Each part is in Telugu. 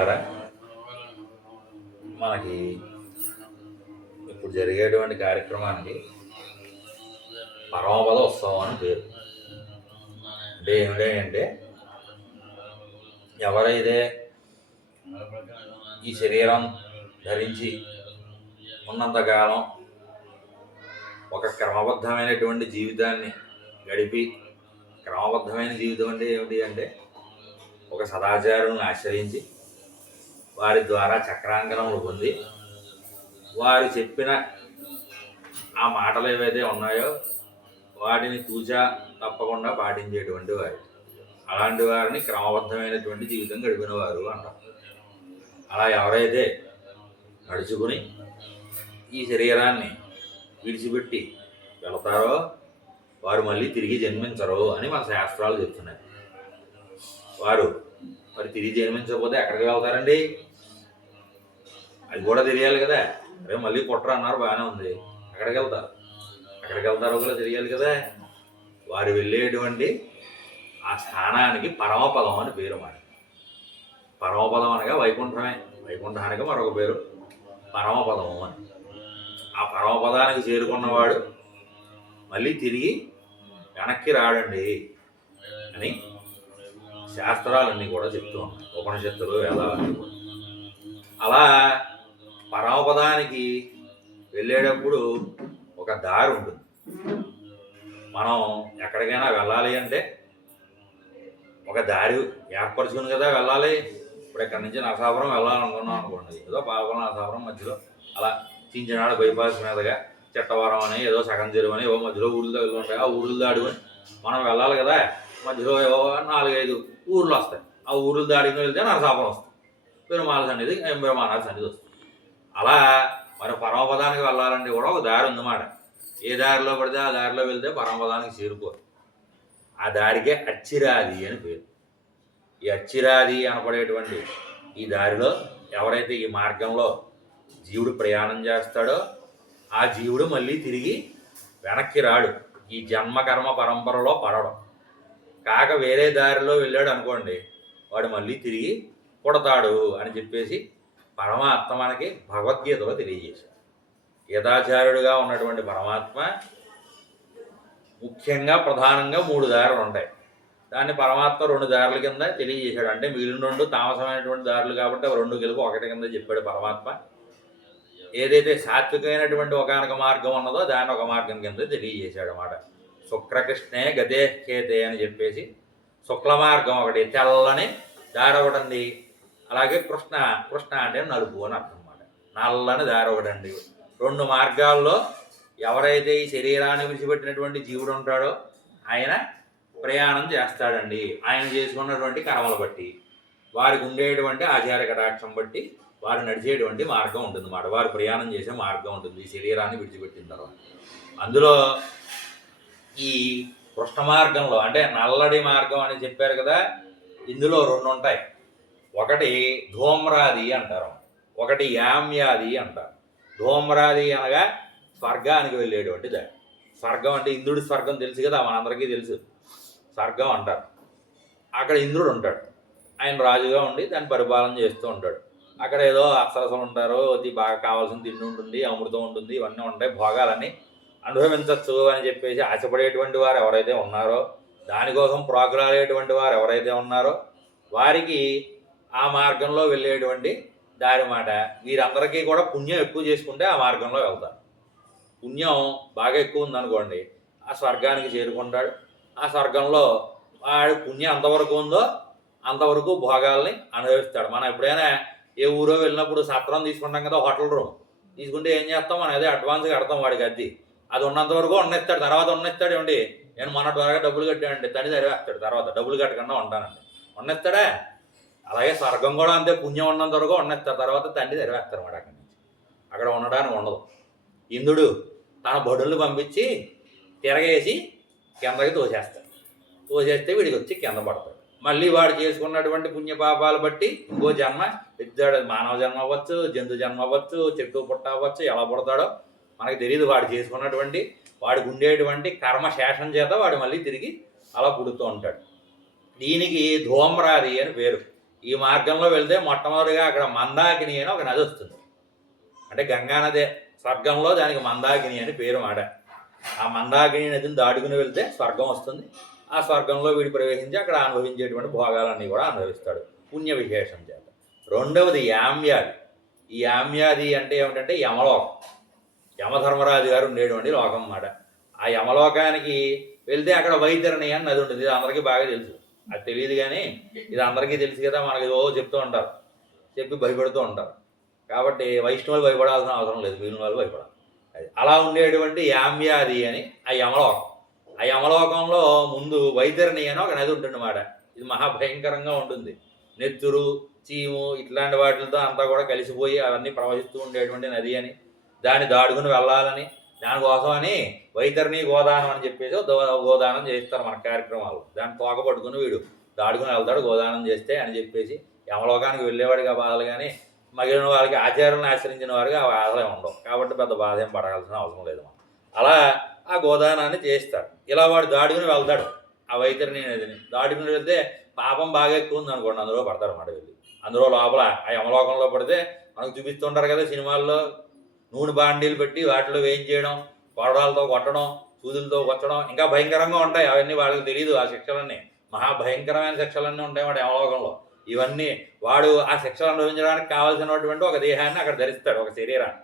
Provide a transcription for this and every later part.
మిత్రులారా, మనకి ఇప్పుడు జరిగేటువంటి కార్యక్రమానికి పరమపద ఉత్సవం అని పేరు. అంటే ఏమిటంటే ఎవరైతే ఈ శరీరం ధరించి ఉన్నంతకాలం ఒక క్రమబద్ధమైనటువంటి జీవితాన్ని గడిపి, క్రమబద్ధమైన జీవితం అంటే ఏమిటి అంటే ఒక సదాచారులను ఆశ్రయించి వారి ద్వారా చక్రాంకనములు పొంది వారు చెప్పిన ఆ మాటలు ఏవైతే ఉన్నాయో వాటిని తూచా తప్పకుండా పాటించేటువంటి వారు, అలాంటి వారిని క్రమబద్ధమైనటువంటి జీవితం గడిపిన వారు అంటారు. అలా ఎవరైతే నడుచుకుని ఈ శరీరాన్ని విడిచిపెట్టి వెళతారో వారు మళ్ళీ తిరిగి జన్మించరు అని మన శాస్త్రాలు చెప్తున్నాయి. వారు మరి తిరిగి జన్మించకపోతే ఎక్కడికి వెళ్తారండి? అది కూడా తెలియాలి కదా. అరే మళ్ళీ పుట్టరు అన్నారు, బాగానే ఉంది. ఎక్కడికి వెళ్తారో కూడా తెలియాలి కదా. వారు వెళ్ళేటువంటి ఆ స్థానానికి పరమపదం అని పేరు. మాట పరమపదం అనగా వైకుంఠమే. వైకుంఠానికి మరొక పేరు పరమపదము అని. ఆ పరమపదానికి చేరుకున్నవాడు మళ్ళీ తిరిగి వెనక్కి రాడండి అని శాస్త్రాలన్నీ కూడా చెప్తూ ఉన్నాయి, ఉపనిషత్తులు, వేదాలన్నీ కూడా. అలా పరమపదానికి వెళ్ళేటప్పుడు ఒక దారి ఉంటుంది. మనం ఎక్కడికైనా వెళ్ళాలి అంటే ఒక దారి ఏర్పరచుకుని కదా వెళ్ళాలి. ఇప్పుడు ఇక్కడి నుంచి నరసాపురం వెళ్ళాలనుకున్నాం అనుకోండి, ఏదో పాల్గొన నరసాపురం మధ్యలో అలా చించినాడు బైపాస్ మీదుగా చెట్టవరం అని ఏదో సగం చెరువు అని ఏవో మధ్యలో ఊళ్ళు వెళ్ళి ఉంటాయి. ఆ ఊళ్ళు దాడుకొని మనం వెళ్ళాలి కదా. మధ్యలో ఏవో 4-5 ఊర్లు వస్తాయి. ఆ ఊర్లు దాడికి వెళ్తే నరసాపురం వస్తుంది, పెరుమాళ సన్నిధి, పెరుమానాథ సన్నిధి వస్తుంది. అలా మరి పరమపదానికి వెళ్ళాలంటే కూడా ఒక దారి ఉందన్నమాట. ఏ దారిలో పడితే ఆ దారిలో వెళ్తే పరమపదానికి చేరుకోరు. ఆ దారికే అచ్చిరాది అని పేరు. ఈ అచ్చిరాది అనపడేటువంటి ఈ దారిలో ఎవరైతే ఈ మార్గంలో జీవుడు ప్రయాణం చేస్తాడో ఆ జీవుడు మళ్ళీ తిరిగి వెనక్కి రాడు. ఈ జన్మకర్మ పరంపరలో పడడం కాక వేరే దారిలో వెళ్ళాడు అనుకోండి, వాడు మళ్ళీ తిరిగి పుడతాడు అని చెప్పేసి పరమాత్మ మనకి భగవద్గీతలో తెలియజేశాడు. గీతాచార్యుడిగా ఉన్నటువంటి పరమాత్మ ముఖ్యంగా ప్రధానంగా 3 దారులు ఉంటాయి. దాన్ని పరమాత్మ 2 దారుల కింద తెలియజేశాడు. అంటే మిగిలిన 2 తామసమైనటువంటి దారులు కాబట్టి 2 కలిపి 1 కింద చెప్పాడు పరమాత్మ. ఏదైతే సాత్వికమైనటువంటి ఒకనొక మార్గం ఉన్నదో దాన్ని ఒక మార్గం కింద తెలియజేశాడు అన్నమాట. శుక్రకృష్ణే గతే చేతే అని చెప్పేసి శుక్ల మార్గం ఒకటి, తెల్లని దారి ఒకటి. అలాగే కృష్ణ అంటే నలుపు అని అర్థం అన్నమాట. నల్లని దారి ఒకటి. 2 మార్గాల్లో ఎవరైతే ఈ శరీరాన్ని విడిచిపెట్టినటువంటి జీవుడు ఉంటాడో ఆయన ప్రయాణం చేస్తాడండి. ఆయన చేసుకున్నటువంటి కర్మలు బట్టి, వారికి ఉండేటువంటి ఆచార కటాక్షం బట్టి వారు నడిచేటువంటి మార్గం ఉంటుంది అన్నమాట. వారు ప్రయాణం చేసే మార్గం ఉంటుంది ఈ శరీరాన్ని విడిచిపెట్టిన తర్వాత. అందులో ఈ కృష్ణ మార్గంలో అంటే నల్లడి మార్గం అని చెప్పారు కదా, ఇందులో 2 ఉంటాయి. ఒకటి ధూమ్రాది అంటారు, ఒకటి యామ్యాది అంటారు. ధూమ్రాది అనగా స్వర్గానికి వెళ్ళేటువంటి దారి. స్వర్గం అంటే ఇంద్రుడి స్వర్గం తెలుసు కదా, మనందరికీ తెలుసు. స్వర్గం అంటారు. అక్కడ ఇంద్రుడు ఉంటాడు, ఆయన రాజుగా ఉండి దాన్ని పరిపాలన చేస్తూ ఉంటాడు. అక్కడ ఏదో అప్సరసలు ఉంటారు, బాగా కావాల్సిన తిండి ఉంటుంది, అమృతం ఉంటుంది, ఇవన్నీ ఉంటాయి. భోగాలన్నీ అనుభవించవచ్చు అని చెప్పేసి ఆశపడేటువంటి వారు ఎవరైతే ఉన్నారో, దానికోసం ప్రోగ్రాలేటువంటి వారు ఎవరైతే ఉన్నారో వారికి ఆ మార్గంలో వెళ్ళేటువంటి దారి మాట. వీరందరికీ కూడా పుణ్యం ఎక్కువ చేసుకుంటే ఆ మార్గంలో వెళ్తారు. పుణ్యం బాగా ఎక్కువ ఉందనుకోండి, ఆ స్వర్గానికి చేరుకుంటాడు. ఆ స్వర్గంలో వాడి పుణ్యం ఎంతవరకు ఉందో అంతవరకు భోగాల్ని అనుభవిస్తాడు. మనం ఎప్పుడైనా ఏ ఊరో వెళ్ళినప్పుడు సత్రం తీసుకుంటాం కదా, హోటల్ రూమ్ తీసుకుంటే ఏం చేస్తాం, మనం అదే అడ్వాన్స్గా కడతాం వాడికి. అది ఉన్నంత వరకు ఉన్నిస్తాడు, తర్వాత ఉన్నిస్తాడు. ఏమండి నేను మొన్న త్వరగా డబ్బులు కట్టానండి, తల్లి తెరివేస్తాడు. తర్వాత డబ్బులు కట్టకుండా ఉంటానండి, ఉన్నిస్తాడా? అలాగే స్వర్గం కూడా అంతే, పుణ్యం ఉన్నంత వరకు ఉన్నిస్తారు, తర్వాత తండ్రి తెరివేస్తారు వాడు. అక్కడి నుంచి అక్కడ ఉండడానికి ఉండదు. ఇంద్రుడు తన బడుల్ని పంపించి తిరగేసి కిందకి తోసేస్తే వీడికి వచ్చి కింద పడతాడు. మళ్ళీ వాడు చేసుకున్నటువంటి పుణ్యపాపాలు బట్టి ఇంకో జన్మ ఎత్తాడు. మానవ జన్మ అవ్వచ్చు, జంతు జన్మ అవ్వచ్చు, చెట్టు పుట్ట అవ్వచ్చు. ఎలా పుడతాడో మనకు తెలియదు. వాడు చేసుకున్నటువంటి వాడికి ఉండేటువంటి కర్మశేషం చేత వాడు మళ్ళీ తిరిగి అలా పుడుతూ ఉంటాడు. దీనికి ధూమ్రాది అని పేరు. ఈ మార్గంలో వెళ్తే మొట్టమొదటిగా అక్కడ మందాకిని అని ఒక నది వస్తుంది. అంటే గంగానదే స్వర్గంలో దానికి మందాకిని అని పేరు మాట. ఆ మందాకిని నదిని దాటుకుని వెళ్తే స్వర్గం వస్తుంది. ఆ స్వర్గంలో వీడు ప్రవేశించి అక్కడ అనుభవించేటువంటి భోగాలన్నీ కూడా అనుభవిస్తాడు పుణ్య విశేషం చేత. రెండవది యామ్యాది. ఈ యామ్యాది అంటే ఏమిటంటే యమలోకం. యమధర్మరాజు గారు ఉండేటువంటి లోకం అన్నమాట. ఆ యమలోకానికి వెళ్తే అక్కడ వైతరణి అని నది ఉంటుంది. ఇది అందరికీ బాగా తెలుసు. అది తెలియదు కానీ ఇది అందరికీ తెలుసు కదా, మనకి చెప్తూ ఉంటారు, చెప్పి భయపడుతూ ఉంటారు. కాబట్టి వైష్ణవులు భయపడాల్సిన అవసరం లేదు, మిగిలిన వాళ్ళు భయపడాలి. అది అలా ఉండేటువంటి యామ్యాది అని ఆ యమలోకం. ఆ యమలోకంలో ముందు వైతరణి అని ఒక నది ఉంటుందన్నమాట. ఇది మహాభయంకరంగా ఉంటుంది. నెత్తురు, చీము ఇట్లాంటి వాటితో అంతా కూడా కలిసిపోయి అవన్నీ ప్రవహిస్తూ ఉండేటువంటి నది అని, దాన్ని దాడుకుని వెళ్ళాలని, దానికోసమని వైతరణి గోదానం అని చెప్పేసి గోదానం చేస్తారు మన కార్యక్రమాలు. దాన్ని తోక పట్టుకుని వీడు దాడుకుని వెళ్తాడు గోదానం చేస్తే అని చెప్పేసి. యమలోకానికి వెళ్ళేవాడిగా బాధలు కానీ మిగిలిన వారికి ఆచారాలను ఆచరించిన వారికి ఆ బాధలే ఉండవు. కాబట్టి పెద్ద బాధ ఏం పడగాల్సిన అవసరం లేదు. అలా ఆ గోదానాన్ని చేస్తారు. ఇలా వాడు దాడుకుని వెళ్తాడు ఆ వైతరణి నదిని. దాడుకుని వెళ్తే పాపం బాగా ఎక్కువ ఉంది అనుకోండి, అందులో పడతారు అన్నమాట వెళ్ళి. అందులో లోపల ఆ యమలోకంలో పడితే మనకు చూపిస్తుంటారు కదా సినిమాల్లో, నూనె బాండీలు పెట్టి వాటిలో వేయించేయడం, కొరడాలతో కొట్టడం, సూదులతో కొట్టడం, ఇంకా భయంకరంగా ఉంటాయి. అవన్నీ వాళ్ళకి తెలియదు. ఆ శిక్షలన్నీ మహాభయంకరమైన శిక్షలన్నీ ఉంటాయి వాడు యమలోకంలో. ఇవన్నీ వాడు ఆ శిక్షలు అనుభవించడానికి కావాల్సినటువంటి ఒక దేహాన్ని అక్కడ ధరిస్తాడు, ఒక శరీరాన్ని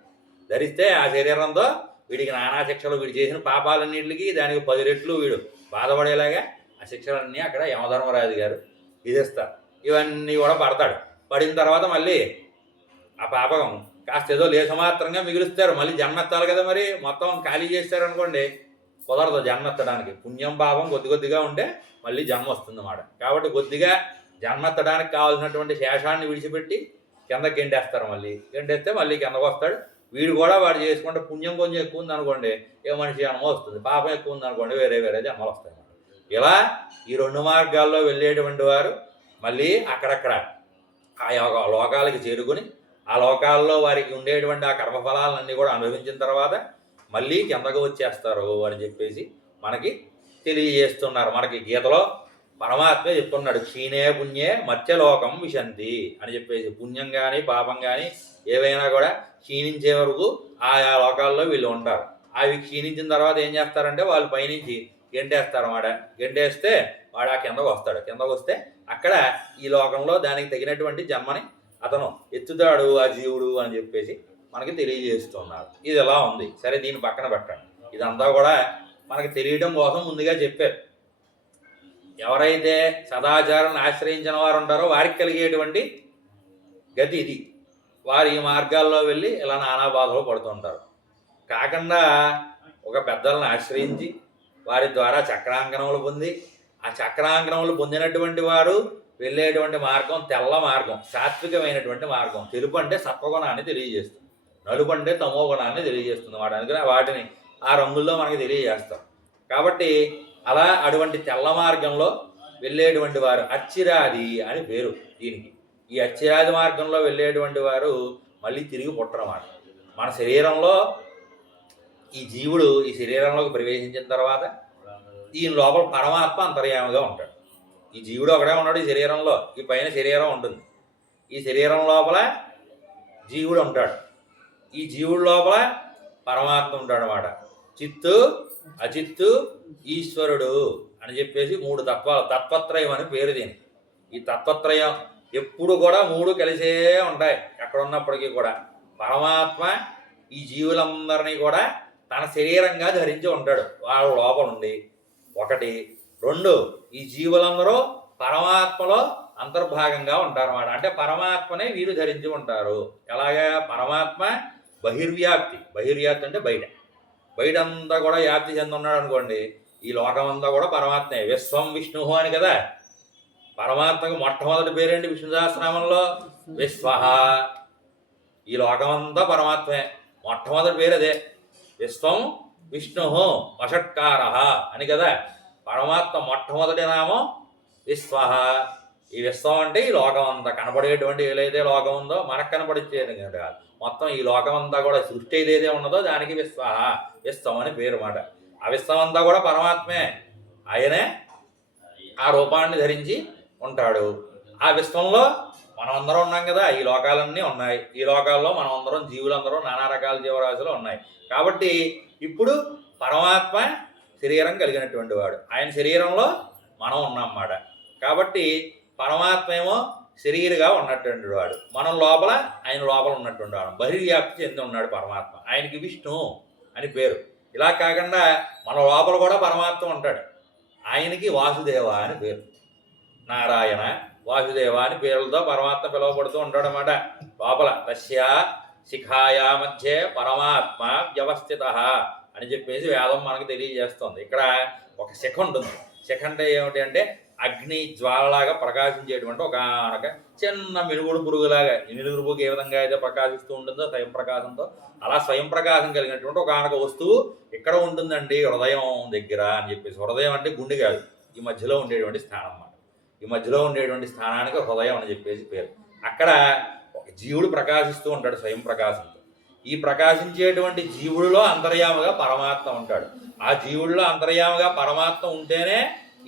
ధరిస్తే ఆ శరీరంతో వీడికి నానా శిక్షలు, వీడు చేసిన పాపాలన్నింటికి దానికి 10 రెట్లు వీడు బాధపడేలాగా ఆ శిక్షలన్నీ అక్కడ యమధర్మరాజు గారు విధిస్తారు. ఇవన్నీ కూడా పడతాడు. పడిన తర్వాత మళ్ళీ ఆ పాపం కాస్త ఏదో లేసమాత్రంగా మిగులుస్తారు. మళ్ళీ జన్మెత్తాలి కదా, మరి మొత్తం ఖాళీ చేస్తారనుకోండి కుదరదు జన్మెత్తడానికి. పుణ్యం పాపం కొద్ది కొద్దిగా ఉంటే మళ్ళీ జన్మ వస్తుంది అన్నమాట. కాబట్టి కొద్దిగా జన్మెత్తడానికి కావాల్సినటువంటి శేషాన్ని విడిచిపెట్టి కిందకి గెంటేస్తారు. మళ్ళీ గెంటేస్తే మళ్ళీ కిందకు వస్తాడు. వీడు కూడా వాడు చేసుకుంటే పుణ్యం కొంచెం ఎక్కువ ఉంది అనుకోండి ఏ మనిషి జన్మ వస్తుంది, పాపం ఎక్కువ ఉంది అనుకోండి వేరే వేరే జన్మలు వస్తాయి. ఇలా ఈ 2 మార్గాల్లో వెళ్ళేటువంటి వారు మళ్ళీ అక్కడక్కడ ఆ లోకాలకి చేరుకుని ఆ లోకాల్లో వారికి ఉండేటువంటి ఆ కర్మఫలాలన్నీ కూడా అనుభవించిన తర్వాత మళ్ళీ కిందకు వచ్చేస్తారు అని చెప్పేసి మనకి తెలియజేస్తున్నారు. మనకి గీతలో పరమాత్మ చెప్తున్నాడు, క్షీణే పుణ్యే మత్స్యలోకం విశంతి అని చెప్పేసి. పుణ్యం కానీ పాపం కానీ ఏవైనా కూడా క్షీణించే వరకు ఆయా లోకాల్లో వీళ్ళు ఉంటారు. అవి క్షీణించిన తర్వాత ఏం చేస్తారంటే వాళ్ళు పైనుంచి గెంటేస్తారు అన్నమాట. గెంటేస్తే వాడు ఆ కిందకు వస్తాడు. కిందకు వస్తే అక్కడ ఈ లోకంలో దానికి తగినటువంటి జన్మని అతను ఎత్తుతాడు ఆ జీవుడు అని చెప్పేసి మనకి తెలియజేస్తున్నారు. ఇది ఎలా ఉంది, సరే దీన్ని పక్కన పెట్టండి. ఇదంతా కూడా మనకి తెలియడం కోసం ముందుగా చెప్పారు. ఎవరైతే సదాచారాన్ని ఆశ్రయించిన వారు ఉంటారో వారికి కలిగేటువంటి గతి ఇది. వారు ఈ మార్గాల్లో వెళ్ళి ఇలా నానా బాధలు పడుతుంటారు. కాకుండా ఒక పెద్దలను ఆశ్రయించి వారి ద్వారా చక్రాంకణములు పొంది ఆ చక్రాంకణములు పొందినటువంటి వారు వెళ్ళేటువంటి మార్గం తెల్ల మార్గం, సాత్వికమైనటువంటి మార్గం. తెలుపు అంటే సత్వగుణాన్ని తెలియజేస్తుంది, నలుపు అంటే తమో గుణాన్ని తెలియజేస్తుంది. అందుకని వాటిని ఆ రంగుల్లో మనకి తెలియజేస్తాం. కాబట్టి అలా అటువంటి తెల్ల మార్గంలో వెళ్ళేటువంటి వారు అచ్చిరాది అని పేరు దీనికి. ఈ అచ్చిరాది మార్గంలో వెళ్ళేటువంటి వారు మళ్ళీ తిరిగి పుట్టరన్నమాట. మన శరీరంలో ఈ జీవుడు ఈ శరీరంలోకి ప్రవేశించిన తర్వాత ఈ లోపల పరమాత్మ అంతర్యామిగా ఉంటాడు. ఈ జీవుడు ఒకడే ఉన్నాడు ఈ శరీరంలో. ఈ పైన శరీరం ఉంటుంది, ఈ శరీరం లోపల జీవుడు ఉంటాడు. ఈ జీవుడు లోపల పరమాత్మ ఉంటాడు అన్నమాట. చిత్తు, అచిత్తు, ఈశ్వరుడు అని చెప్పేసి 3 తత్వాలు, తత్వత్రయం అని పేరు దీనికి. ఈ తత్వత్రయం ఎప్పుడు కూడా 3 కలిసే ఉంటాయి ఎక్కడ ఉన్నప్పటికీ కూడా. పరమాత్మ ఈ జీవులందరినీ కూడా తన శరీరంగా ధరించి ఉంటాడు వాళ్ళ లోపల ఉండి. 1. 2 ఈ జీవులందరూ పరమాత్మలో అంతర్భాగంగా ఉంటారన్నమాట. అంటే పరమాత్మనే వీరు ధరించి ఉంటారు. ఎలాగా? పరమాత్మ బహిర్వ్యాప్తి. బహిర్వ్యాప్తి అంటే బయట, బయటంతా కూడా వ్యాప్తి చెంది ఉన్నాడు అనుకోండి. ఈ లోకమంతా కూడా పరమాత్మే. విశ్వం విష్ణు అని కదా. పరమాత్మకు మొట్టమొదటి పేరేంటి విష్ణు సహస్రనామంలో? విశ్వ. ఈ లోకమంతా పరమాత్మే, మొట్టమొదటి పేరు అదే. విశ్వం విష్ణు వషట్కార అని కదా. పరమాత్మ మొట్టమొదటి నామం విశ్వ. ఈ విశ్వం అంటే ఈ లోకం అంతా కనపడేటువంటి ఏదైతే లోకం ఉందో మనకు కనపడిచ్చేది కాదు, మొత్తం ఈ లోకం అంతా కూడా సృష్టి ఏదైతే ఉన్నదో దానికి విశ్వ, విశ్వం అని పేరు మాట. ఆ విశ్వం అంతా కూడా పరమాత్మే. ఆయనే ఆ రూపాన్ని ధరించి ఉంటాడు. ఆ విశ్వంలో మనం అందరం ఉన్నాం కదా, ఈ లోకాలన్నీ ఉన్నాయి. ఈ లోకాల్లో మనం అందరం జీవులందరం నానా రకాల జీవరాశులు ఉన్నాయి. కాబట్టి ఇప్పుడు పరమాత్మ శరీరం కలిగినటువంటి వాడు, ఆయన శరీరంలో మనం ఉన్నామన్నమాట. కాబట్టి పరమాత్మ ఏమో శరీరగా ఉన్నటువంటి వాడు, మనం లోపల ఆయన లోపల ఉన్నటువంటి వాడు, బహిర్వ్యాప్తి చెంది ఉన్నాడు పరమాత్మ. ఆయనకి విష్ణు అని పేరు. ఇలా కాకుండా మన లోపల కూడా పరమాత్మ ఉంటాడు, ఆయనకి వాసుదేవ అని పేరు. నారాయణ వాసుదేవ అని పేర్లతో పరమాత్మ పిలువబడుతూ ఉంటాడు అన్నమాట. లోపల తస్య శిఖాయా మధ్య పరమాత్మ వ్యవస్థిత అని చెప్పేసి వేదం మనకు తెలియజేస్తుంది. ఇక్కడ ఒక శిఖ ఉంటుంది. శిఖ అంటే ఏమిటి అంటే అగ్ని జ్వాలలాగా ప్రకాశించేటువంటి ఒక చిన్న మినుగుడు పురుగులాగా, మినుగుడు పురుగు ఏ విధంగా అయితే ప్రకాశిస్తూ ఉంటుందో స్వయం ప్రకాశంతో, అలా స్వయం ప్రకాశం కలిగినటువంటి ఒక వస్తువు ఇక్కడ ఉంటుందండి హృదయం దగ్గర అని చెప్పేసి. హృదయం అంటే గుండె కాదు, ఈ మధ్యలో ఉండేటువంటి స్థానం అన్నమాట. ఈ మధ్యలో ఉండేటువంటి స్థానానికి హృదయం అని చెప్పేసి పేరు. అక్కడ ఒక జీవుడు ప్రకాశిస్తూ ఉంటాడు స్వయం ప్రకాశంతో. ఈ ప్రకాశించేటువంటి జీవుడిలో అంతర్యామగా పరమాత్మ ఉంటాడు. ఆ జీవుడిలో అంతర్యామగా పరమాత్మ ఉంటేనే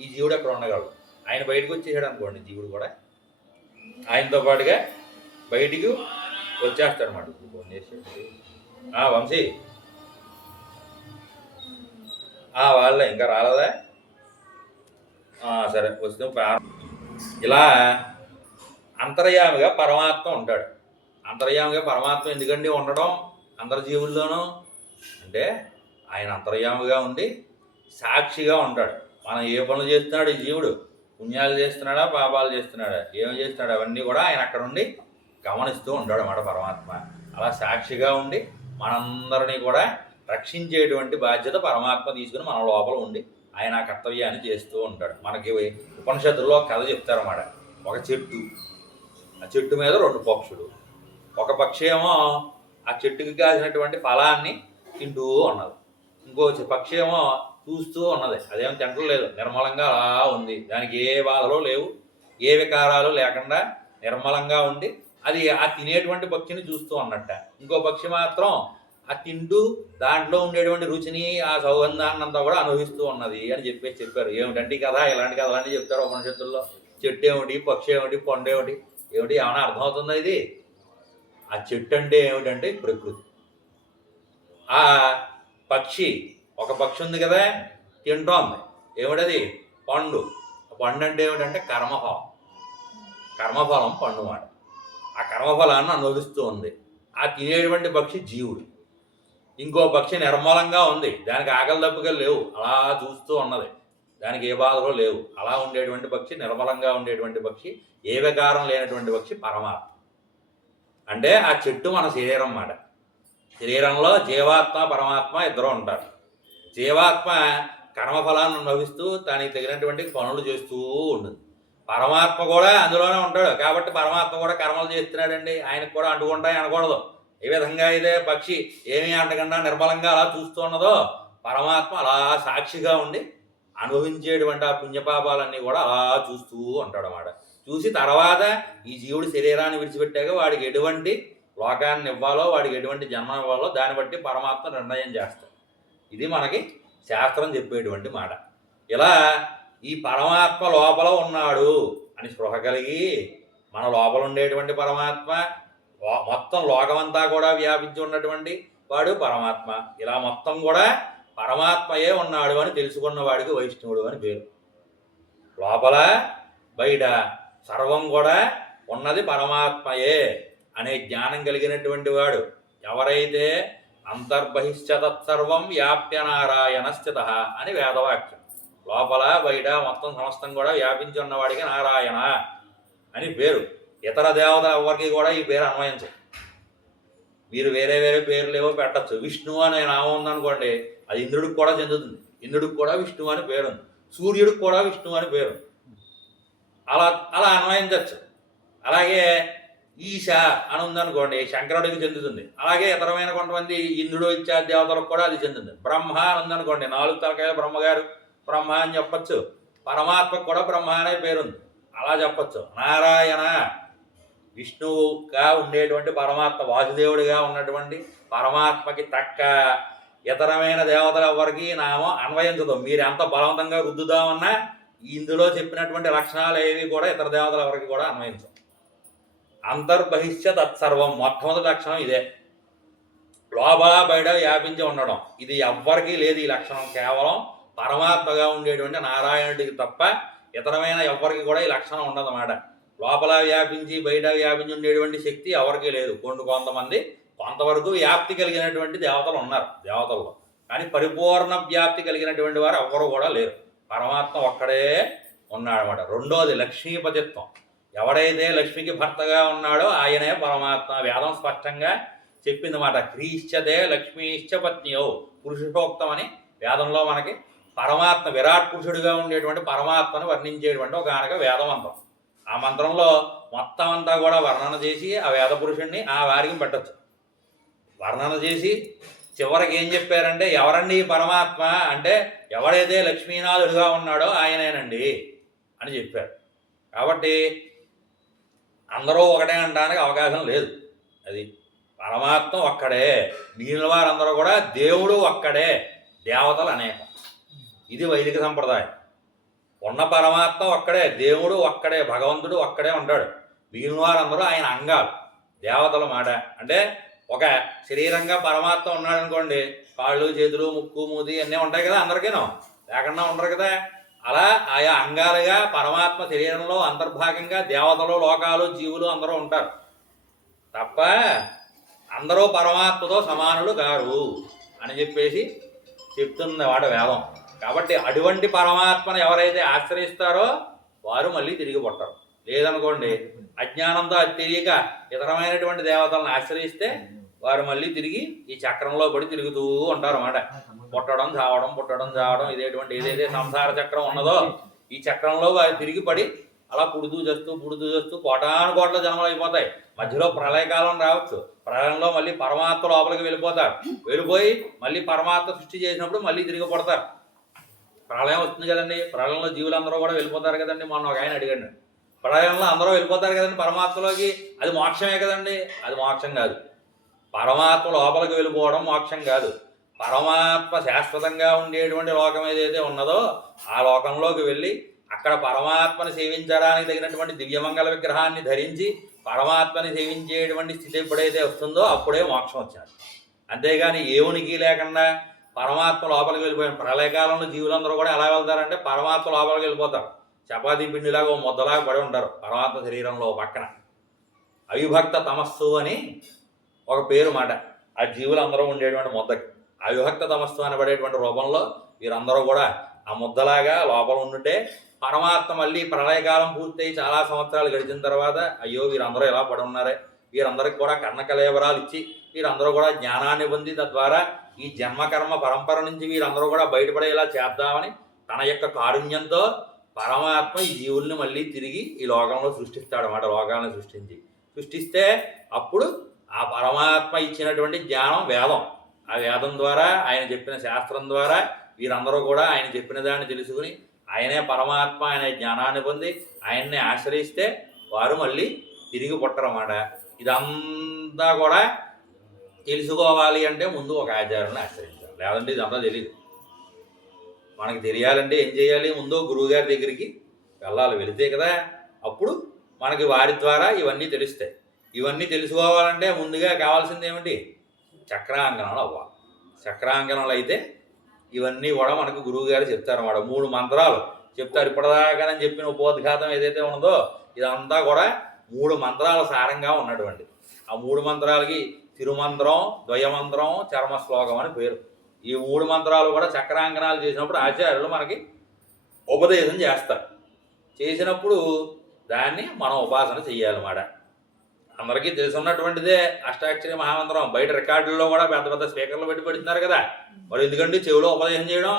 ఈ జీవుడు అక్కడ ఉండగలడు. ఆయన బయటకు వచ్చేసాడు అనుకోండి, జీవుడు కూడా ఆయనతో పాటుగా బయటికి వచ్చేస్తాడు అన్నమాట. వంశీ వాళ్ళే ఇంకా రాలేదా? సరే వస్తే ఇలా అంతర్యామిగా పరమాత్మ ఉంటాడు. అంతర్యామిగా పరమాత్మ ఎందుకండి ఉండడం అందరి జీవుల్లోనూ అంటే, ఆయన అంతర్యామిగా ఉండి సాక్షిగా ఉంటాడు. మనం ఏ పనులు చేస్తున్నాడు ఈ జీవుడు, పుణ్యాలు చేస్తున్నాడా పాపాలు చేస్తున్నాడా, ఏమి చేస్తున్నాడు, అవన్నీ కూడా ఆయన అక్కడ ఉండి గమనిస్తూ ఉంటాడు అన్నమాట పరమాత్మ. అలా సాక్షిగా ఉండి మనందరినీ కూడా రక్షించేటువంటి బాధ్యత పరమాత్మ తీసుకుని మన లోపల ఉండి ఆయన కర్తవ్యాన్ని చేస్తూ ఉంటాడు. మనకి ఉపనిషత్తుల్లో కథ చెప్తారన్నమాట. ఒక చెట్టు, ఆ చెట్టు మీద 2 పక్షులు. ఒక పక్షి ఏమో ఆ చెట్టుకి కాసినటువంటి ఫలాన్ని తింటూ ఉన్నది, ఇంకో పక్షి ఏమో చూస్తూ ఉన్నది. అదేమో తింటలేదు, నిర్మలంగా అలా ఉంది, దానికి ఏ బాధలు లేవు, ఏ వికారాలు లేకుండా నిర్మలంగా ఉండి అది ఆ తినేటువంటి పక్షిని చూస్తూ ఉన్నట్ట. ఇంకో పక్షి మాత్రం ఆ తింటూ దాంట్లో ఉండేటువంటి రుచిని ఆ సౌగంధాన్ని అంతా కూడా అనుభవిస్తూ ఉన్నది అని చెప్పారు. ఏమిటంటే కదా ఇలాంటి కథలన్నీ చెప్తారు ఉపనిషత్తుల్లో. చెట్టు ఏమిటి, పక్షి ఏమిటి, పండు ఏమిటి, ఏమైనా అర్థమవుతుందా ఇది? ఆ చెట్టు అంటే ఏమిటంటే ప్రకృతి. ఆ పక్షి, ఒక పక్షి ఉంది కదా తింటోంది, ఏమిటది? పండు. పండు అంటే ఏమిటంటే కర్మఫలం. కర్మఫలం పండు మాట. ఆ కర్మఫలాన్ని అనుభవిస్తూ ఉంది. ఆ తినేటువంటి పక్షి జీవుడు. ఇంకో పక్షి నిర్మలంగా ఉంది, దానికి ఆకలి దప్పుకలు లేవు, అలా చూస్తూ ఉన్నది, దానికి ఏ బాధలు లేవు. అలా ఉండేటువంటి పక్షి, నిర్మలంగా ఉండేటువంటి పక్షి, ఏ వికారం లేనటువంటి పక్షి పరమాత్మ. అంటే ఆ చెట్టు మన శరీరం అన్నమాట. శరీరంలో జీవాత్మ పరమాత్మ ఇద్దరు ఉంటారు. జీవాత్మ కర్మఫలాన్ని అనుభవిస్తూ దానికి తగినటువంటి పనులు చేస్తూ ఉంటుంది. పరమాత్మ కూడా అందులోనే ఉంటాడు. కాబట్టి పరమాత్మ కూడా కర్మలు చేస్తున్నాడండి, ఆయనకు కూడా అంటుకుంటాయి అనకూడదు. ఏ విధంగా అయితే పక్షి ఏమీ అంటకుండా నిర్మలంగా అలా చూస్తూ ఉన్నదో, పరమాత్మ అలా సాక్షిగా ఉండి అనుభవించేటువంటి ఆ పుణ్యపాపాలన్నీ కూడా అలా చూస్తూ ఉంటాడు అన్నమాట. చూసి తర్వాత ఈ జీవుడి శరీరాన్ని విడిచిపెట్టాక వాడికి ఎటువంటి లోకాన్ని ఇవ్వాలో, వాడికి ఎటువంటి జన్మ ఇవ్వాలో దాన్ని బట్టి పరమాత్మ నిర్ణయం చేస్తాడు. ఇది మనకి శాస్త్రం చెప్పేటువంటి మాట. ఇలా ఈ పరమాత్మ లోపల ఉన్నాడు అని స్పృహ కలిగి మన లోపల ఉండేటువంటి పరమాత్మ, మొత్తం లోకమంతా కూడా వ్యాపించి ఉన్నటువంటి వాడు పరమాత్మ. ఇలా మొత్తం కూడా పరమాత్మయే ఉన్నాడు అని తెలుసుకున్న వాడికి వైష్ణవుడు అని పేరు. లోపల బయట సర్వం కూడా ఉన్నది పరమాత్మయే అనే జ్ఞానం కలిగినటువంటి వాడు ఎవరైతే అంతర్బహిశ్చ తత్సర్వం వ్యాప్య నారాయణ స్థిత అని వేదవాక్యం. లోపల బయట మొత్తం సమస్తం కూడా వ్యాపించి ఉన్నవాడికి నారాయణ అని పేరు. ఇతర దేవతల ఎవరికి కూడా ఈ పేరు అన్వయించదు. మీరు వేరే వేరే పేర్లు ఏవో పెట్టచ్చు. విష్ణువు అనే నామం ఉందనుకోండి, అది ఇంద్రుడికి కూడా చెందుతుంది. ఇంద్రుడికి కూడా విష్ణువు అని పేరు ఉంది, సూర్యుడికి కూడా విష్ణువు అని పేరు. అలా అలా అన్వయించవచ్చు. అలాగే ఈశ అని ఉందనుకోండి, శంకరుడికి చెందుతుంది. అలాగే ఇతరమైన కొంతమంది ఇంద్రుడు ఇత్యాది దేవతలకు కూడా అది చెందుతుంది. బ్రహ్మ అని ఉందనుకోండి, 4 తలకాయల బ్రహ్మగారు బ్రహ్మ అని చెప్పచ్చు. పరమాత్మకు కూడా బ్రహ్మ అనే పేరుంది, అలా చెప్పచ్చు. నారాయణ విష్ణువుగా ఉండేటువంటి పరమాత్మ, వాసుదేవుడిగా ఉన్నటువంటి పరమాత్మకి తక్క ఇతరమైన దేవతల ఎవరికి నామం అన్వయించదు. మీరు ఎంత బలవంతంగా రుద్దుదామన్నా ఇందులో చెప్పినటువంటి లక్షణాలు ఏవి కూడా ఇతర దేవతల ఎవరికి కూడా అన్వయించవు. అంతర్బహిష్య తత్సర్వం. మొట్టమొదటి లక్షణం ఇదే, లోపల బయట వ్యాపించి ఉండడం. ఇది ఎవ్వరికీ లేదు ఈ లక్షణం, కేవలం పరమాత్మగా ఉండేటువంటి నారాయణుడికి తప్ప ఇతరమైన ఎవ్వరికి కూడా ఈ లక్షణం ఉండదన్నమాట. లోపల వ్యాపించి బయట వ్యాపించి ఉండేటువంటి శక్తి ఎవరికీ లేదు. కొంతమంది కొంతవరకు వ్యాప్తి కలిగినటువంటి దేవతలు ఉన్నారు దేవతల్లో, కానీ పరిపూర్ణ వ్యాప్తి కలిగినటువంటి వారు ఎవ్వరూ కూడా లేరు. పరమాత్మ ఒక్కడే ఉన్నాడనమాట. రెండోది లక్ష్మీపతిత్వం. ఎవడైతే లక్ష్మికి భర్తగా ఉన్నాడో ఆయనే పరమాత్మ. వేదం స్పష్టంగా చెప్పిందన్నమాట. క్రీశ్చతే లక్ష్మీశ్చ పత్నియో, పురుషోక్తం అని వేదంలో మనకి పరమాత్మ విరాట్ పురుషుడిగా ఉండేటువంటి పరమాత్మను వర్ణించేటువంటి ఒక ఆనక వేద మంత్రం. ఆ మంత్రంలో మొత్తం అంతా కూడా వర్ణన చేసి ఆ వేద పురుషుడిని ఆ వారికి పెట్టచ్చు. వర్ణన చేసి చివరికి ఏం చెప్పారంటే, ఎవరండి పరమాత్మ అంటే ఎవడైతే లక్ష్మీనాథుడిగా ఉన్నాడో ఆయనేనండి అని చెప్పారు. కాబట్టి అందరూ ఒకటే అనడానికి అవకాశం లేదు. అది పరమాత్మ ఒక్కడే, మిగిలిన వారందరూ కూడా దేవుడు ఒక్కడే, దేవతలు అనేకం. ఇది వైదిక సంప్రదాయం. ఉన్న పరమాత్మ ఒక్కడే, దేవుడు ఒక్కడే, భగవంతుడు ఒక్కడే ఉంటాడు. మిగిలిన వారందరూ ఆయన అంగాలు, దేవతల మాట. అంటే ఒక శరీరంగా పరమాత్మ ఉన్నాడు అనుకోండి, కాళ్ళు చేతులు ముక్కు మూతి అన్నీ ఉంటాయి కదా, అందరికీనూ లేకుండా ఉండరు కదా. అలా ఆయా అంగాలుగా పరమాత్మ శరీరంలో అంతర్భాగంగా దేవతలు లోకాలు జీవులు అందరూ ఉంటారు తప్ప అందరూ పరమాత్మతో సమానులు కారు అని చెప్పేసి చెప్తుంది వాడు వేదం. కాబట్టి అటువంటి పరమాత్మను ఎవరైతే ఆశ్రయిస్తారో వారు మళ్ళీ తిరిగి పుట్టరు. లేదనుకోండి, అజ్ఞానంతో అది తెలియక ఇతరమైనటువంటి దేవతలను ఆశ్రయిస్తే వారు మళ్ళీ తిరిగి ఈ చక్రంలో పడి తిరుగుతూ ఉంటారు అన్నమాట. పుట్టడం చావడం పుట్టడం చావడం, ఏదైతే సంసార చక్రం ఉన్నదో ఈ చక్రంలో వారు తిరిగి పడి అలా పుడుతూ చేస్తూ కోటాను కోట్ల జన్మలు అయిపోతాయి. మధ్యలో ప్రళయకాలం రావచ్చు, ప్రళయంలో మళ్ళీ పరమాత్మ లోపలికి వెళ్ళిపోతారు. వెళ్ళిపోయి మళ్ళీ పరమాత్మ సృష్టి చేసినప్పుడు మళ్ళీ తిరిగి పడతారు. ప్రళయం వస్తుంది కదండి, ప్రళయంలో జీవులందరూ కూడా వెళ్ళిపోతారు కదండి. మొన్న ఒక ఆయన అడిగాడు, ప్రళయంలో అందరూ వెళ్ళిపోతారు కదండి పరమాత్మలోకి, అది మోక్షమే కదండి. అది మోక్షం కాదు. పరమాత్మ లోపలికి వెళ్ళిపోవడం మోక్షం కాదు. పరమాత్మ శాశ్వతంగా ఉండేటువంటి లోకం ఏదైతే ఉన్నదో ఆ లోకంలోకి వెళ్ళి అక్కడ పరమాత్మని సేవించడానికి తగినటువంటి దివ్యమంగళ విగ్రహాన్ని ధరించి పరమాత్మని సేవించేటువంటి స్థితి ఎప్పుడైతే వస్తుందో అప్పుడే మోక్షం వచ్చారు. అంతేగాని ఏవునికి లేకుండా పరమాత్మ లోపలికి వెళ్ళిపోయిన ప్రళయకాలంలో జీవులందరూ కూడా ఎలా వెళ్తారంటే పరమాత్మ లోపలికి వెళ్ళిపోతారు. చపాతీ పిండిలాగా ఓ ముద్దలాగా పడి ఉంటారు పరమాత్మ శరీరంలో పక్కన. అవిభక్త తమస్సు అని ఒక పేరు మాట ఆ జీవులందరూ ఉండేటువంటి ముద్దకి. అవిభక్త తమస్సు అనబడేటువంటి రూపంలో వీరందరూ కూడా ఆ ముద్దలాగా లోపల ఉండుంటే పరమాత్మ మళ్ళీ ప్రళయకాలం పూర్తయి చాలా సంవత్సరాలు గడిచిన తర్వాత అయ్యో వీరందరూ ఎలా పడి ఉన్నారే, వీరందరికి కూడా కర్ణకలేవరాలు ఇచ్చి వీరందరూ కూడా జ్ఞానాన్ని పొంది తద్వారా ఈ జన్మకర్మ పరంపర నుంచి వీరందరూ కూడా బయటపడేలా చేద్దామని తన యొక్క కారుణ్యంతో పరమాత్మ ఈ జీవుల్ని మళ్ళీ తిరిగి ఈ లోకంలో సృష్టిస్తాడు అన్నమాట. లోకాలను సృష్టిస్తే అప్పుడు ఆ పరమాత్మ ఇచ్చినటువంటి జ్ఞానం వేదం, ఆ వేదం ద్వారా ఆయన చెప్పిన శాస్త్రం ద్వారా వీరందరూ కూడా ఆయన చెప్పిన దాన్ని తెలుసుకుని ఆయనే పరమాత్మ అనే జ్ఞానాన్ని పొంది ఆయన్నే ఆశ్రయిస్తే వారు మళ్ళీ తిరిగి పుట్టరన్నమాట. ఇదంతా కూడా తెలుసుకోవాలి అంటే ముందు ఒక ఆచారాన్ని ఆశ్రయించాలి, లేదంటే ఇదంతా తెలియదు. మనకి తెలియాలంటే ఏం చేయాలి, ముందు గురువుగారి దగ్గరికి వెళ్ళాలి. వెళితే కదా అప్పుడు మనకి వారి ద్వారా ఇవన్నీ తెలుస్తాయి. ఇవన్నీ తెలుసుకోవాలంటే ముందుగా కావాల్సింది ఏమిటి, చక్రాంకణాలు అవ్వాలి. చక్రాంకణాలు అయితే ఇవన్నీ కూడా మనకు గురువుగారు చెప్తారన్నమాట. 3 మంత్రాలు చెప్తారు. ఇప్పటిదాకానని చెప్పిన ఉపోద్ఘాతం ఏదైతే ఉన్నదో ఇదంతా కూడా 3 మంత్రాల సారంగా ఉన్నటువంటి. ఆ 3 మంత్రాలకి తిరుమంత్రం, ద్వయమంత్రం, చర్మశ్లోకం అని పేరు. ఈ 3 మంత్రాలు కూడా చక్రాంకణాలు చేసినప్పుడు ఆచార్యులు మనకి ఉపదేశం చేస్తారు. చేసినప్పుడు దాన్ని మనం ఉపాసన చెయ్యాలన్నమాట. అందరికీ తెలుసున్నటువంటిదే అష్టాక్షరి మహామంత్రం. బయట రికార్డుల్లో కూడా పెద్ద పెద్ద స్పీకర్లు పెట్టి పెడుతున్నారు కదా, మరి ఎందుకంటే చెవిలో ఉపదేశం చేయడం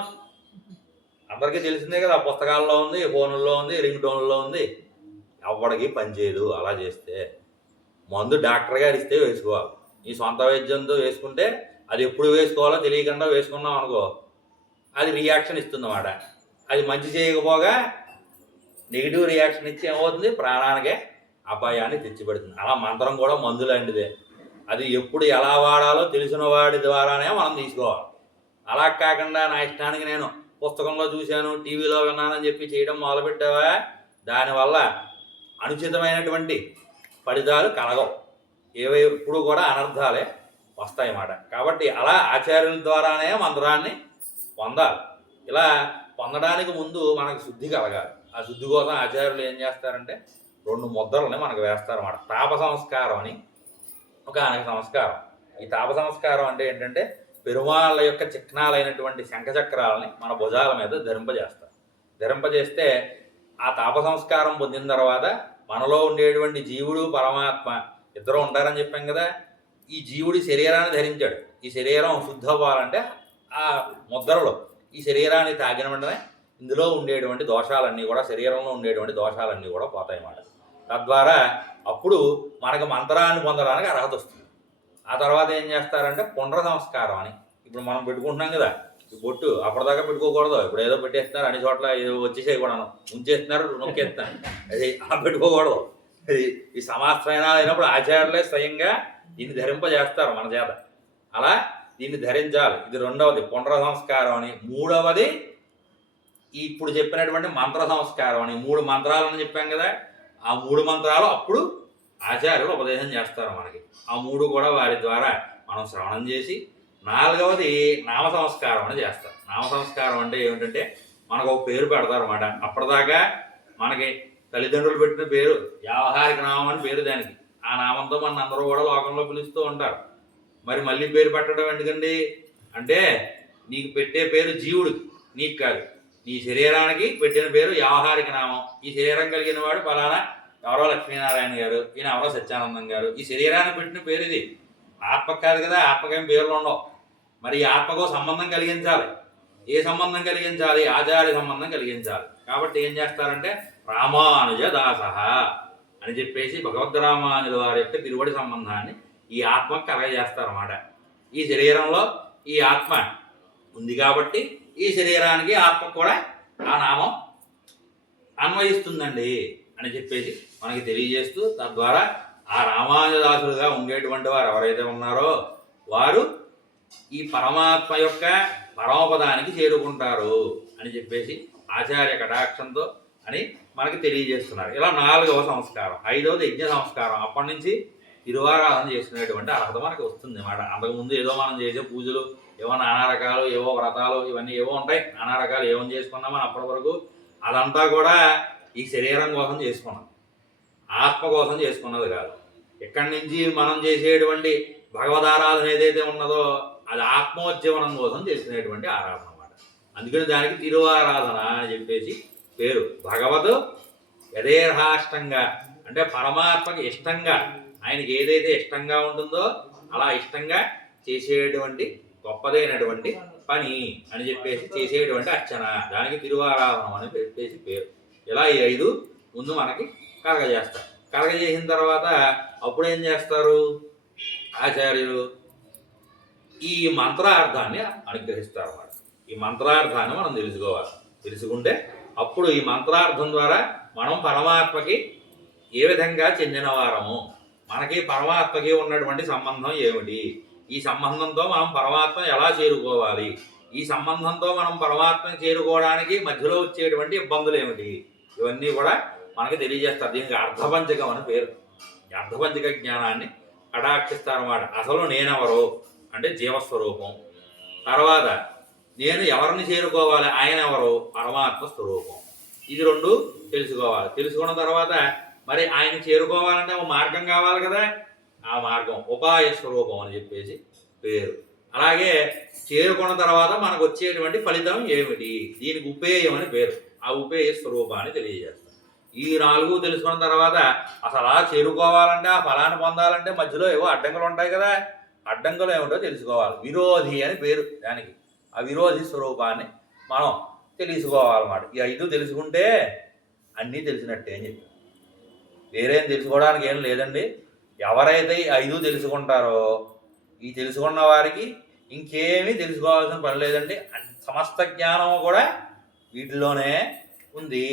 అందరికీ తెలిసిందే కదా. పుస్తకాల్లో ఉంది, ఫోన్లలో ఉంది, రింగ్ టోన్లలో ఉంది. ఎవరికి పనిచేయదు అలా చేస్తే. మందు డాక్టర్ గారు ఇస్తే వేసుకోవాలి. నీ సొంత వైద్యంతో వేసుకుంటే అది ఎప్పుడు వేసుకోవాలో తెలియకుండా వేసుకున్నాం అనుకో, అది రియాక్షన్ ఇస్తుందన్నమాట. అది మంచి చేయకపోగా నెగిటివ్ రియాక్షన్ ఇచ్చి ఏమవుతుంది, ప్రాణానికే అపాయాన్ని తెచ్చిపెడుతుంది. అలా మంత్రం కూడా మందు లాంటిదే. అది ఎప్పుడు ఎలా వాడాలో తెలిసిన వాడి ద్వారానే మనం తీసుకోవాలి. అలా కాకుండా నా ఇష్టానికి నేను పుస్తకంలో చూశాను, టీవీలో విన్నానని చెప్పి చేయడం మొదలుపెట్టావా, దానివల్ల అనుచితమైనటువంటి ఫలితాలు కలగవు. ఎప్పుడు కూడా అనర్థాలే వస్తాయన్నమాట. కాబట్టి అలా ఆచార్యుల ద్వారానే మంత్రాన్ని పొందాలి. ఇలా పొందడానికి ముందు మనకు శుద్ధి కలగాలి. ఆ శుద్ధి కోసం ఆచార్యులు ఏం చేస్తారంటే 2 ముద్రలని మనకు వేస్తారన్నమాట. తాప సంస్కారం అని ఒక సంస్కారం. ఈ తాప సంస్కారం అంటే ఏంటంటే పెరుమాళ్ళ యొక్క చిహ్నాలైనటువంటి శంఖచక్రాలని మన భుజాల మీద ధరింపజేస్తారు. ధరింపజేస్తే ఆ తాప సంస్కారం పొందిన తర్వాత మనలో ఉండేటువంటి జీవుడు పరమాత్మ ఇద్దరు ఉంటారని చెప్పాం కదా. ఈ జీవుడి శరీరాన్ని ధరించాడు. ఈ శరీరం శుద్ధ అవ్వాలంటే ఆ ముద్రలో ఈ శరీరాన్ని తాగిన వెంటనే ఇందులో ఉండేటువంటి దోషాలన్నీ కూడా, శరీరంలో ఉండేటువంటి దోషాలన్నీ కూడా పోతాయన్నమాట. తద్వారా అప్పుడు మనకు మంత్రాన్ని పొందడానికి అర్హత వస్తుంది. ఆ తర్వాత ఏం చేస్తారంటే పుండ్ర సంస్కారం అని ఇప్పుడు మనం పెట్టుకుంటున్నాం కదా. ఈ బొట్టు అప్పటిదాకా పెట్టుకోకూడదు. ఇప్పుడు ఏదో పెట్టేస్తున్నారు, అన్ని చోట్ల ఏదో వచ్చేసేవి కూడా ఉంచేస్తున్నారు, నొక్కేస్తున్నారు. అది అలా పెట్టుకోకూడదు. అది ఈ సమాస్త్రైనా అయినప్పుడు ఆచార్యులే స్వయంగా దీన్ని ధరింపజేస్తారు మన చేత. అలా దీన్ని ధరించాలి. ఇది రెండవది పుండ్ర సంస్కారం అని. మూడవది ఇప్పుడు చెప్పినటువంటి మంత్ర సంస్కారం అని. 3 మంత్రాలని చెప్పాం కదా. ఆ 3 మంత్రాలు అప్పుడు ఆచార్యులు ఉపదేశం చేస్తారు మనకి. ఆ 3 కూడా వారి ద్వారా మనం శ్రవణం చేసి, నాలుగవది నామ సంస్కారం అని చేస్తారు. నామ సంస్కారం అంటే ఏమిటంటే మనకు ఒక పేరు పెడతారు అన్నమాట. అప్పటిదాకా మనకి తల్లిదండ్రులు పెట్టిన పేరు వ్యావహారిక నామం అని పేరు దానికి. ఆ నామంతో మన అందరూ కూడా లోకంలో పిలుస్తూ ఉంటారు. మరి మళ్ళీ పేరు పెట్టడం ఎందుకండి అంటే నీకు పెట్టే పేరు జీవుడికి, నీకు కాదు. నీ శరీరానికి పెట్టిన పేరు వ్యావహారిక నామం. ఈ శరీరం కలిగిన వాడు ఫలానా ఎవరో లక్ష్మీనారాయణ గారు, ఈయన ఎవరో సత్యానందం గారు. ఈ శరీరానికి పెట్టిన పేరు ఇది. ఆత్మకు కాదు కదా, ఆత్మకేం పేర్లు ఉండవు. మరి ఈ ఆత్మకో సంబంధం కలిగించాలి. ఏ సంబంధం కలిగించాలి? ఆచార్య సంబంధం కలిగించాలి. కాబట్టి ఏం చేస్తారంటే రామానుజ దాస అని చెప్పేసి భగవద్ రామానుజుల వారి యొక్క తిరువడి సంబంధాన్ని ఈ ఆత్మకు కలగజేస్తారన్నమాట. ఈ శరీరంలో ఈ ఆత్మ ఉంది కాబట్టి ఈ శరీరానికి ఆత్మకు కూడా ఆ నామం అన్వయిస్తుందండి అని చెప్పేసి మనకి తెలియజేస్తూ, తద్వారా ఆ రామానుజదాసులుగా ఉండేటువంటి వారు ఎవరైతే ఉన్నారో వారు ఈ పరమాత్మ యొక్క పరమపదానికి చేరుకుంటారు అని చెప్పేసి ఆచార్య కటాక్షంతో అని మనకి తెలియజేస్తున్నారు. ఇలా 4వ సంస్కారం. 5వది యజ్ఞ సంస్కారం. అప్పటి నుంచి తిరువారాధన చేసుకునేటువంటి అర్హత మనకి వస్తుంది అన్నమాట. అంతకుముందు ఏదో మనం చేసే పూజలు ఏవో నానా రకాలు, ఏవో వ్రతాలు ఇవన్నీ ఏవో ఉంటాయి. నానా రకాలు ఏమని చేసుకున్నామని అప్పటి వరకు అదంతా కూడా ఈ శరీరం కోసం చేసుకున్నాం, ఆత్మ కోసం చేసుకున్నది కాదు. ఇక్కడి నుంచి మనం చేసేటువంటి భగవదారాధన ఏదైతే ఉన్నదో అది ఆత్మోజ్జీవనం కోసం చేసుకునేటువంటి ఆరాధన అన్నమాట. అందుకని దానికి తిరువారాధన అని చెప్పేసి పేరు. భగవద్ యథేర్హాష్టంగా అంటే పరమాత్మకి ఇష్టంగా, ఆయనకి ఏదైతే ఇష్టంగా ఉంటుందో అలా ఇష్టంగా చేసేటువంటి గొప్పదైనటువంటి పని అని చెప్పేసి చేసేటువంటి అర్చన, దానికి తిరువారాధనం అని చెప్పేసి పేరు. ఇలా ఈ 5 ముందు మనకి కలగజేస్తారు. కలగజేసిన తర్వాత అప్పుడు ఏం చేస్తారు ఆచార్యులు? ఈ మంత్రార్థాన్ని అనుగ్రహిస్తారు అన్నమాట. ఈ మంత్రార్థాన్ని మనం తెలుసుకోవాలి. తెలుసుకుంటే అప్పుడు ఈ మంత్రార్థం ద్వారా మనం పరమాత్మకి ఏ విధంగా చెందిన వారము, మనకి పరమాత్మకి ఉన్నటువంటి సంబంధం ఏమిటి, ఈ సంబంధంతో మనం పరమాత్మని ఎలా చేరుకోవాలి, ఈ సంబంధంతో మనం పరమాత్మని చేరుకోవడానికి మధ్యలో వచ్చేటువంటి ఇబ్బందులు ఏమిటి, ఇవన్నీ కూడా మనకి తెలియజేస్తారు. దీనికి అర్ధపంచకం అని పేరు. ఈ అర్ధపంచక జ్ఞానాన్ని కటాక్షిస్తారన్నమాట. అసలు నేనెవరు అంటే జీవస్వరూపం. తర్వాత నేను ఎవరిని చేరుకోవాలి, ఆయన ఎవరు, పరమాత్మ స్వరూపం. ఇది 2 తెలుసుకోవాలి. తెలుసుకున్న తర్వాత మరి ఆయన చేరుకోవాలంటే ఒక మార్గం కావాలి కదా. ఆ మార్గం ఉపాయ స్వరూపం అని చెప్పేసి పేరు. అలాగే చేరుకున్న తర్వాత మనకు వచ్చేటువంటి ఫలితం ఏమిటి, దీనికి ఉపేయం అని పేరు. ఆ ఉపేయ స్వరూపాన్ని తెలియజేస్తాం. ఈ 4 తెలుసుకున్న తర్వాత అసలు అలా చేరుకోవాలంటే, ఆ ఫలాన్ని పొందాలంటే మధ్యలో ఏవో అడ్డంకులు ఉంటాయి కదా. అడ్డంకులు ఏమిటో తెలుసుకోవాలి. విరోధి అని పేరు దానికి. ఆ విరోధి స్వరూపాన్ని మనం తెలుసుకోవాలన్నమాట. ఈ 5 తెలుసుకుంటే అన్నీ తెలిసినట్టే అని చెప్పి వేరేం తెలుసుకోవడానికి ఏం లేదండి. ఎవరైతే ఈ 5 తెలుసుకుంటారో ఈ తెలుసుకున్న వారికి ఇంకేమీ తెలుసుకోవాల్సిన పని లేదండి. సమస్త జ్ఞానము కూడా వీటిలోనే ఉంది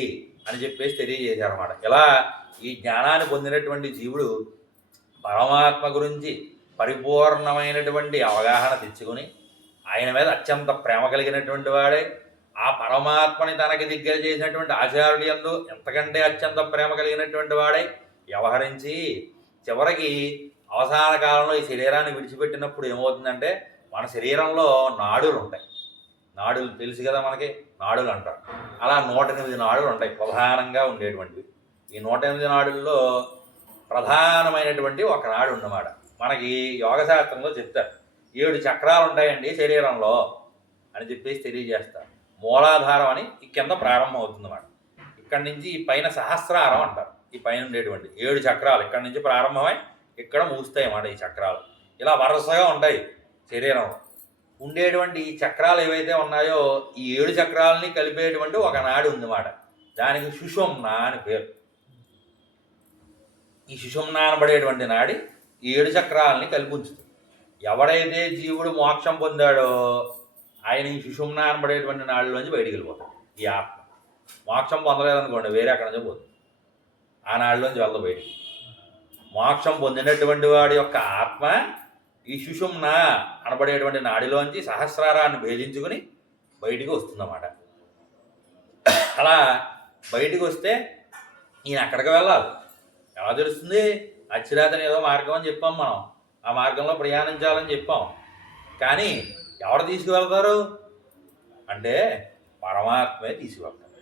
అని చెప్పేసి తెలియజేశారన్నమాట. ఇలా ఈ జ్ఞానాన్ని పొందినటువంటి జీవుడు పరమాత్మ గురించి పరిపూర్ణమైనటువంటి అవగాహన తెచ్చుకొని ఆయన మీద అత్యంత ప్రేమ కలిగినటువంటి వాడే, ఆ పరమాత్మని తనకి దగ్గర చేసినటువంటి ఆచార్యుడి యందు ఎంతకంటే అత్యంత ప్రేమ కలిగినటువంటి వాడై వ్యవహరించి చివరికి అవసాన కాలంలో ఈ శరీరాన్ని విడిచిపెట్టినప్పుడు ఏమవుతుందంటే మన శరీరంలో నాడులు ఉంటాయి. నాడులు తెలుసు కదా మనకి, నాడులు అంటారు. అలా 108 నాడులు ఉంటాయి ప్రధానంగా ఉండేటువంటివి. ఈ 108 నాడుల్లో ప్రధానమైనటువంటి ఒక నాడు ఉన్నమాట. మనకి యోగశాస్త్రంలో చెప్తారు 7 చక్రాలు ఉంటాయండి శరీరంలో అని చెప్పేసి తెలియజేస్తారు. మూలాధారం అని ఈ కింద ప్రారంభం అవుతుందన్నమాట. ఇక్కడి నుంచి ఈ పైన సహస్రారం అంటారు. ఈ పైన ఉండేటువంటి 7 చక్రాలు ఇక్కడి నుంచి ప్రారంభమై ఇక్కడ ముగుస్తాయి అన్నమాట. ఈ చక్రాలు ఇలా వరుసగా ఉంటాయి శరీరంలో. ఉండేటువంటి ఈ చక్రాలు ఏవైతే ఉన్నాయో ఈ 7 చక్రాలని కలిపేటువంటి ఒక నాడి ఉందన్నమాట. దానికి సుషుమ్న అని పేరు. ఈ సుషుమ్న అనబడేటువంటి నాడి ఈ 7 చక్రాలని కలిపి ఉంచుతుంది. ఎవడైతే జీవుడు మోక్షం పొందాడో ఆయన ఈ సుషుమ్న అనబడేటువంటి నాడిలోంచి బయటికి వెళ్ళిపోతాడు. ఈ ఆత్మ మోక్షం పొందలేదనుకోండి, వేరే అక్కడి నుంచి పోతుంది. ఆ నాడిలోంచి వెళ్ళదు బయటికి. మోక్షం పొందినటువంటి వాడి యొక్క ఆత్మ ఈ సుషుమ్న అనబడేటువంటి నాడిలోంచి సహస్రారాన్ని భేదించుకుని బయటికి వస్తుందన్నమాట. అలా బయటికి వస్తే ఈయన అక్కడికి వెళ్ళాలి. ఎలా తెలుస్తుంది? అచ్చిరాతని ఏదో మార్గం అని చెప్పాం మనం. ఆ మార్గంలో ప్రయాణించాలని చెప్పాం. కానీ ఎవరు తీసుకువెళ్తారు అంటే పరమాత్మే తీసుకువెళ్తారు.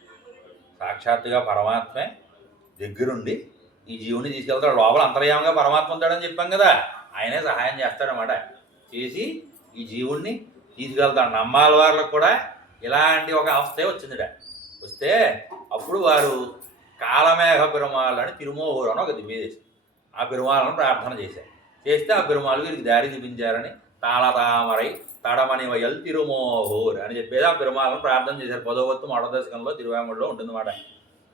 సాక్షాత్తుగా పరమాత్మే దగ్గరుండి ఈ జీవుని తీసుకెళ్తాడు. లోపల అంతర్యామంగా పరమాత్మ ఉంటాడని చెప్పాం కదా, ఆయనే సహాయం చేస్తాడనమాట. చేసి ఈ జీవుణ్ణి తీసుకెళ్తాడు. నమ్మాలి వారికి కూడా ఇలాంటి ఒక అవస్థే వచ్చిందిట. వస్తే అప్పుడు వారు కాలమేఘ పెరుమాళ్ళని తిరుమోహూరు అని ఒక దివ్యదేశం, ఆ పెరుమాళ్ళను ప్రార్థన చేశారు. చేస్తే ఆ పెరుమాళ్ళు వీరికి దారి చూపించారని తాళతామరై తడమని వయల్ తిరుమోహూర్ అని చెప్పేసి ఆ పెరుమాళ్ళను ప్రార్థన చేశారు. 10వ వత్తు మొదటి దశకంలో తిరువాముడిలో ఉంటుందన్నమాట.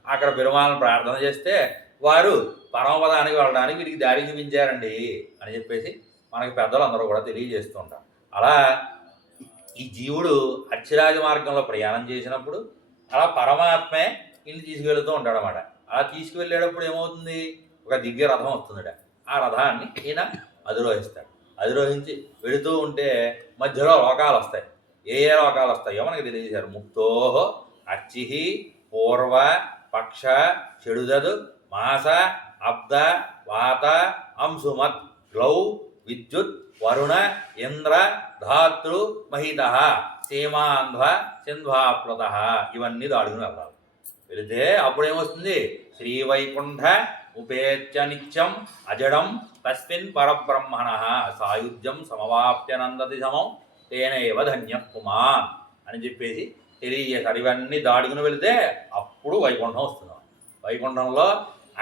అక్కడ పెరుమాళ్ళను ప్రార్థన చేస్తే వారు పరమపదానికి వెళ్ళడానికి వీరికి దారి చూపించారండి అని చెప్పేసి మనకి పెద్దలు అందరూ కూడా తెలియజేస్తుంటారు. అలా ఈ జీవుడు అచ్చిరాజ మార్గంలో ప్రయాణం చేసినప్పుడు అలా పరమాత్మే ఇల్లు తీసుకువెళుతూ ఉంటాడు అన్నమాట. అలా తీసుకువెళ్ళేటప్పుడు ఏమవుతుంది? ఒక దివ్య రథం వస్తుందట. ఆ రథాన్ని ఈయన అధిరోహిస్తాడు. అధిరోహించి వెళుతూ ఉంటే మధ్యలో లోకాలు వస్తాయి. ఏ ఏ లోకాలు వస్తాయో మనకి తెలియజేశారు. ముక్తోహో అర్చిహి పూర్వ పక్ష చెడుదదు మాస అబ్ద వాత అంశుమత్ గ్లౌ విద్యుత్ వరుణ ఇంద్ర ధాతృ మహిత సీమాంధ్వ సింధ్వాప్లత ఇవన్నీ దాడుకుని వెళ్తారు. వెళితే అప్పుడేమొస్తుంది? శ్రీవైకుంఠ ఉపేత్య నిత్యం అజడం తస్మిన్ పరబ్రహ్మణ సాయుధ్యం సమవాప్యనందతి సమం తేనైవ ధన్య పుమాన్ అని చెప్పేసి తెలియజేశారు. ఇవన్నీ దాడుకుని వెళితే అప్పుడు వైకుంఠం వస్తుంది. వైకుంఠంలో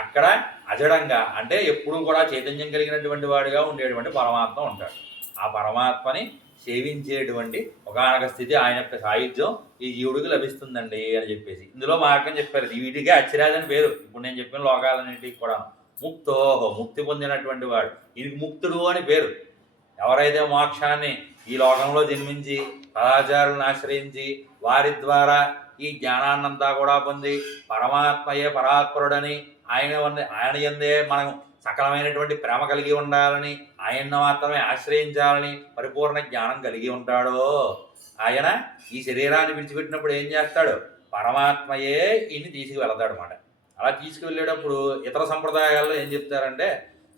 అక్కడ అజడంగా అంటే ఎప్పుడూ కూడా చైతన్యం కలిగినటువంటి వాడిగా ఉండేటువంటి పరమాత్మ ఉంటాడు. ఆ పరమాత్మని సేవించేటువంటి ఒకానొక స్థితి ఆయన యొక్క సాయుధ్యం ఈ జీవుడికి లభిస్తుందండి అని చెప్పేసి ఇందులో మార్గం చెప్పారు. వీటికే అచ్చిరాజని పేరు. ఇప్పుడు నేను చెప్పిన లోకాలన్నింటికి కూడా ముక్తోహో ముక్తి పొందినటువంటి వాడు, ఇది ముక్తుడు అని పేరు. ఎవరైతే మోక్షాన్ని ఈ లోకంలో జన్మించి సదాచారులను ఆశ్రయించి వారి ద్వారా ఈ జ్ఞానాన్నంతా కూడా పొంది పరమాత్మయే పరాత్పరుడని ఆయన యందే మనం సకలమైనటువంటి ప్రేమ కలిగి ఉండాలని, ఆయన్ని మాత్రమే ఆశ్రయించాలని పరిపూర్ణ జ్ఞానం కలిగి ఉంటాడో ఆయన ఈ శరీరాన్ని విడిచిపెట్టినప్పుడు ఏం చేస్తాడు? పరమాత్మయే ఈయన్ని తీసుకువెళతాడు అన్నమాట. అలా తీసుకువెళ్ళేటప్పుడు ఇతర సంప్రదాయాల్లో ఏం చెప్తారంటే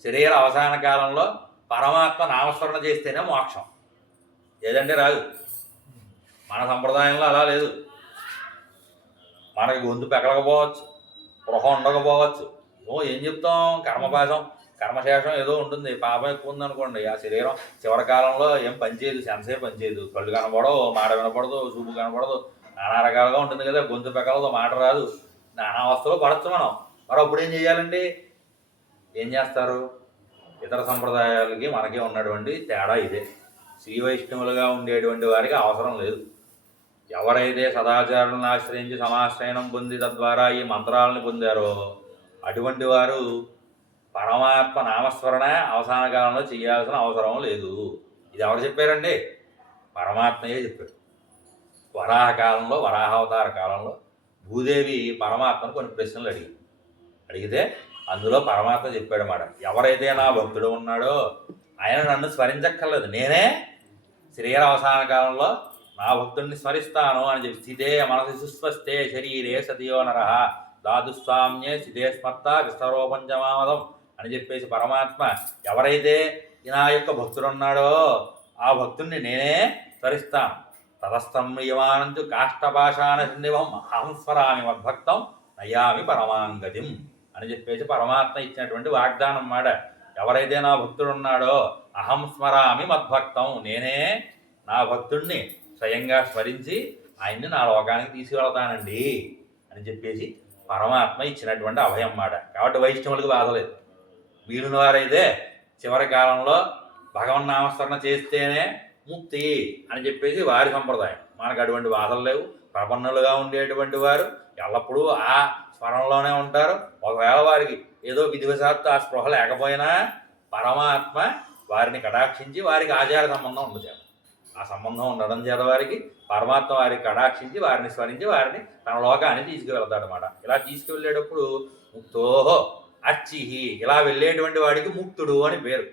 శరీర అవసాన కాలంలో పరమాత్మ నామస్మరణ చేస్తేనే మోక్షం, ఏదంటే రాదు. మన సంప్రదాయంలో అలా లేదు. మనకి గొంతు పెకలకపోవచ్చు, గృహ ఉండకపోవచ్చు. ఏం చెప్తాం? కర్మశేషం ఏదో ఉంటుంది. పాపం ఎక్కువ ఉందనుకోండి, ఆ శరీరం చివరి కాలంలో ఏం పనిచేయదు, సెన్సే పనిచేయదు. కళ్ళు కనపడవు, మాట వినపడదు, చూపు కనపడదు, నానా రకాలుగా ఉంటుంది కదా. గొంతు పెకలతో మాట రాదు, నానా అవస్థలో పడచ్చు మనం. మరి అప్పుడు ఏం చేయాలండి? ఏం చేస్తారు? ఇతర సంప్రదాయాలకి మనకి ఉన్నటువంటి తేడా ఇదే. శ్రీ వైష్ణవులుగా ఉండేటువంటి వారికి అవసరం లేదు. ఎవరైతే సదాచారాలను ఆశ్రయించి సమాశ్రయణం పొంది తద్వారా ఈ మంత్రాలను పొందారో అటువంటి వారు పరమాత్మ నామస్మరణ అవసాన కాలంలో చేయాల్సిన అవసరం లేదు. ఇది ఎవరు చెప్పారండి? పరమాత్మయే చెప్పారు. వరాహకాలంలో, వరాహావతార కాలంలో భూదేవి పరమాత్మను కొన్ని ప్రశ్నలు అడిగితే అందులో పరమాత్మ చెప్పాడు మాట, ఎవరైతే నా భక్తుడు ఉన్నాడో ఆయన నన్ను స్మరించక్కర్లేదు, నేనే శరీర అవసాన కాలంలో నా భక్తుడిని స్మరిస్తాను అని చెప్పి స్థితే మనసి సుస్వస్తే శరీరే సతియో నర దాదుస్వామ్యే స్థితే స్మర్త విస్తరోపంచమామదం అని చెప్పేసి పరమాత్మ ఎవరైతే నా యొక్క భక్తుడు ఉన్నాడో ఆ భక్తుడిని నేనే తరిస్తాను. తదస్తంయమానంతు కాష్టభాషాన నివం అహంస్వరామి మద్భక్తం నయామి పరమాంగతిం అని చెప్పేసి పరమాత్మ ఇచ్చినటువంటి వాగ్దానం మాట. ఎవరైతే నా భక్తుడు ఉన్నాడో అహం స్మరామి మద్భక్తం, నేనే నా భక్తుడిని స్వయంగా స్మరించి ఆయన్ని నా లోకానికి తీసుకువెళతానండి అని చెప్పేసి పరమాత్మ ఇచ్చినటువంటి అభయం మాట. కాబట్టి వైష్ణవులకు బాధలేదు. వీలుని వారైతే చివరి కాలంలో భగవన్నామస్మరణ చేస్తేనే ముక్తి అని చెప్పేసి వారి సంప్రదాయం. మనకు అటువంటి బాధలు లేవు. ప్రపన్నులుగా ఉండేటువంటి వారు ఎల్లప్పుడూ ఆ స్మరణలోనే ఉంటారు. ఒకవేళ వారికి ఏదో విధివశాత్తు ఆ స్పృహ లేకపోయినా పరమాత్మ వారిని కటాక్షించి వారికి ఆచార సంబంధం ఉండదు. ఆ సంబంధం ఉండడం చేత వారికి పరమాత్మ వారికి కటాక్షించి వారిని స్మరించి వారిని తన లోకాన్ని తీసుకువెళ్తాడనమాట. ఇలా తీసుకువెళ్ళేటప్పుడు ముక్తోహో అర్చిహి, ఇలా వెళ్ళేటువంటి వాడికి ముక్తుడు అని పేరు.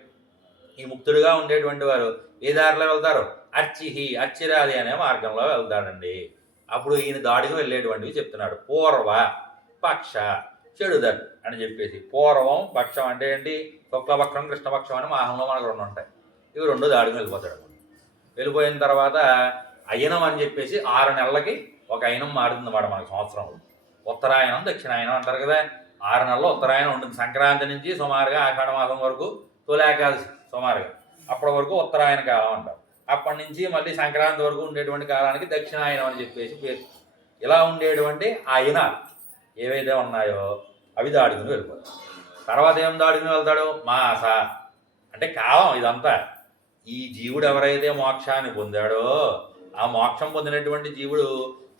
ఈ ముక్తుడుగా ఉండేటువంటి వారు ఏ దారిలో వెళ్తారు? అర్చిహి, అర్చిరాది అనే మార్గంలో వెళ్తాడండి. అప్పుడు ఈయన దాడికి వెళ్ళేటువంటివి చెప్తున్నాడు. పూర్వ పక్ష చెడుదర్ అని చెప్పేసి, పూర్వం పక్షం అంటే ఏంటి? శుక్లపక్షం కృష్ణపక్షం అని మాహంలో మనకు రెండు ఉంటాయి. ఇవి రెండు దాడికి వెళ్ళిపోతాడు. వెళ్ళిపోయిన తర్వాత అయనం అని చెప్పేసి 6 నెలలకి ఒక అయనం మారుతుందన్నమాట మనకు సంవత్సరంలో. ఉత్తరాయణం దక్షిణాయనం అంటారు కదా. 6 నెలలు ఉత్తరాయణం ఉంటుంది. సంక్రాంతి నుంచి సుమారుగా ఆషాఢ మాసం వరకు తొలేకాదశి సుమారుగా అప్పటి వరకు ఉత్తరాయణ కాలం అంటారు. అప్పటి నుంచి మళ్ళీ సంక్రాంతి వరకు ఉండేటువంటి కాలానికి దక్షిణాయనం అని చెప్పేసి పేరు. ఇలా ఉండేటువంటి ఆయనాలు ఏవైతే ఉన్నాయో అవి దాడుకుని వెళ్ళిపోతాయి. తర్వాత ఏం దాడుకుని వెళ్తాడు? మాస అంటే కాలం. ఇదంతా ఈ జీవుడు ఎవరైతే మోక్షాన్ని పొందాడో ఆ మోక్షం పొందినటువంటి జీవుడు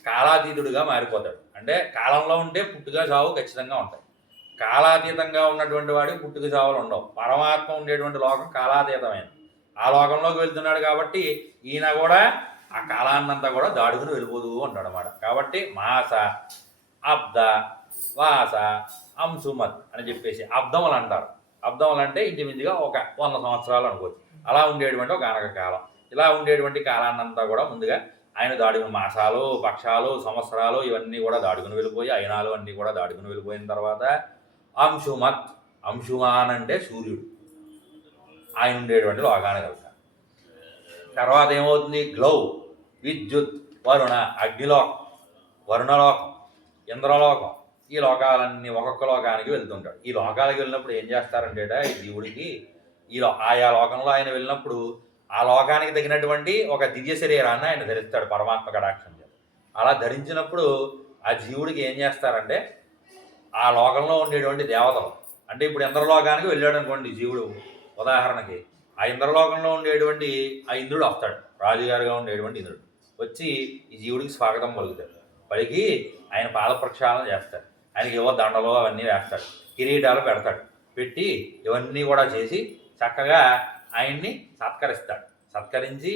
కాలాతీతుడుగా మారిపోతాడు. అంటే కాలంలో ఉంటే పుట్టుక చావు ఖచ్చితంగా ఉంటాయి. కాలాతీతంగా ఉన్నటువంటి వాడికి పుట్టుక చావులు ఉండవు. పరమాత్మ ఉండేటువంటి లోకం కాలాతీతమైనది. ఆ లోకంలోకి వెళ్తున్నాడు కాబట్టి ఈయన కూడా ఆ కాలాన్నంతా కూడా దాడుకుని వెళ్ళిపోతూ ఉంటాడు అన్నమాట. కాబట్టి మాస, అబ్ద, వాస, అంశుమత్ అని చెప్పేసి అబ్దములు అంటారు. అబ్దములు అంటే ఇంచుమించుగా ఒక 100 సంవత్సరాలు అనుకోవచ్చు. అలా ఉండేటువంటి ఒక అనక కాలం. ఇలా ఉండేటువంటి కాలాన్నంతా కూడా ముందుగా ఆయన దాడుకుని మాసాలు, పక్షాలు, సంవత్సరాలు ఇవన్నీ కూడా దాడుకుని వెళ్ళిపోయి అయనాలు అన్నీ కూడా దాడుకుని వెళ్ళిపోయిన తర్వాత అంశుమత్, అంశుమాన్ అంటే సూర్యుడు, ఆయన ఉండేటువంటి లోకానికి వెళ్తారు. తర్వాత ఏమవుతుంది? గ్లౌ, విద్యుత్, వరుణ, అగ్నిలోకం, వరుణలోకం, ఇంద్రలోకం, ఈ లోకాలన్నీ ఒక్కొక్క లోకానికి వెళ్తుంటాడు. ఈ లోకాలకు వెళ్ళినప్పుడు ఏం చేస్తారంటే ఈ జీవుడికి ఆయా లోకంలో ఆయన వెళ్ళినప్పుడు ఆ లోకానికి తగినటువంటి ఒక దివ్య శరీరాన్ని ఆయన ధరిస్తాడు పరమాత్మ కటాక్షం చేత. అలా ధరించినప్పుడు ఆ జీవుడికి ఏం చేస్తారంటే ఆ లోకంలో ఉండేటువంటి దేవతలు, అంటే ఇప్పుడు ఇంద్రలోకానికి వెళ్ళాడు అనుకోండి జీవుడు ఉదాహరణకి, ఆ ఇంద్రలోకంలో ఉండేటువంటి ఆ ఇంద్రుడు వస్తాడు. రాజుగారుగా ఉండేటువంటి ఇంద్రుడు వచ్చి ఈ జీవుడికి స్వాగతం పలుకుతాడు. పలికి ఆయన పాద ప్రక్షాళన చేస్తాడు. ఆయనకి ఏవో దండలు అవన్నీ వేస్తాడు, కిరీటాలు పెడతాడు. పెట్టి ఇవన్నీ కూడా చేసి చక్కగా ఆయన్ని సత్కరిస్తాడు. సత్కరించి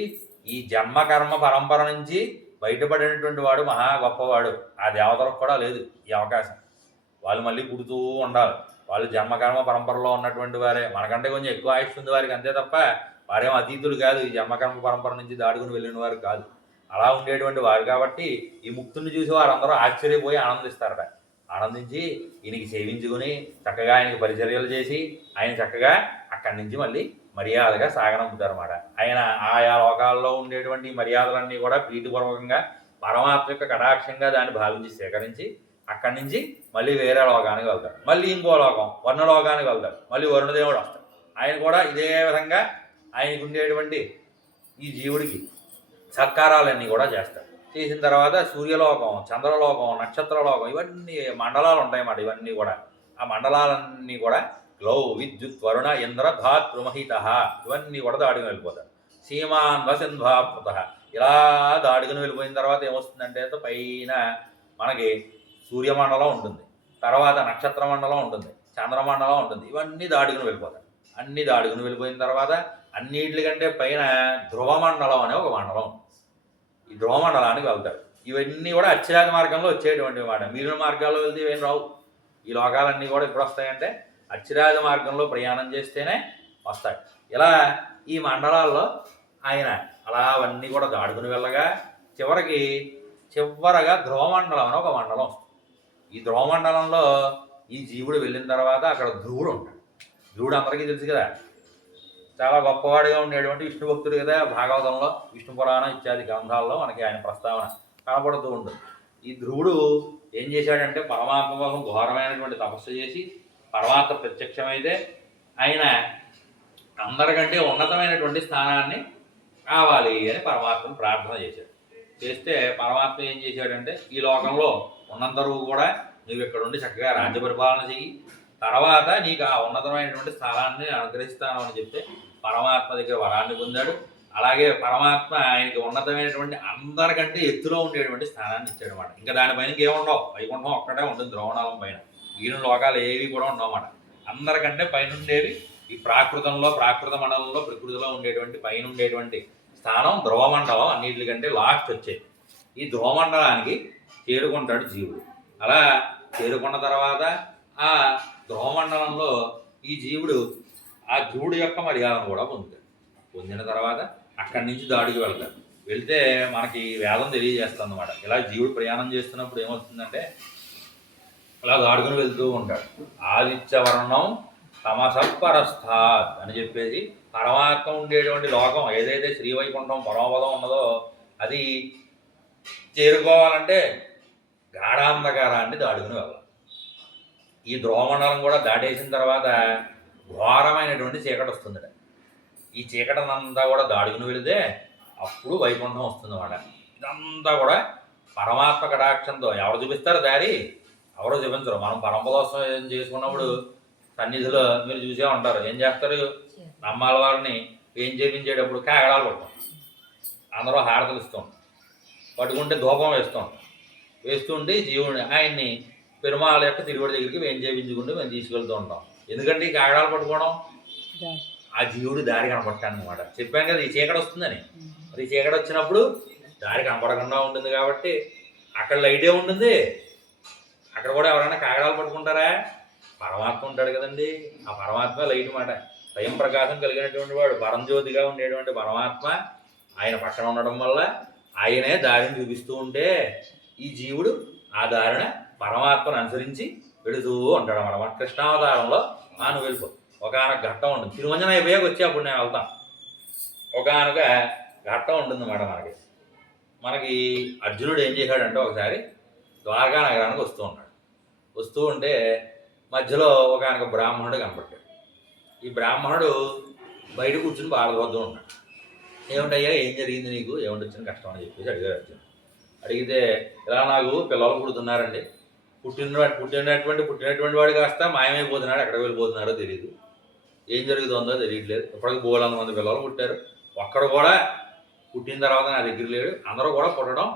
ఈ జన్మకర్మ పరంపర నుంచి బయటపడినటువంటి వాడు మహా గొప్పవాడు. ఆ దేవతలకు కూడా లేదు ఈ అవకాశం. వాళ్ళు మళ్ళీ పుడుతూ ఉండాలి. వాళ్ళు జన్మకర్మ పరంపరలో ఉన్నటువంటి వారే. మనకంటే కొంచెం ఎక్కువ ఆయుష్ ఉంది వారికి, అంతే తప్ప వారేం అతీతులు కాదు. ఈ జన్మకర్మ పరంపర నుంచి దాడుకుని వెళ్ళిన వారు కాదు. అలా ఉండేటువంటి వారు కాబట్టి ఈ ముక్తుని చూసి వారందరూ ఆశ్చర్యపోయి ఆనందిస్తారట. ఆనందించి ఈయనకి సేవించుకుని చక్కగా ఆయనకి పరిచర్యలు చేసి ఆయన చక్కగా అక్కడి నుంచి మళ్ళీ మర్యాదగా సాగనంపుతారన్నమాట. ఆయన ఆయా లోకాల్లో ఉండేటువంటి మర్యాదలన్నీ కూడా ప్రీతిపూర్వకంగా పరమాత్మ యొక్క కటాక్షంగా దాన్ని భావించి సేకరించి అక్కడి నుంచి మళ్ళీ వేరే లోకానికి వెళ్తాడు. మళ్ళీ ఇంకో లోకం వర్ణలోకానికి వెళ్తాడు. మళ్ళీ వరుణదేవుడు వస్తాడు. ఆయన కూడా ఇదే విధంగా ఆయనకు ఉండేటువంటి ఈ జీవుడికి సత్కారాలన్నీ కూడా చేస్తాడు. చేసిన తర్వాత సూర్యలోకం, చంద్రలోకం, నక్షత్రలోకం ఇవన్నీ మండలాలు ఉంటాయన్నమాట. ఇవన్నీ కూడా ఆ మండలాలన్నీ కూడా గ్లౌ, విద్యుత్, వరుణ, ఇంద్ర, ధాతృమహిత ఇవన్నీ కూడా దాడుకుని వెళ్ళిపోతారు. సీమాన్ వసింధ్వాపృత ఇలా దాడుకుని వెళ్ళిపోయిన తర్వాత ఏమొస్తుందంటే పైన మనకి సూర్యమండలం ఉంటుంది, తర్వాత నక్షత్ర మండలం ఉంటుంది, చంద్రమండలం ఉంటుంది. ఇవన్నీ దాడుకుని వెళ్ళిపోతాయి. అన్నీ దాడుకుని వెళ్ళిపోయిన తర్వాత అన్నిటికంటే పైన ధ్రువమండలం అనే ఒక మండలం, ఈ ధ్రువమండలానికి వెళ్తాడు. ఇవన్నీ కూడా అచ్చిరాది మార్గంలో వచ్చేటువంటి మాట. మిగిలిన మార్గాల్లో వెళ్తే ఇవేం రావు. ఈ లోకాలన్నీ కూడా ఎప్పుడు వస్తాయంటే అచ్చిరాది మార్గంలో ప్రయాణం చేస్తేనే వస్తాయి. ఇలా ఈ మండలాల్లో ఆయన అలా అవన్నీ కూడా దాడుకుని వెళ్ళగా చివరగా ధ్రువమండలం అని ఒక మండలం వస్తుంది. ఈ ధ్రువమండలంలో ఈ జీవుడు వెళ్ళిన తర్వాత అక్కడ ధ్రువుడు ఉంటాడు. ధ్రువుడు అందరికీ తెలుసు కదా, చాలా గొప్పవాడిగా ఉండేటువంటి విష్ణు భక్తుడు కదా. భాగవతంలో, విష్ణు పురాణం ఇత్యాది గ్రంథాల్లో మనకి ఆయన ప్రస్తావన కనపడుతూ ఉంటుంది. ఈ ధ్రువుడు ఏం చేశాడంటే పరమాత్మ కోసం ఘోరమైనటువంటి తపస్సు చేసి పరమాత్మ ప్రత్యక్షమైతే ఆయన అందరికంటే ఉన్నతమైనటువంటి స్థానాన్ని కావాలి అని పరమాత్మను ప్రార్థన చేశాడు. చేస్తే పరమాత్మ ఏం చేశాడంటే ఈ లోకంలో ఉన్నంత వరకు కూడా నువ్వు ఇక్కడ ఉండి చక్కగా రాజ్య పరిపాలన చెయ్యి, తర్వాత నీకు ఆ ఉన్నతమైనటువంటి స్థానాన్ని అనుగ్రహిస్తాను అని చెప్తే పరమాత్మ దగ్గర వరాన్ని పొందాడు. అలాగే పరమాత్మ ఆయనకి ఉన్నతమైనటువంటి అందరికంటే ఎత్తులో ఉండేటువంటి స్థానాన్ని ఇచ్చాడు అన్నమాట. ఇంకా దానిపైన ఇంకేముండవు, వైకుంఠం ఒక్కటే ఉంటుంది ద్రోవణాలం పైన, ఈయన లోకాలు ఏవి కూడా ఉండవు అన్నమాట. అందరికంటే పైన ఉండేవి ఈ ప్రాకృతంలో, ప్రాకృత మండలంలో, ప్రకృతిలో ఉండేటువంటి పైన ఉండేటువంటి స్థానం ధ్రువమండలం అన్నిటికంటే లాస్ట్ వచ్చేది. ఈ ధ్రువమండలానికి చేరుకుంటాడు జీవుడు. అలా చేరుకున్న తర్వాత ఆ ధ్రువమండలంలో ఈ జీవుడు ఆ ధ్రువుడు యొక్క మర్యాదను కూడా పొందుతాడు. పొందిన తర్వాత అక్కడి నుంచి దాడికి వెళ్తాడు. వెళ్తే మనకి వేదం తెలియజేస్తుంది అన్నమాట. ఇలా జీవుడు ప్రయాణం చేస్తున్నప్పుడు ఏమవుతుందంటే ఇలా దాడుకుని వెళ్తూ ఉంటాడు. ఆదిత్యవర్ణం తమసపరస్థాత్ అని చెప్పేసి పరమాత్మ ఉండేటువంటి లోకం ఏదైతే శ్రీవైకుంఠం పరమపదం ఉన్నదో అది చేరుకోవాలంటే గాఢాంధకారాన్ని దాడుకుని వెళ్ళాలి. ఈ ధ్రువమండలం కూడా దాటేసిన తర్వాత ఘోరమైనటువంటి చీకటి వస్తుందట. ఈ చీకటినంతా కూడా దాడుకుని వెళితే అప్పుడు వైకుంఠం వస్తుందన్నమాట. ఇదంతా కూడా పరమాత్మ కటాక్షంతో ఎవరు చూపిస్తారు దారి, ఎవరో చూపించరు. మనం పరమపదోత్సవం చేసుకున్నప్పుడు సన్నిధిలో మీరు చూసే ఉంటారు, ఏం చేస్తారు, నమ్మాల వారిని ఏం చేయించేటప్పుడు కాగడాలు పడతాం, అందరూ హారతలు ఇస్తాం, పట్టుకుంటే ధూపం వేస్తాం, వేస్తుంటే జీవుని ఆయన్ని పెరుమాళ యొక్క తిరువడి దగ్గరికి వేం చేయించుకుంటూ మేము తీసుకెళ్తూ ఉంటాం. ఎందుకంటే ఈ కాగడాలు పట్టుకోవడం ఆ జీవుడు దారి కనపడటాను అనమాట. చెప్పాం కదా ఈ చీకటి వస్తుందని. మరి ఈ చీకటి వచ్చినప్పుడు దారి కనపడకుండా ఉంటుంది కాబట్టి అక్కడ లైటే ఉంటుంది. అక్కడ కూడా ఎవరైనా కాగడాలు పట్టుకుంటారా? పరమాత్మ ఉంటాడు కదండి, ఆ పరమాత్మ లైట్ మాట. స్వయం ప్రకాశం కలిగినటువంటి వాడు పరంజ్యోతిగా ఉండేటువంటి పరమాత్మ ఆయన పక్కన ఉండడం వల్ల ఆయనే దారిని చూపిస్తూ ఉంటే ఈ జీవుడు ఆ దారిన పరమాత్మను అనుసరించి వెళుతూ ఉంటాడు అన్నమాట. మన కృష్ణావతారంలో నువ్వు వెళ్ళిపో, ఒకనొక ఘట్టం ఉంటుంది. తిరుమంజన అయిపోయాక వచ్చి అప్పుడు నేను వెళ్తాను. ఒకనొక ఘట్టం ఉంటుంది అన్నమాట. మనకి అర్జునుడు ఏం చేశాడంటే ఒకసారి ద్వారకా నగరానికి వస్తూ ఉన్నాడు. వస్తూ ఉంటే మధ్యలో ఒకనొక బ్రాహ్మణుడు కనపడ్డాడు. ఈ బ్రాహ్మణుడు బయట కూర్చుని బాధపడుతూ ఉన్నాడు. ఏమిటయ్యా ఏం జరిగింది నీకు, ఏమిటి వచ్చిన కష్టం అని చెప్పేసి అడిగారు అర్జునుడు. అడిగితే ఇలా నాకు పిల్లలు పుడుతున్నారండి, పుట్టినటువంటి వాడు కాస్త మాయమైపోతున్నాడు, ఎక్కడికి వెళ్ళిపోతున్నారో తెలియదు, ఏం జరుగుతుందో తెలియట్లేదు. ఇప్పటికి 200 మంది పిల్లలు పుట్టారు, ఒక్కడు కూడా పుట్టిన తర్వాత నా దగ్గర లేడు, అందరూ కూడా పుట్టడం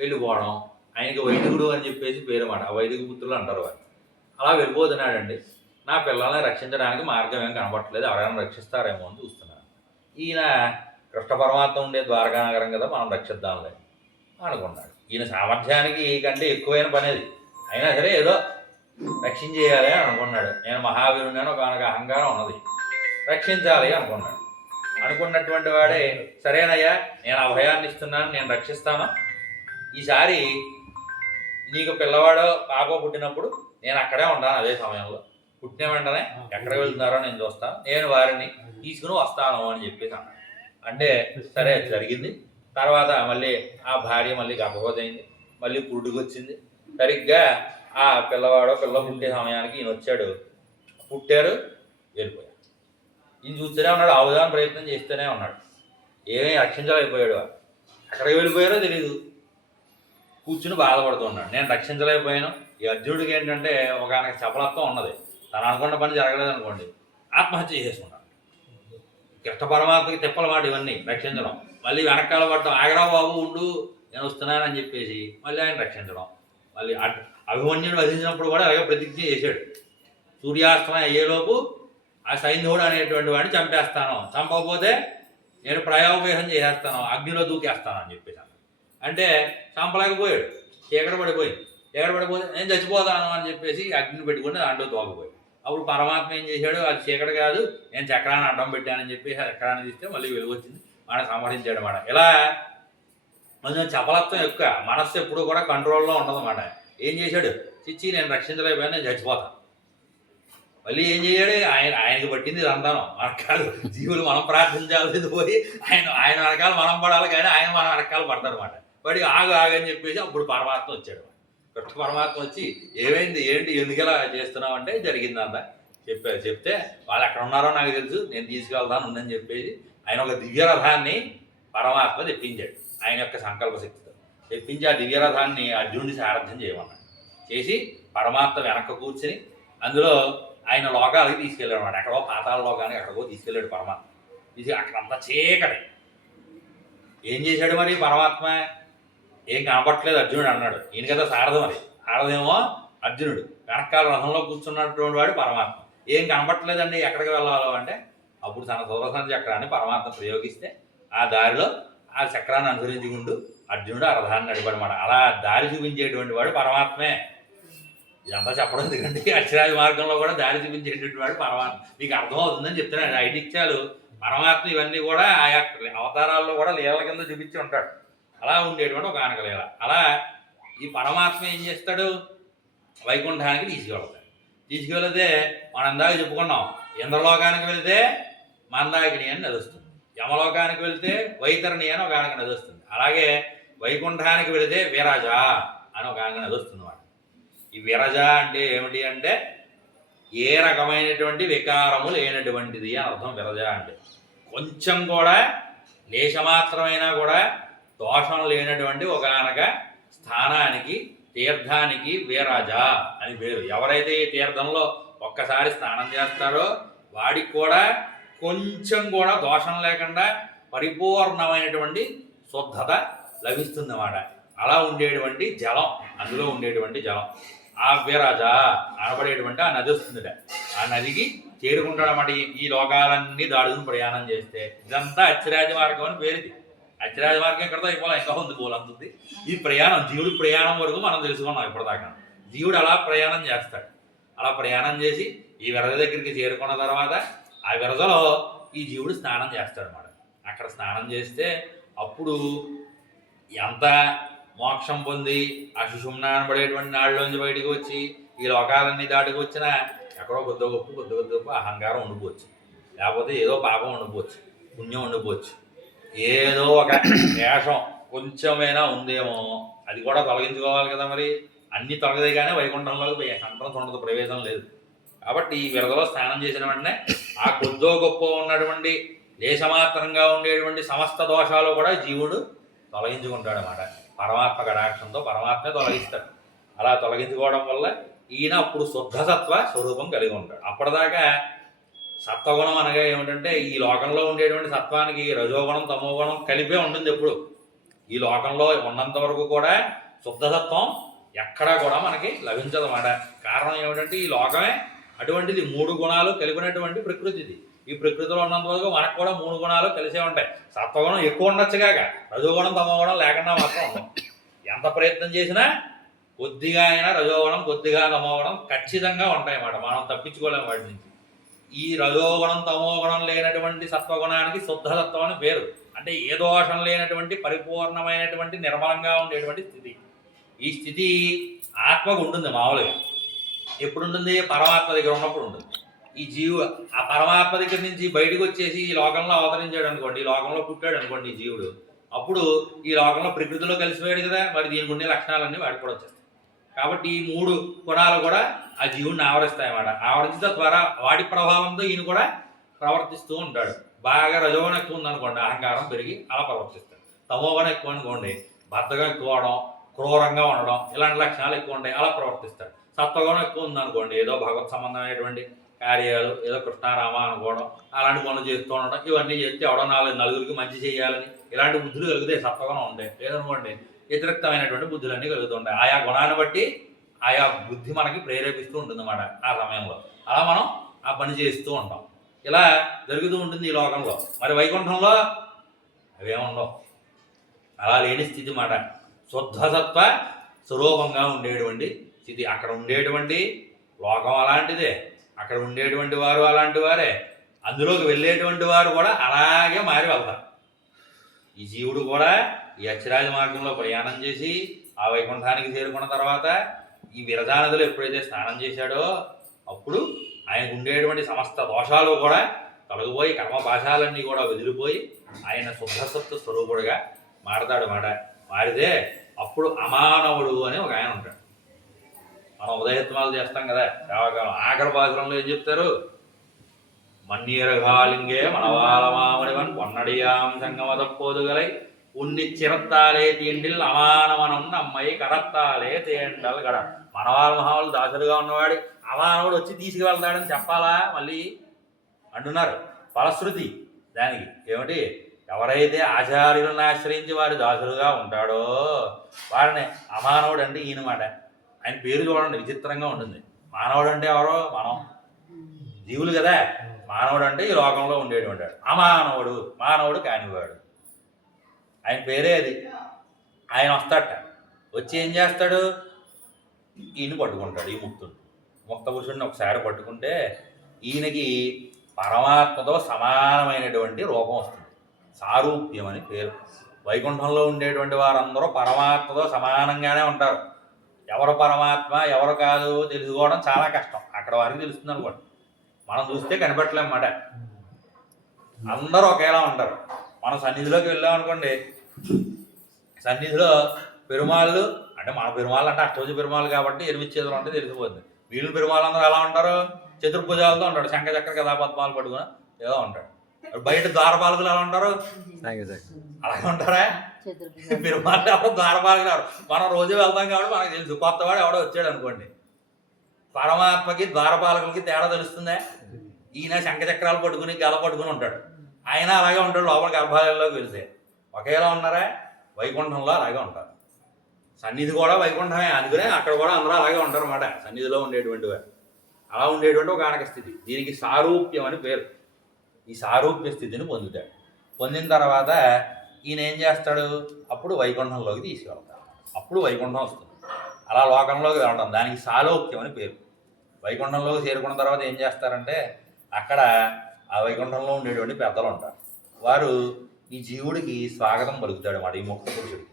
వెళ్ళిపోవడం. ఆయనకి వైదికుడు అని చెప్పేసి పేరు మాట, ఆ వైదిక పుత్రులు అంటారు వారు. అలా వెళ్ళిపోతున్నాడండి. నా పిల్లల్ని రక్షించడానికి మార్గం ఏం కనబట్టలేదు, ఎవరైనా రక్షిస్తారేమో అని చూస్తున్నాను. ఈయన కృష్ణ పరమాత్మ ఉండే ద్వారకా నగరం కదా, మనం రక్షిద్దాంలే అనుకున్నాడు. ఈయన సామర్థ్యానికి కంటే ఎక్కువైన పని అది, అయినా సరే ఏదో రక్షించేయాలి అని అనుకున్నాడు. నేను మహావీరుని ఒక అహంకారం ఉన్నది, రక్షించాలి అనుకున్నాడు. అనుకున్నటువంటి వాడే సరేనయ్యా నేను ఆ భయాన్ని ఇస్తున్నాను, నేను రక్షిస్తాను, ఈసారి నీకు పిల్లవాడో పాపో పుట్టినప్పుడు నేను అక్కడే ఉంటాను, అదే సమయంలో పుట్టిన వెంటనే ఎక్కడికి వెళ్తున్నారో నేను చూస్తాను, నేను వారిని తీసుకుని వస్తాను అని చెప్పేసి అన్నాడు. అంటే సరే జరిగింది. తర్వాత మళ్ళీ ఆ భార్య మళ్ళీ గర్భవతి అయింది, మళ్ళీ పుట్టుకొచ్చింది. సరిగ్గా ఆ పిల్లవాడో పిల్ల పుట్టే సమయానికి ఈయన వచ్చాడు, పుట్టారు, వెళ్ళిపోయాడు. ఈయన చూస్తూనే ఉన్నాడు, ఆవుదాని ప్రయత్నం చేస్తూనే ఉన్నాడు, ఏమీ రక్షించలేకపోయాడు. ఎక్కడికి వెళ్ళిపోయారో తెలీదు, కూర్చుని బాధపడుతున్నాడు, నేను రక్షించలేకపోయాను. ఈ అర్జునుడికి ఏంటంటే ఒకనొక చపలత్వం ఉన్నది, తను అనుకున్న పని జరగలేదు అనుకోండి ఆత్మహత్య చేసుకున్నాడు. కృష్ణ పరమాత్మకి తిప్పల మాట ఇవన్నీ రక్షించడం, మళ్ళీ వెనకాల పడటం, ఆగరా బాబు ఉండు నేను వస్తున్నానని చెప్పేసి మళ్ళీ ఆయన రక్షించడం. మళ్ళీ అభిమన్యుడు వధించినప్పుడు కూడా అలాగే ప్రతిజ్ఞ చేశాడు, సూర్యాస్తమయం అయ్యేలోపు ఆ సైంధవుడు అనేటువంటి వాడిని చంపేస్తాను, చంపకపోతే నేను ప్రయోగవేహం చేసేస్తాను, అగ్నిలో దూకేస్తాను అని చెప్పేసి. అంటే చంపలేకపోయాడు, చీకటి పడిపోయి నేను చచ్చిపోతాను అని చెప్పేసి అగ్ని పెట్టుకుని దాంట్లో తోకపోయాడు. అప్పుడు పరమాత్మ ఏం చేశాడు, అది చీకటి కాదు, నేను చక్రాన్ని అడ్డం పెట్టానని చెప్పేసి చక్రాన్ని తీస్తే మళ్ళీ వెలుగు వచ్చింది, మనం సంహరించాడు అన్నమాట. ఇలా కొంచెం చపలత్వం ఎక్కువ, మనస్సు ఎప్పుడు కూడా కంట్రోల్లో ఉండదన్నమాట. ఏం చేశాడు, చిచ్చి నేను రక్షించలేకపోయాను, నేను చచ్చిపోతాను, మళ్ళీ ఏం చేయాలి? ఆయనకి పట్టింది ఇదంతాను, మనకు కాదు. జీవులు మనం ప్రార్థించాల్సింది పోయి ఆయన వెనకాల మనం పడాలి, కానీ ఆయన మన వెనకాల పడతారనమాట. పడి ఆగని చెప్పేసి అప్పుడు పరమాత్మ వచ్చాడు. కృష్ణ పరమాత్మ వచ్చి ఏమైంది, ఏంటి, ఎందుకు ఇలా చేస్తున్నావు అంటే జరిగిందంత చెప్పారు. చెప్తే వాళ్ళు ఎక్కడ ఉన్నారో నాకు తెలుసు, నేను తీసుకెళ్తాను ఉందని చెప్పేసి ఆయన ఒక దివ్యరథాన్ని పరమాత్మ తెప్పించాడు. ఆయన యొక్క సంకల్ప శక్తితో తెప్పించి ఆ దివ్యరథాన్ని అర్జునుడి సారథ్యం చేయమన్నాడు. చేసి పరమాత్మ వెనక్కి కూర్చుని అందులో ఆయన లోకాలకి తీసుకెళ్ళాడు అన్నమాట. ఎక్కడో పాతాళ లోకానికి ఎక్కడికో తీసుకెళ్ళాడు పరమాత్మ. తీసి అక్కడంతా చీకటి. ఏం చేశాడు మరి పరమాత్మ? ఏం కనపట్లేదు అర్జునుడు అన్నాడు. ఈయన కదా సారథి, మరి సారథేమో అర్జునుడు, వెనకాల రథంలో కూర్చున్నటువంటి వాడు పరమాత్మ. ఏం కనపట్లేదండి, ఎక్కడికి వెళ్ళాలో అంటే అప్పుడు తన సుదర్శన చక్రాన్ని పరమాత్మ ప్రయోగిస్తే ఆ దారిలో ఆ చక్రాన్ని అనుసరించుకుంటూ అర్జునుడు ఆ రథాన్ని నడిపాడనమాట. అలా దారి చూపించేటువంటి వాడు పరమాత్మే. ఇదంతా చెప్పడం ఎందుకంటే అక్షరాది మార్గంలో కూడా దారి చూపించేటువంటి వాడు పరమాత్మ. మీకు అర్థమవుతుందని చెప్తున్నాడు. ఐటిత్యాలు పరమాత్మ ఇవన్నీ కూడా ఆయా అవతారాల్లో కూడా లీలల కింద చూపించి ఉంటాడు. అలా ఉండేటువంటి ఒక ఆనక లీల. అలా ఈ పరమాత్మ ఏం చేస్తాడు? వైకుంఠానికి తీసుకువెళ్తాడు. తీసుకువెళితే మనం ఇందాక చెప్పుకున్నాం, ఇంద్రలోకానికి వెళితే మందాకిని అని నడుస్తుంది, యమలోకానికి వెళితే వైతరణి అని ఒక ఆనక నడుస్తుంది. అలాగే వైకుంఠానికి వెళితే విరజ అని ఒక ఆనక నడుస్తుంది అన్నమాట. ఈ విరజ అంటే ఏమిటి అంటే ఏ రకమైనటువంటి వికారము లేనటువంటిది అని అర్థం. విరజ అంటే కొంచెం కూడా లేశమాత్రమైనా కూడా దోషం లేనటువంటి ఒకనొక స్థానానికి, తీర్థానికి విరజ అని పేరు. ఎవరైతే ఈ తీర్థంలో ఒక్కసారి స్నానం చేస్తారో వాడికి కూడా కొంచెం కూడా దోషం లేకుండా పరిపూర్ణమైనటువంటి శుద్ధత లభిస్తుంది అన్నమాట. అలా ఉండేటువంటి జలం, అందులో ఉండేటువంటి జలం ఆ విరజ అనబడేటువంటి ఆ నది వస్తుందిట. ఆ నదికి చేరుకుంటాడు అన్నమాట. ఈ లోకాలన్నీ దాడుకుని ప్రయాణం చేస్తే ఇదంతా అచ్చిరాజ మార్గం అని పేరుది. అచ్చిరాజ మార్గం ఎక్కడితో అయిపోవాలి, ఇంకా ఉంది పోలంతుంది. ఈ ప్రయాణం, జీవుడి ప్రయాణం వరకు మనం తెలుసుకున్నాం ఇప్పటిదాకా. జీవుడు అలా ప్రయాణం చేస్తాడు. అలా ప్రయాణం చేసి ఈ విరజ దగ్గరికి చేరుకున్న తర్వాత ఆ విరజలో ఈ జీవుడు స్నానం చేస్తాడు అన్నమాట. అక్కడ స్నానం చేస్తే అప్పుడు ఎంత మోక్షం పొంది ఆ సుషుమ్న అనబడేటువంటి నాళ్ళలోంచి బయటికి వచ్చి ఈ లోకాలన్నీ దాటికి వచ్చినా ఎక్కడో కొద్ది గొప్ప అహంకారం ఉండిపోవచ్చు, లేకపోతే ఏదో పాపం ఉండిపోవచ్చు, పుణ్యం ఉండిపోవచ్చు, ఏదో ఒక వేషం కొంచెమైనా ఉందేమో, అది కూడా తొలగించుకోవాలి కదా. మరి అన్ని తొలగదే కానీ వైకుంఠంలోకి సంతరం ఉండదు, ప్రవేశం లేదు. కాబట్టి ఈ విరదలో స్నానం చేసిన వెంటనే ఆ కొద్దో గొప్ప ఉన్నటువంటి దేశమాత్రంగా ఉండేటువంటి సమస్త దోషాలు కూడా జీవుడు తొలగించుకుంటాడు అన్నమాట. పరమాత్మ కటాక్షంతో పరమాత్మే తొలగిస్తాడు. అలా తొలగించుకోవడం వల్ల ఈయన అప్పుడు శుద్ధసత్వ స్వరూపం కలిగి ఉంటాడు. అప్పటిదాకా సత్వగుణం అనగా ఏమిటంటే ఈ లోకంలో ఉండేటువంటి సత్వానికి రజోగుణం తమోగుణం కలిపే ఉంటుంది. ఎప్పుడు ఈ లోకంలో ఉన్నంత వరకు కూడా శుద్ధసత్వం ఎక్కడా కూడా మనకి లభించదన్నమాట. కారణం ఏమిటంటే ఈ లోకమే అటువంటిది, 3 గుణాలు కలిపినటువంటి ప్రకృతిది. ఈ ప్రకృతిలో ఉన్నంత వరకు మనకు కూడా 3 గుణాలు కలిసే ఉంటాయి. సత్వగుణం ఎక్కువ ఉండొచ్చుగాక, రజోగుణం తమోగుణం లేకుండా మాత్రం ఉండవు. ఎంత ప్రయత్నం చేసినా కొద్దిగా అయినా రజోగుణం కొద్దిగా తమోగుణం ఖచ్చితంగా ఉంటాయన్నమాట. మనం తప్పించుకోలేము వాటి నుంచి. ఈ రజోగుణం తమోగుణం లేనటువంటి సత్వగుణానికి శుద్ధసత్వం అని పేరు. అంటే ఏ దోషం లేనటువంటి పరిపూర్ణమైనటువంటి నిర్మలంగా ఉండేటువంటి స్థితి. ఈ స్థితి ఆత్మకు ఉంటుంది మామూలుగా. ఎప్పుడు ఉంటుంది? పరమాత్మ దగ్గర ఉన్నప్పుడు ఉంటుంది. ఈ జీవు ఆ పరమాత్మ దగ్గర నుంచి బయటకు వచ్చేసి ఈ లోకంలో అవతరించాడు అనుకోండి, ఈ లోకంలో పుట్టాడు అనుకోండి ఈ జీవుడు, అప్పుడు ఈ లోకంలో ప్రకృతిలో కలిసిపోయాడు కదా, మరి దీనికి ఉండే లక్షణాలన్నీ వాడికి కూడా వచ్చేస్తాయి. కాబట్టి ఈ 3 గుణాలు కూడా ఆ జీవుడిని ఆవరిస్తాయన్నమాట. ఆవరించిన ద్వారా వాడి ప్రభావంతో ఈయన కూడా ప్రవర్తిస్తూ ఉంటాడు. బాగా రజోగుణం ఎక్కువ ఉందనుకోండి, అహంకారం పెరిగి అలా ప్రవర్తిస్తాడు. తమోగుణం ఎక్కువ అనుకోండి, బద్ధగా ఎక్కువ అవడం, క్రూరంగా ఉండడం, ఇలాంటి లక్షణాలు ఎక్కువ ఉంటాయి, అలా ప్రవర్తిస్తాడు. సత్వగుణం ఎక్కువ ఉందనుకోండి, ఏదో భగవత్ సంబంధమైనటువంటి కార్యాలు, ఏదో కృష్ణారామ అనుకోవడం, అలాంటి పనులు చేస్తూ ఉండడం, ఇవన్నీ చేస్తే ఎవడో నలుగురికి మంచి చేయాలని ఇలాంటి బుద్ధులు కలుగుతాయి. సత్వగుణం ఉంటాయి. లేదనుకోండి వ్యతిరేక్తమైనటువంటి బుద్ధులన్నీ కలుగుతుంటాయి. ఆయా గుణాన్ని బట్టి ఆయా బుద్ధి మనకి ప్రేరేపిస్తూ ఉంటుంది అన్నమాట. ఆ సమయంలో అలా మనం ఆ పని చేస్తూ ఉంటాం. ఇలా జరుగుతూ ఉంటుంది ఈ లోకంలో. మరి వైకుంఠంలో అవేముండవు, అలా లేని స్థితి మాట. శుద్ధసత్వ స్వరూపంగా ఉండేటువంటి స్థితి. అక్కడ ఉండేటువంటి లోకం అలాంటిదే, అక్కడ ఉండేటువంటి వారు అలాంటి వారే, అందులోకి వెళ్ళేటువంటి వారు కూడా అలాగే మారి వెళ్తారు. ఈ జీవుడు కూడా ఈ అక్షరాజ మార్గంలో ప్రయాణం చేసి ఆ వైకుంఠానికి చేరుకున్న తర్వాత ఈ విరజానదిలో ఎప్పుడైతే స్నానం చేశాడో అప్పుడు ఆయనకు ఉండేటువంటి సమస్త దోషాలు కూడా తొలగిపోయి కర్మపాశాలన్నీ కూడా వదిలిపోయి ఆయన శుద్ధసత్వ స్వరూపుడుగా మారతాడు మాట. మారితే అప్పుడు అమానవుడు అని ఒక ఆయన ఉంటాడు. మనం ఉదయత్మాలు చేస్తాం కదా సేవాకాలం, ఆఖరి పాత్రంలో ఏం చెప్తారు? మన్నీరఘాలింగే మనవాళమామనివన్ పొన్నడియాం సంగమదపోదుగలై ఉన్నిచ్చిరత్తాలే తీండిల్ అమానవనం అమ్మాయి కరత్తాలే తేండల్ గడ. మనవాళ్ళ మహావాళ్ళు దాసులుగా ఉన్నవాడు అమానవుడు వచ్చి తీసుకువెళ్తాడని చెప్పాలా మళ్ళీ అంటున్నారు. ఫలశ్రుతి దానికి ఏమిటి? ఎవరైతే ఆచార్యులను ఆశ్రయించి వారి దాసులుగా ఉంటాడో వారిని అమానవుడు అంటే ఈయన మాట. ఆయన పేరు చూడండి విచిత్రంగా ఉంటుంది. మానవుడు అంటే ఎవరో? మనం జీవులు కదా. మానవుడు అంటే ఈ లోకంలో ఉండేటువంటి వాడు. అమానవుడు మానవుడు కానివాడు. ఆయన పేరే అది. ఆయన వస్తాడట. వచ్చి ఏం చేస్తాడు? ఈయన పట్టుకుంటాడు. ఈ ముక్త పురుషుడిని ఒకసారి పట్టుకుంటే ఈయనకి పరమాత్మతో సమానమైనటువంటి రూపం వస్తుంది. సారూప్యం అని పేరు. వైకుంఠంలో ఉండేటువంటి వారందరూ పరమాత్మతో సమానంగానే ఉంటారు. ఎవరు పరమాత్మ ఎవరు కాదు తెలుసుకోవడం చాలా కష్టం. అక్కడ వారికి తెలుస్తుంది అనుకోండి. మనం చూస్తే కనిపెట్టలేమన్నమాట. అందరూ ఒకేలా ఉంటారు. మనం సన్నిధిలోకి వెళ్ళామనుకోండి, సన్నిధిలో పెరుమాళ్ళు అంటే మన పెరుమాళ్ళు అంటే అష్టభుజ పెరుమాళ్ళు కాబట్టి 8 చేతులు అంటే తెలిసిపోతుంది. వీళ్ళు పెరుమాళ్ళందరూ ఎలా ఉంటారు? చతుర్భుజాలతో ఉంటాడు. శంఖచక్ర కథాపద్మాలు పట్టుకుని ఏదో ఉంటాడు. బయట ద్వారపాలకులు ఎలా ఉంటారు? అలాగే ఉంటారా? పెరుమాళ్ళు ఎవరో ద్వారపాలకులు ఎవరు? మనం రోజు వెళ్తాం కాబట్టి మనకు తెలుసు. కొత్తవాడు ఎవడో వచ్చాడు అనుకోండి, పరమాత్మకి ద్వారపాలకులకి తేడా తెలుస్తుందా? ఈయన శంఖచక్రాలు పట్టుకుని గల పట్టుకుని ఉంటాడు. ఆయన అలాగే ఉంటాడు. లోపల గర్భాలయంలోకి వెళ్తే ఒకేలా ఉన్నారా? వైకుంఠంలో అలాగే ఉంటారు. సన్నిధి కూడా వైకుంఠమే. అందుకనే అక్కడ కూడా అందరూ అలాగే ఉంటారు అన్నమాట. సన్నిధిలో ఉండేటువంటి వారు అలా ఉండేటువంటి ఒక ఆనక స్థితి. దీనికి సారూప్యం అని పేరు. ఈ సారూప్య స్థితిని పొందుతాడు. పొందిన తర్వాత ఈయన ఏం చేస్తాడు? అప్పుడు వైకుంఠంలోకి తీసుకెళ్తాడు. అప్పుడు వైకుంఠం వస్తుంది. అలా లోకంలోకి వెళ్ళడం దానికి సాలోక్యం అని పేరు. వైకుంఠంలోకి చేరుకున్న తర్వాత ఏం చేస్తారంటే అక్కడ ఆ వైకుంఠంలో ఉండేటువంటి పెద్దలు ఉంటారు. వారు ఈ జీవుడికి స్వాగతం పలుకుతాడు అన్నమాట. ఈ ముక్త పురుషుడికి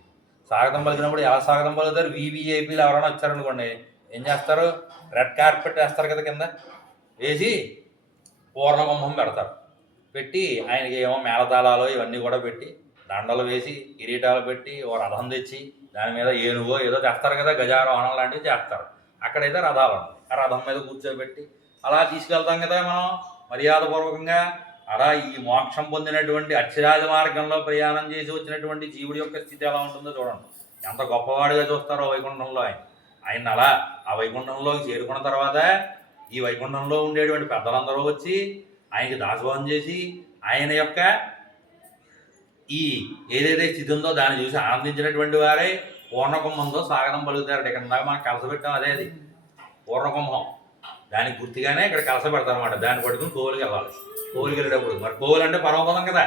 స్వాగతం పలికినప్పుడు ఎలా స్వాగతం పలుకుతారు? VVIPలు ఎవరైనా వచ్చారనుకోండి ఏం చేస్తారు? రెడ్ కార్పెట్ వేస్తారు కదా, కింద వేసి పూర్ణకుంభం పెడతారు. పెట్టి ఆయనకి ఏమో మేళతాళాలు ఇవన్నీ కూడా పెట్టి దండలు వేసి కిరీటాలు పెట్టి ఓ రథం తెచ్చి దాని మీద ఏనుగో ఏదో చేస్తారు కదా, గజారోహణం లాంటివి చేస్తారు. అక్కడైతే రథాలు ఉంటాయి. ఆ రథం మీద కూర్చోబెట్టి అలా తీసుకెళ్తాం కదా మనం మర్యాదపూర్వకంగా. అలా ఈ మోక్షం పొందినటువంటి అక్షరాజ మార్గంలో ప్రయాణం చేసి వచ్చినటువంటి జీవుడి యొక్క స్థితి ఎలా ఉంటుందో చూడండి. ఎంత గొప్పవాడిగా చూస్తారో వైకుంఠంలో ఆయన అలా ఆ వైకుంఠంలోకి చేరుకున్న తర్వాత ఈ వైకుంఠంలో ఉండేటువంటి పెద్దలందరూ వచ్చి ఆయనకి దాసోహం చేసి ఆయన యొక్క ఈ ఏదైతే స్థితి ఉందో దాన్ని చూసి ఆనందించినటువంటి వారే పూర్ణకుంభంతో స్వాగతం పలుకుతారు. ఇక్కడ మనం కలసపెట్టాం, అదే అది పూర్ణకుంభం. దానికి గుర్తుగానే ఇక్కడ కలసపెడతారు అన్నమాట. దాన్ని పట్టుకుని కోవిలికి వెళ్ళాలి. కోవిలికి వెళ్ళేటప్పుడు మరి కోవిలు అంటే పరమపదం కదా,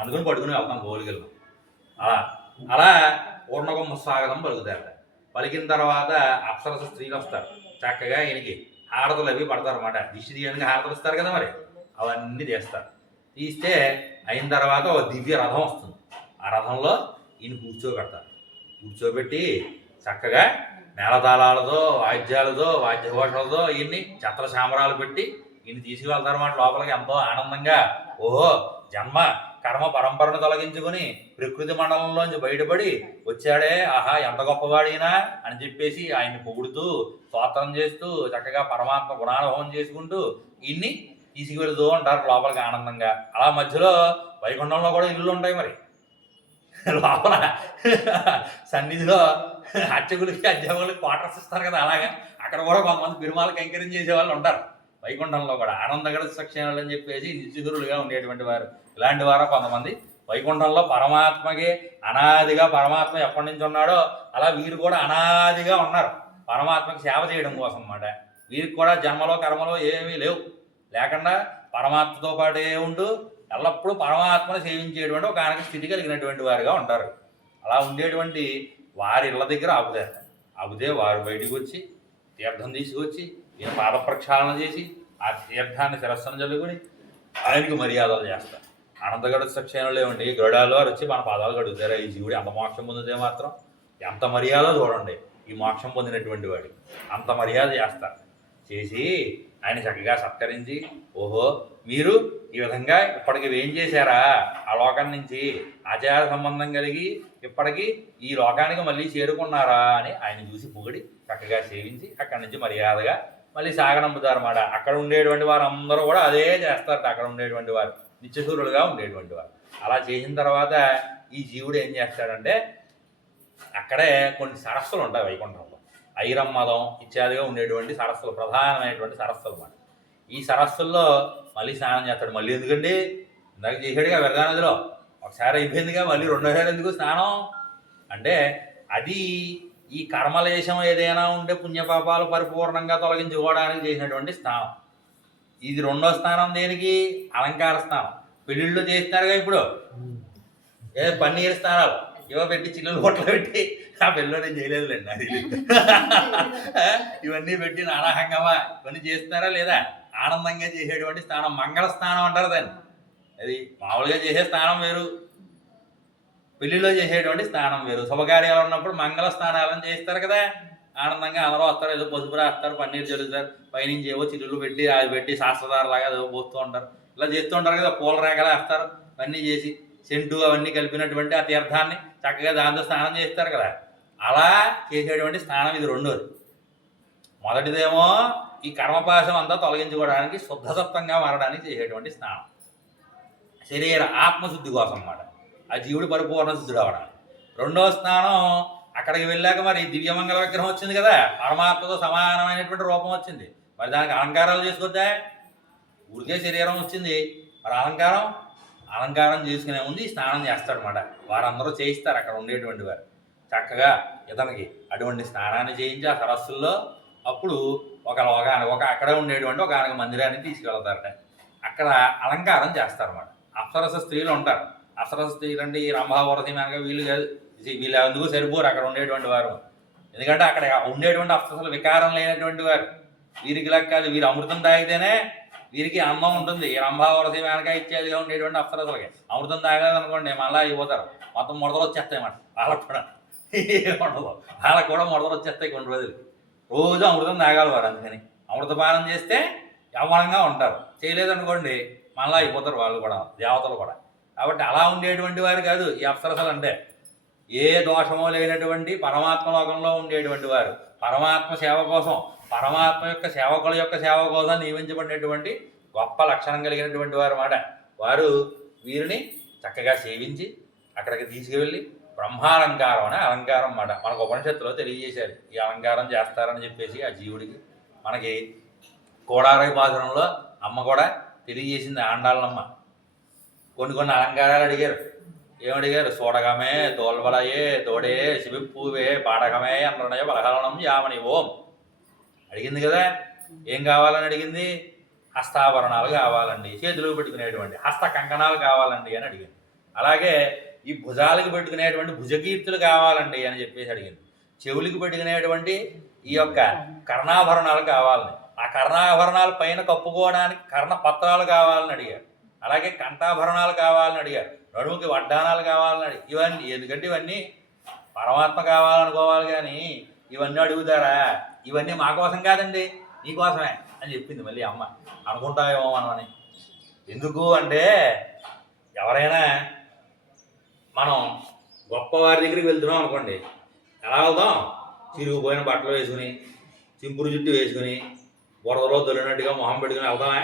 అందుకుని పట్టుకుని వెళ్తాం కోవిలికి వెళ్తాం. అలా పూర్ణకుంభ స్వాగతం పలుకుతారు. పలికిన తర్వాత అప్సరస స్త్రీలు వస్తారు. చక్కగా ఈయనకి హారతలు అవి పడతారు అన్నమాట. దిష్టి తీయడానికి హారతలు ఇస్తారు కదా, మరి అవన్నీ తీస్తారు. తీస్తే అయిన తర్వాత ఒక దివ్య రథం వస్తుంది. ఆ రథంలో ఈయన కూర్చోబెడతారు. కూర్చోబెట్టి చక్కగా మేళతాళాలతో వాద్యాలతో వాద్యఘోషలతో ఈయన్ని ఛత్ర శామరాలు పెట్టి ఈయన తీసుకువెళ్తారన్నమాట లోపలికి. ఎంతో ఆనందంగా ఓహో జన్మ కర్మ పరంపరను తొలగించుకుని ప్రకృతి మండలంలోంచి బయటపడి వచ్చాడే, ఆహా ఎంత గొప్పవాడినా అని చెప్పేసి ఆయన్ని పొగుడుతూ స్తోత్రం చేస్తూ చక్కగా పరమాత్మ గుణానుభవం చేసుకుంటూ ఈయన్ని తీసుకువెళుతూ ఉంటారు లోపలికి ఆనందంగా. అలా మధ్యలో వైకుంఠంలో కూడా ఇల్లు ఉంటాయి. మరి లోపల సన్నిధిలో అర్చకులకి అధ్యాపకులకి క్వార్టర్స్ ఇస్తారు కదా, అలాగే అక్కడ కూడా కొంతమంది పెరుమాళ కైంకర్యం చేసే వాళ్ళు ఉంటారు. వైకుంఠంలో కూడా ఆనందగడ సక్షణాలు అని చెప్పేసి నిత్యగురులుగా ఉండేటువంటి వారు, ఇలాంటి వారు కొంతమంది వైకుంఠంలో పరమాత్మకి అనాదిగా పరమాత్మ ఎప్పటి నుంచి ఉన్నాడో అలా వీరు కూడా అనాదిగా ఉన్నారు పరమాత్మకి సేవ చేయడం కోసం అన్నమాట. వీరికి కూడా జన్మలో కర్మలో ఏమీ లేవు, లేకుండా పరమాత్మతో పాటే ఉంటూ ఎల్లప్పుడూ పరమాత్మను సేవించేటువంటి ఒక ఆయనకి స్థితి కలిగినటువంటి వారుగా ఉంటారు. అలా ఉండేటువంటి వారి ఇళ్ళ దగ్గర ఆపుతే వారు బయటికి వచ్చి తీర్థం తీసుకొచ్చి ఈయన పాద ప్రక్షాళన చేసి ఆ తీర్థాన్ని శిరస్సును చల్లుకుని ఆయనకి మర్యాదలు చేస్తారు. అనంతగడ సక్షణంలో ఏమండి గరుడాలు వారు వచ్చి మన పాదాలు కడుగుతారా? ఈ జీవుడు అంత మోక్షం పొందితే మాత్రం ఎంత మర్యాద చూడండి. ఈ మోక్షం పొందినటువంటి వాడు అంత మర్యాద చేస్తారు. చేసి ఆయన చక్కగా సత్కరించి, ఓహో మీరు ఈ విధంగా ఇప్పటికి ఏం చేశారా, ఆ లోకం నుంచి ఆచార సంబంధం కలిగి ఇప్పటికి ఈ లోకానికి మళ్ళీ చేరుకున్నారా అని ఆయన చూసి పొగిడి చక్కగా సేవించి అక్కడి నుంచి మర్యాదగా మళ్ళీ సాగనంపుతారు అన్నమాట. అక్కడ ఉండేటువంటి వారు అందరూ కూడా అదే చేస్తారట. అక్కడ ఉండేటువంటి వారు నిత్యసూరులుగా ఉండేటువంటి వారు అలా చేసిన తర్వాత ఈ జీవుడు ఏం చేస్తాడంటే అక్కడే కొన్ని సరస్సులు ఉంటాయి వైకుంఠంలో, ఐరమ్మదం ఇత్యాదిగా ఉండేటువంటి సరస్సులు, ప్రధానమైనటువంటి సరస్సులు అన్నమాట. ఈ సరస్సుల్లో మళ్ళీ స్నానం చేస్తాడు. మళ్ళీ ఎందుకండి, ఇందాక చేసాడుగా వ్యర్థ నదిలో ఒకసారి అయిపోయిందిగా, మళ్ళీ రెండోసారి ఎందుకు స్నానం అంటే అది ఈ కర్మలేశం ఏదైనా ఉంటే పుణ్యపాపాలు పరిపూర్ణంగా తొలగించుకోవడానికి చేసినటువంటి స్నానం. ఇది రెండో స్నానం దేనికి, అలంకార స్నానం. పెళ్ళిళ్ళు చేస్తారుగా ఇప్పుడు పన్నీరు స్నానాలు ఇవో పెట్టి చిల్లులు పొట్లు పెట్టి, ఆ పెళ్ళిలో నేను చేయలేదులేండి అది ఇవన్నీ పెట్టి నానాహంగమా ఇవన్నీ చేస్తారా లేదా, ఆనందంగా చేసేటువంటి స్నానం మంగళ స్నానం అంటారు దాన్ని. అది మామూలుగా చేసే స్నానం వేరు, పెళ్లిలో చేసేటువంటి స్నానం వేరు. శుభకార్యాలు ఉన్నప్పుడు మంగళ స్నానాలను చేస్తారు కదా, ఆనందంగా అందరూ వస్తారు, ఏదో పసుపు రాస్తారు, పన్నీరు చల్లుతారు, పైనుంచి ఏవో చిల్లులు పెట్టి అది పెట్టి శాస్త్రధారలాగా ఏదో పోస్తూ ఉంటారు, ఇలా చేస్తూ ఉంటారు కదా, పూల రేఖలు వేస్తారు, అవన్నీ చేసి సెంటు అవన్నీ కలిపినటువంటి ఆ తీర్థాన్ని చక్కగా దాంతో స్నానం చేస్తారు కదా. అలా చేసేటువంటి స్నానం ఇది రెండోది. మొదటిదేమో ఈ కర్మపాశం అంతా తొలగించుకోవడానికి శుద్ధసత్వంగా మారడానికి చేసేటువంటి స్నానం, శరీర ఆత్మశుద్ధి కోసం అన్నమాట, ఆ జీవుడు పరిపూర్ణ శుద్ధుడు అవడానికి. రెండవ స్నానం అక్కడికి వెళ్ళాక మరి దివ్యమంగళ విగ్రహం వచ్చింది కదా, పరమాత్మతో సమానమైనటువంటి రూపం వచ్చింది, మరి దానికి అలంకారాలు చేసుకొద్దా, ఊరికే శరీరం వచ్చింది, మరి అలంకారం చేసుకునే ముందు ఈ స్నానం చేస్తాడనమాట. వారందరూ చేయిస్తారు అక్కడ ఉండేటువంటి వారు, చక్కగా ఇతనికి అటువంటి స్నానాన్ని చేయించి ఆ సరస్సుల్లో అప్పుడు ఒక అక్కడే ఉండేటువంటి ఒక మందిరాన్ని తీసుకెళ్తారట. అక్కడ అలంకారం చేస్తారన్నమాట. అప్సరస స్త్రీలు ఉంటారు. అప్సరస స్త్రీలు అంటే ఈ రంభావరసి మనగా వీళ్ళు కాదు, వీళ్ళు ఎందుకు సరిపోరు అక్కడ ఉండేటువంటి వారు, ఎందుకంటే అక్కడ ఉండేటువంటి అప్సరసలు వికారం లేనటువంటి వారు. వీరికి ఇలా కాదు, వీరు అమృతం తాగితేనే వీరికి అందం ఉంటుంది. ఈ రంభావరసి వెనక ఇత్యాదిగా ఉండేటువంటి అప్సరసలకి అమృతం తాగలేదనుకోండి మళ్ళీ అయిపోతారు, మొత్తం ముడతలు వచ్చేస్తాయి అన్నమాట. వాళ్ళకు కూడా ఉండదు, వాళ్ళకు కూడా ముడతలు వచ్చేస్తాయి కొన్ని రోజులు. రోజు అమృతం తాగాలి వారు, అందుకని అమృతపానం చేస్తే యవ్వనంగా ఉంటారు, చేయలేదనుకోండి మళ్ళీ అయిపోతారు వాళ్ళు కూడా, దేవతలు కూడా. కాబట్టి అలా ఉండేటువంటి వారు కాదు ఈ అప్సరసలు అంటే, ఏ దోషమో లేనటువంటి పరమాత్మ లోకంలో ఉండేటువంటి వారు, పరమాత్మ సేవ కోసం, పరమాత్మ యొక్క సేవకుల యొక్క సేవ కోసం నియమించబడినటువంటి గొప్ప లక్షణం కలిగినటువంటి వారు మాట. వారు వీరిని చక్కగా సేవించి అక్కడికి తీసుకువెళ్ళి బ్రహ్మాలంకారం అనే అలంకారం మాట మనకు ఉపనిషత్తులో తెలియజేశారు. ఈ అలంకారం చేస్తారని చెప్పేసి ఆ జీవుడికి మనకి కోడారైపాసనంలో అమ్మ కూడా తెలియజేసింది, ఆండాళ్ళమ్మ. కొన్ని అలంకారాలు అడిగారు. ఏమడిగారు, సూడగమే తోల్వలయే తోడే శివిప్పూవే పాడగమే అన్నయ బలహరణం యామని ఓం అడిగింది కదా. ఏం కావాలని అడిగింది, హస్తాభరణాలు కావాలండి, చేతులకు పెట్టుకునేటువంటి హస్త కంకణాలు కావాలండి అని అడిగింది. అలాగే ఈ భుజాలకు పెట్టుకునేటువంటి భుజకీర్తులు కావాలండి అని చెప్పేసి అడిగింది. చెవులకు పెట్టుకునేటువంటి ఈ యొక్క కర్ణాభరణాలు కావాలని, ఆ కర్ణాభరణాల పైన కప్పుకోవడానికి కర్ణపత్రాలు కావాలని అడిగారు. అలాగే కంఠాభరణాలు కావాలని అడిగారు, నడుముకి వడ్డానాలు కావాలని అడిగారు. ఇవన్నీ ఎందుకంటే ఇవన్నీ పరమాత్మ కావాలనుకోవాలి, కానీ ఇవన్నీ అడుగుతారా, ఇవన్నీ మా కోసం కాదండి నీకోసమే అని చెప్పింది మళ్ళీ అమ్మ. అనుకుంటావేమో మనం అని. ఎందుకు అంటే ఎవరైనా మనం గొప్పవారి దగ్గరికి వెళ్తున్నాం అనుకోండి, ఎలా వెళ్దాం, చిరిగిపోయిన బట్టలు వేసుకుని, చింపురు జుట్టు వేసుకుని, బురదలో దొరినట్టుగా మొహం పెట్టుకుని వెళ్దామా,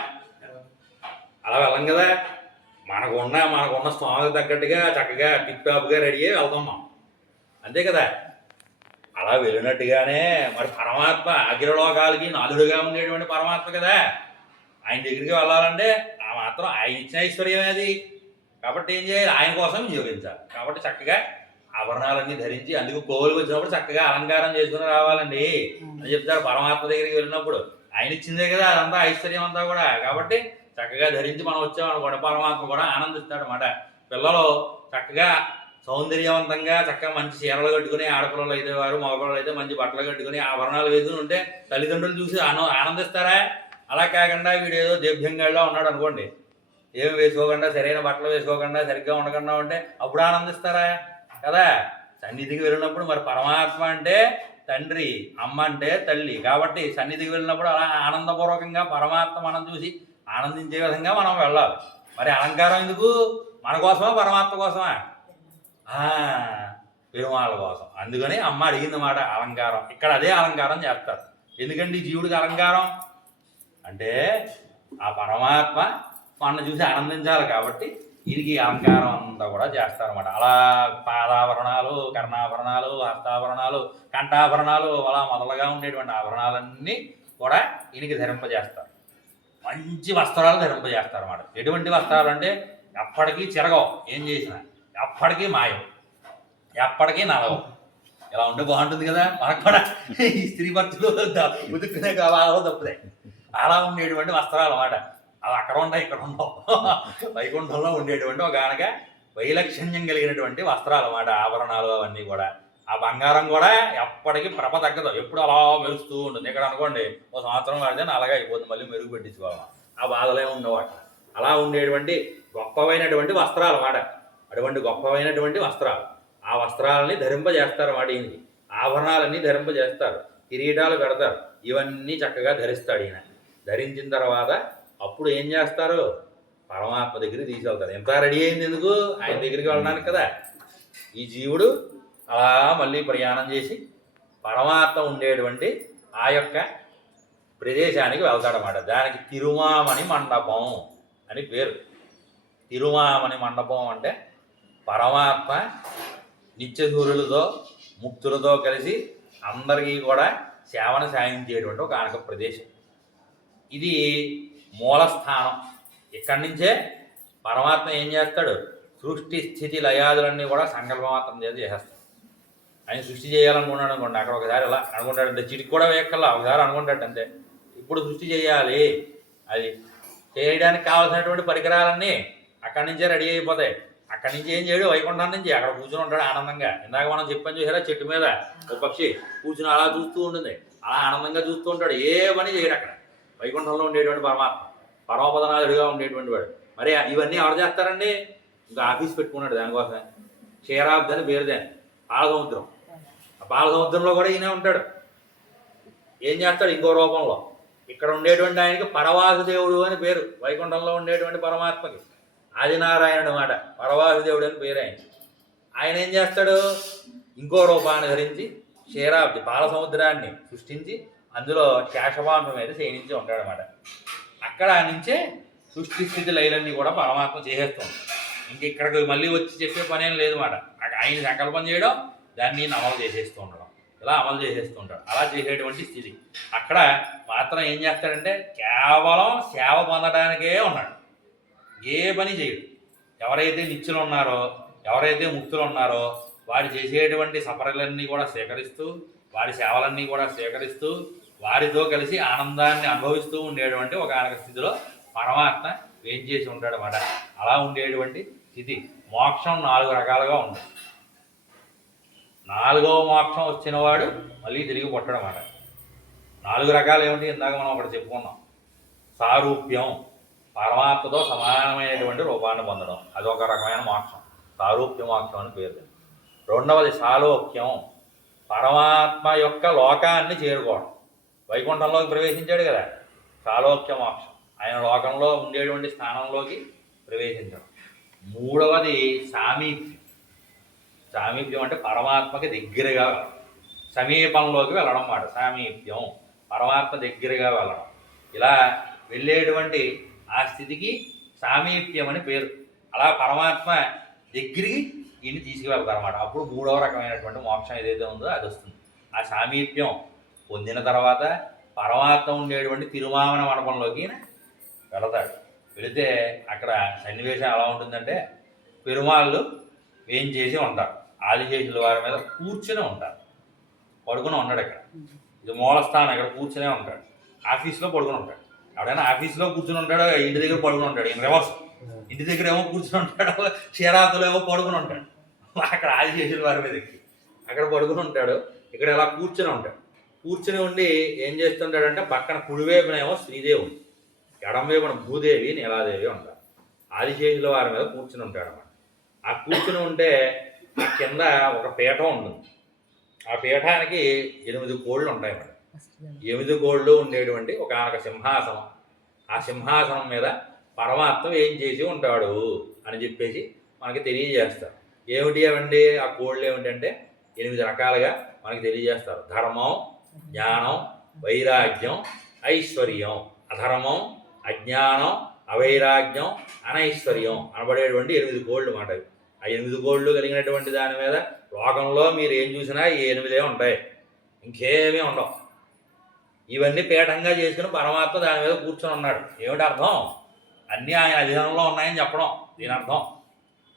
అలా వెళ్ళం కదా. మనకున్న స్వామికి తగ్గట్టుగా చక్కగా టిప్ టాప్గా రెడీ అయ్యి వెళ్తాం మనం, అంతే కదా. అలా వెళ్ళినట్టుగానే మరి పరమాత్మ అగ్రలోకాలకి నాలుగుగా ఉండేటువంటి పరమాత్మ కదా, ఆయన దగ్గరికి వెళ్ళాలంటే ఆ మాత్రం ఆయన ఇచ్చిన ఐశ్వర్యమే అది. కాబట్టి ఏం చేయాలి, ఆయన కోసం వినియోగించాలి. కాబట్టి చక్కగా ఆభరణాలన్నీ ధరించి, అందుకు కోవిలికి వచ్చినప్పుడు చక్కగా అలంకారం చేసుకుని రావాలండి అని చెప్తారు. పరమాత్మ దగ్గరికి వెళ్ళినప్పుడు ఆయన ఇచ్చిందే కదా అదంతా ఐశ్వర్యం అంతా కూడా. కాబట్టి చక్కగా ధరించి మనం వచ్చామనుకోండి, పరమాత్మ కూడా ఆనందిస్తాడు అన్నమాట. పిల్లలు చక్కగా సౌందర్యవంతంగా చక్కగా మంచి చీరలు కట్టుకుని, ఆడపిల్లలు అయితే వారు, మగపిల్లలు అయితే మంచి బట్టలు కట్టుకుని ఆభరణాలు వేసుకుని ఉంటే తల్లిదండ్రులు చూసి ఆనందిస్తారా? అలా కాకుండా వీడు ఏదో దేభ్యంగా ఉన్నాడు అనుకోండి, ఏమి వేసుకోకుండా, సరైన బట్టలు వేసుకోకుండా, సరిగ్గా ఉండకుండా ఉంటే అప్పుడు ఆనందిస్తారా కదా. సన్నిధికి వెళ్ళినప్పుడు మరి పరమాత్మ అంటే తండ్రి, అమ్మ అంటే తల్లి. కాబట్టి సన్నిధికి వెళ్ళినప్పుడు అలా ఆనందపూర్వకంగా పరమాత్మ మనం చూసి ఆనందించే విధంగా మనం వెళ్ళాలి. మరి అలంకారం ఎందుకు? మన కోసమా పరమాత్మ కోసమా? పెరుమాళ్ళ కోసం. అందుకని అమ్మ అడిగింది మాట అలంకారం. ఇక్కడ అదే అలంకారం చేస్తారు. ఎందుకండి జీవుడికి అలంకారం అంటే ఆ పరమాత్మ మన చూసి ఆనందించాలి కాబట్టి వీరికి అలంకారం అంతా కూడా చేస్తారన్నమాట. అలా పాదాభరణాలు, కర్ణాభరణాలు, హస్తాభరణాలు, కంఠాభరణాలు అలా మొదలుగా ఉండేటువంటి ఆభరణాలన్నీ కూడా ఈయనకి ధరింపజేస్తారు. మంచి వస్త్రాలు ధరింపజేస్తారు అన్నమాట. ఎటువంటి వస్త్రాలు అంటే ఎప్పటికీ చిరగవు, ఏం చేసినా ఎప్పటికీ మాయం, ఎప్పటికీ నలవు. ఇలా ఉంటే బాగుంటుంది కదా. మనకు కూడా ఈ స్త్రీ భక్తులు ఉదుక్కునే కావాలో తప్పుదే. అలా ఉండేటువంటి వస్త్రాలు అన్నమాట. అవి అక్కడ ఉంటాయి, ఇక్కడ ఉండవు. వైకుంఠంలో ఉండేటువంటి ఒక గనక వైలక్షణ్యం కలిగినటువంటి వస్త్రాలు అన్నమాట. ఆభరణాలు అవన్నీ కూడా. ఆ బంగారం కూడా ఎప్పటికీ ప్రభ తగ్గదు, ఎప్పుడు అలా మెరుస్తూ ఉంటుంది. ఇక్కడ అనుకోండి ఓ సంవత్సరం వాడితే అలాగే అయిపోతుంది, మళ్ళీ మెరుగు పెట్టించుకోవాలి. ఆ బాధలే ఉండవు అక్కడ. అలా ఉండేటువంటి గొప్పవైనటువంటి వస్త్రాలు అన్నమాట. అటువంటి గొప్పవైనటువంటి వస్త్రాలు, ఆ వస్త్రాలని ధరింపజేస్తారు అన్నమాట. ఈయనకి ఆభరణాలన్నీ ధరింపజేస్తారు, కిరీటాలు పెడతారు. ఇవన్నీ చక్కగా ధరిస్తాడు ఈయన. ధరించిన తర్వాత అప్పుడు ఏం చేస్తారు? పరమాత్మ దగ్గరికి తీసుకెళ్తారు. ఎంత రెడీ అయింది ఎందుకు? ఆయన దగ్గరికి వెళ్ళడానికి కదా. ఈ జీవుడు అలా మళ్ళీ ప్రయాణం చేసి పరమాత్మ ఉండేటువంటి ఆ యొక్క ప్రదేశానికి వెళ్తాడన్నమాట. దానికి తిరుమామణి మండపం అని పేరు. తిరుమామణి మండపం అంటే పరమాత్మ నిత్యసూరులతో ముక్తులతో కలిసి అందరికీ కూడా సేవను సాగించేటువంటి ఒక ఆనక ప్రదేశం. ఇది మూలస్థానం. ఇక్కడి నుంచే పరమాత్మ ఏం చేస్తాడు? సృష్టి స్థితి లయాదులన్నీ కూడా సంకల్పమాత్రం చేసేస్తాడు. ఆయన సృష్టి చేయాలనుకున్నాడు అనుకోండి, అక్కడ ఒకసారి ఇలా అనుకుంటాడంటే చిటికి కూడా వేయక్కల్లా ఒకసారి అనుకుంటాడు అంతే. ఇప్పుడు సృష్టి చేయాలి, అది చేయడానికి కావాల్సినటువంటి పరికరాలన్నీ అక్కడి నుంచే రెడీ అయిపోతాయి. అక్కడి నుంచి ఏం చేయడు? వైకుంఠం నుంచి అక్కడ కూర్చుని ఉంటాడు ఆనందంగా. ఇందాక మనం చెప్పని చూసారా, చెట్టు మీద ఒక పక్షి కూర్చుని అలా చూస్తూ ఉంటుంది. అలా ఆనందంగా చూస్తూ ఉంటాడు, ఏ పని చేయడు అక్కడ. వైకుంఠంలో ఉండేటువంటి పరమాత్మ, పరమపదనాథుడిగా ఉండేటువంటి వాడు. మరి ఇవన్నీ ఎవరు చేస్తారండి? ఇంకా ఆఫీస్ పెట్టుకున్నాడు దానికోసమే. క్షీరాబ్ది అని పేరు దాన్ని, పాలసముద్రం. ఆ పాలసముద్రంలో కూడా ఈయనే ఉంటాడు. ఏం చేస్తాడు? ఇంకో రూపంలో. ఇక్కడ ఉండేటువంటి ఆయనకి పరవాసుదేవుడు అని పేరు. వైకుంఠంలో ఉండేటువంటి పరమాత్మకి ఆదినారాయణుడు మాట, పరవాసుదేవుడు అని పేరు ఆయన. ఆయన ఏం చేస్తాడు? ఇంకో రూపాన్ని ధరించి క్షీరాబ్ది పాలసముద్రాన్ని సృష్టించి అందులో శేషపాండం మీద శయనించి ఉంటాడనమాట. అక్కడ నుంచే సృష్టి స్థితి లైలన్నీ కూడా పరమాత్మ చేసేస్తుంది. ఇంక ఇక్కడికి మళ్ళీ వచ్చి చెప్పే పని ఏం లేదు మాట. ఆయన సంకల్పం చేయడం, దాన్ని అమలు చేసేస్తూ ఉండడం, ఇలా అమలు చేసేస్తూ ఉంటాడు. అలా చేసేటువంటి స్థితి. అక్కడ మాత్రం ఏం చేస్తాడంటే కేవలం సేవ పొందడానికే ఉన్నాడు, ఏ పని చేయడు. ఎవరైతే నిత్యులు ఉన్నారో, ఎవరైతే ముక్తులు ఉన్నారో వారు చేసేటువంటి సఫరాలన్నీ కూడా స్వీకరిస్తూ, వారి సేవలన్నీ కూడా స్వీకరిస్తూ, వారితో కలిసి ఆనందాన్ని అనుభవిస్తూ ఉండేటువంటి ఒక ఆనక స్థితిలో పరమాత్మ ఏం చేసి ఉంటాడు అన్నమాట. అలా ఉండేటువంటి స్థితి. మోక్షం 4 రకాలుగా ఉంది. 4వ మోక్షం వచ్చినవాడు మళ్ళీ తిరిగి పుట్టడం అన్నమాట. 4 రకాలు ఏమిటి? ఇందాక మనం ఒకటి చెప్పుకున్నాం. సారూప్యం, పరమాత్మతో సమానమైనటువంటి రూపాన్ని పొందడం, అదొక రకమైన మోక్షం, సారూప్య మోక్షం అని పేరు. రెండవది సాలోక్యం, పరమాత్మ యొక్క లోకాన్ని చేరుకోవడం. వైకుంఠంలోకి ప్రవేశించాడు కదా, సాలోక్య మోక్షం, ఆయన లోకంలో ఉండేటువంటి స్థానంలోకి ప్రవేశించడం. మూడవది సామీప్యం. సామీప్యం అంటే పరమాత్మకి దగ్గరగా సమీపంలోకి వెళ్ళడం అన్నమాట. సామీప్యం, పరమాత్మ దగ్గరగా వెళ్ళడం. ఇలా వెళ్ళేటువంటి ఆ స్థితికి సామీప్యం అని పేరు. అలా పరమాత్మ దగ్గరికి ఈయన్ని తీసుకువెళ్తారు అన్నమాట. అప్పుడు 3వ రకమైనటువంటి మోక్షం ఏదైతే ఉందో అది వస్తుంది. ఆ సామీప్యం పొందిన తర్వాత పరమాత్మ ఉండేటువంటి తిరుమామన మండపంలోకి వెళతాడు. వెళితే అక్కడ సన్నివేశం ఎలా ఉంటుందంటే, పెరుమాళ్ళు ఏం చేసి ఉంటారు, ఆదిశేషుల వారి మీద కూర్చునే ఉంటారు, పడుకుని ఉంటాడు. ఇక్కడ ఇది మూలస్థానం, ఇక్కడ కూర్చునే ఉంటాడు. ఆఫీస్లో పడుకుని ఉంటాడు. ఎవడైనా ఆఫీస్లో కూర్చుని ఉంటాడు, ఇంటి దగ్గర పడుకుని ఉంటాడు. ఈయన రివర్స్, ఇంటి దగ్గర ఏమో కూర్చుని ఉంటాడు, క్షీరాబ్దిలో ఏమో పడుకుని ఉంటాడు. అక్కడ ఆదిశేషుల వారి మీద ఎక్కి అక్కడ పడుకుని ఉంటాడు, ఇక్కడ ఇలా కూర్చుని ఉంటాడు. కూర్చుని ఉండి ఏం చేస్తుంటాడంటే, పక్కన కుడివైపునేమో శ్రీదేవి, ఎడంవైపున భూదేవి, నీలాదేవి ఉంటారు. ఆదిశేషుల వారి మీద కూర్చుని ఉంటాడు అన్నమాట. ఆ కూర్చుని ఉంటే ఆ కింద ఒక పీఠం ఉంటుంది. ఆ పీఠానికి 8 కోళ్ళు ఉంటాయి మేడం. 8 కోళ్ళు ఉండేటువంటి ఒక సింహాసనం. ఆ సింహాసనం మీద పరమాత్మ ఏం చేసి ఉంటాడు అని చెప్పేసి మనకి తెలియజేస్తారు. ఏమిటి అవండి ఆ కోళ్ళు ఏమిటంటే 8 రకాలుగా మనకి తెలియజేస్తారు. ధర్మం, జ్ఞానం, వైరాగ్యం, ఐశ్వర్యం. అధర్మం, అజ్ఞానం, అవైరాగ్యం, అనైశ్వర్యం అనబడేటువంటి 8 కోళ్ళు మాట. ఆ 8 కోళ్ళు కలిగినటువంటి దాని మీద లోకంలో మీరు ఏం చూసినా ఈ 8 ఉంటాయి, ఇంకేమీ ఉండవు. ఇవన్నీ పీఠంగా చేసుకుని పరమాత్మ దాని మీద కూర్చొని ఉన్నాడు. ఏమిటి అర్థం? అన్నీ ఆయన అధీనంలో ఉన్నాయని చెప్పడం దీని అర్థం.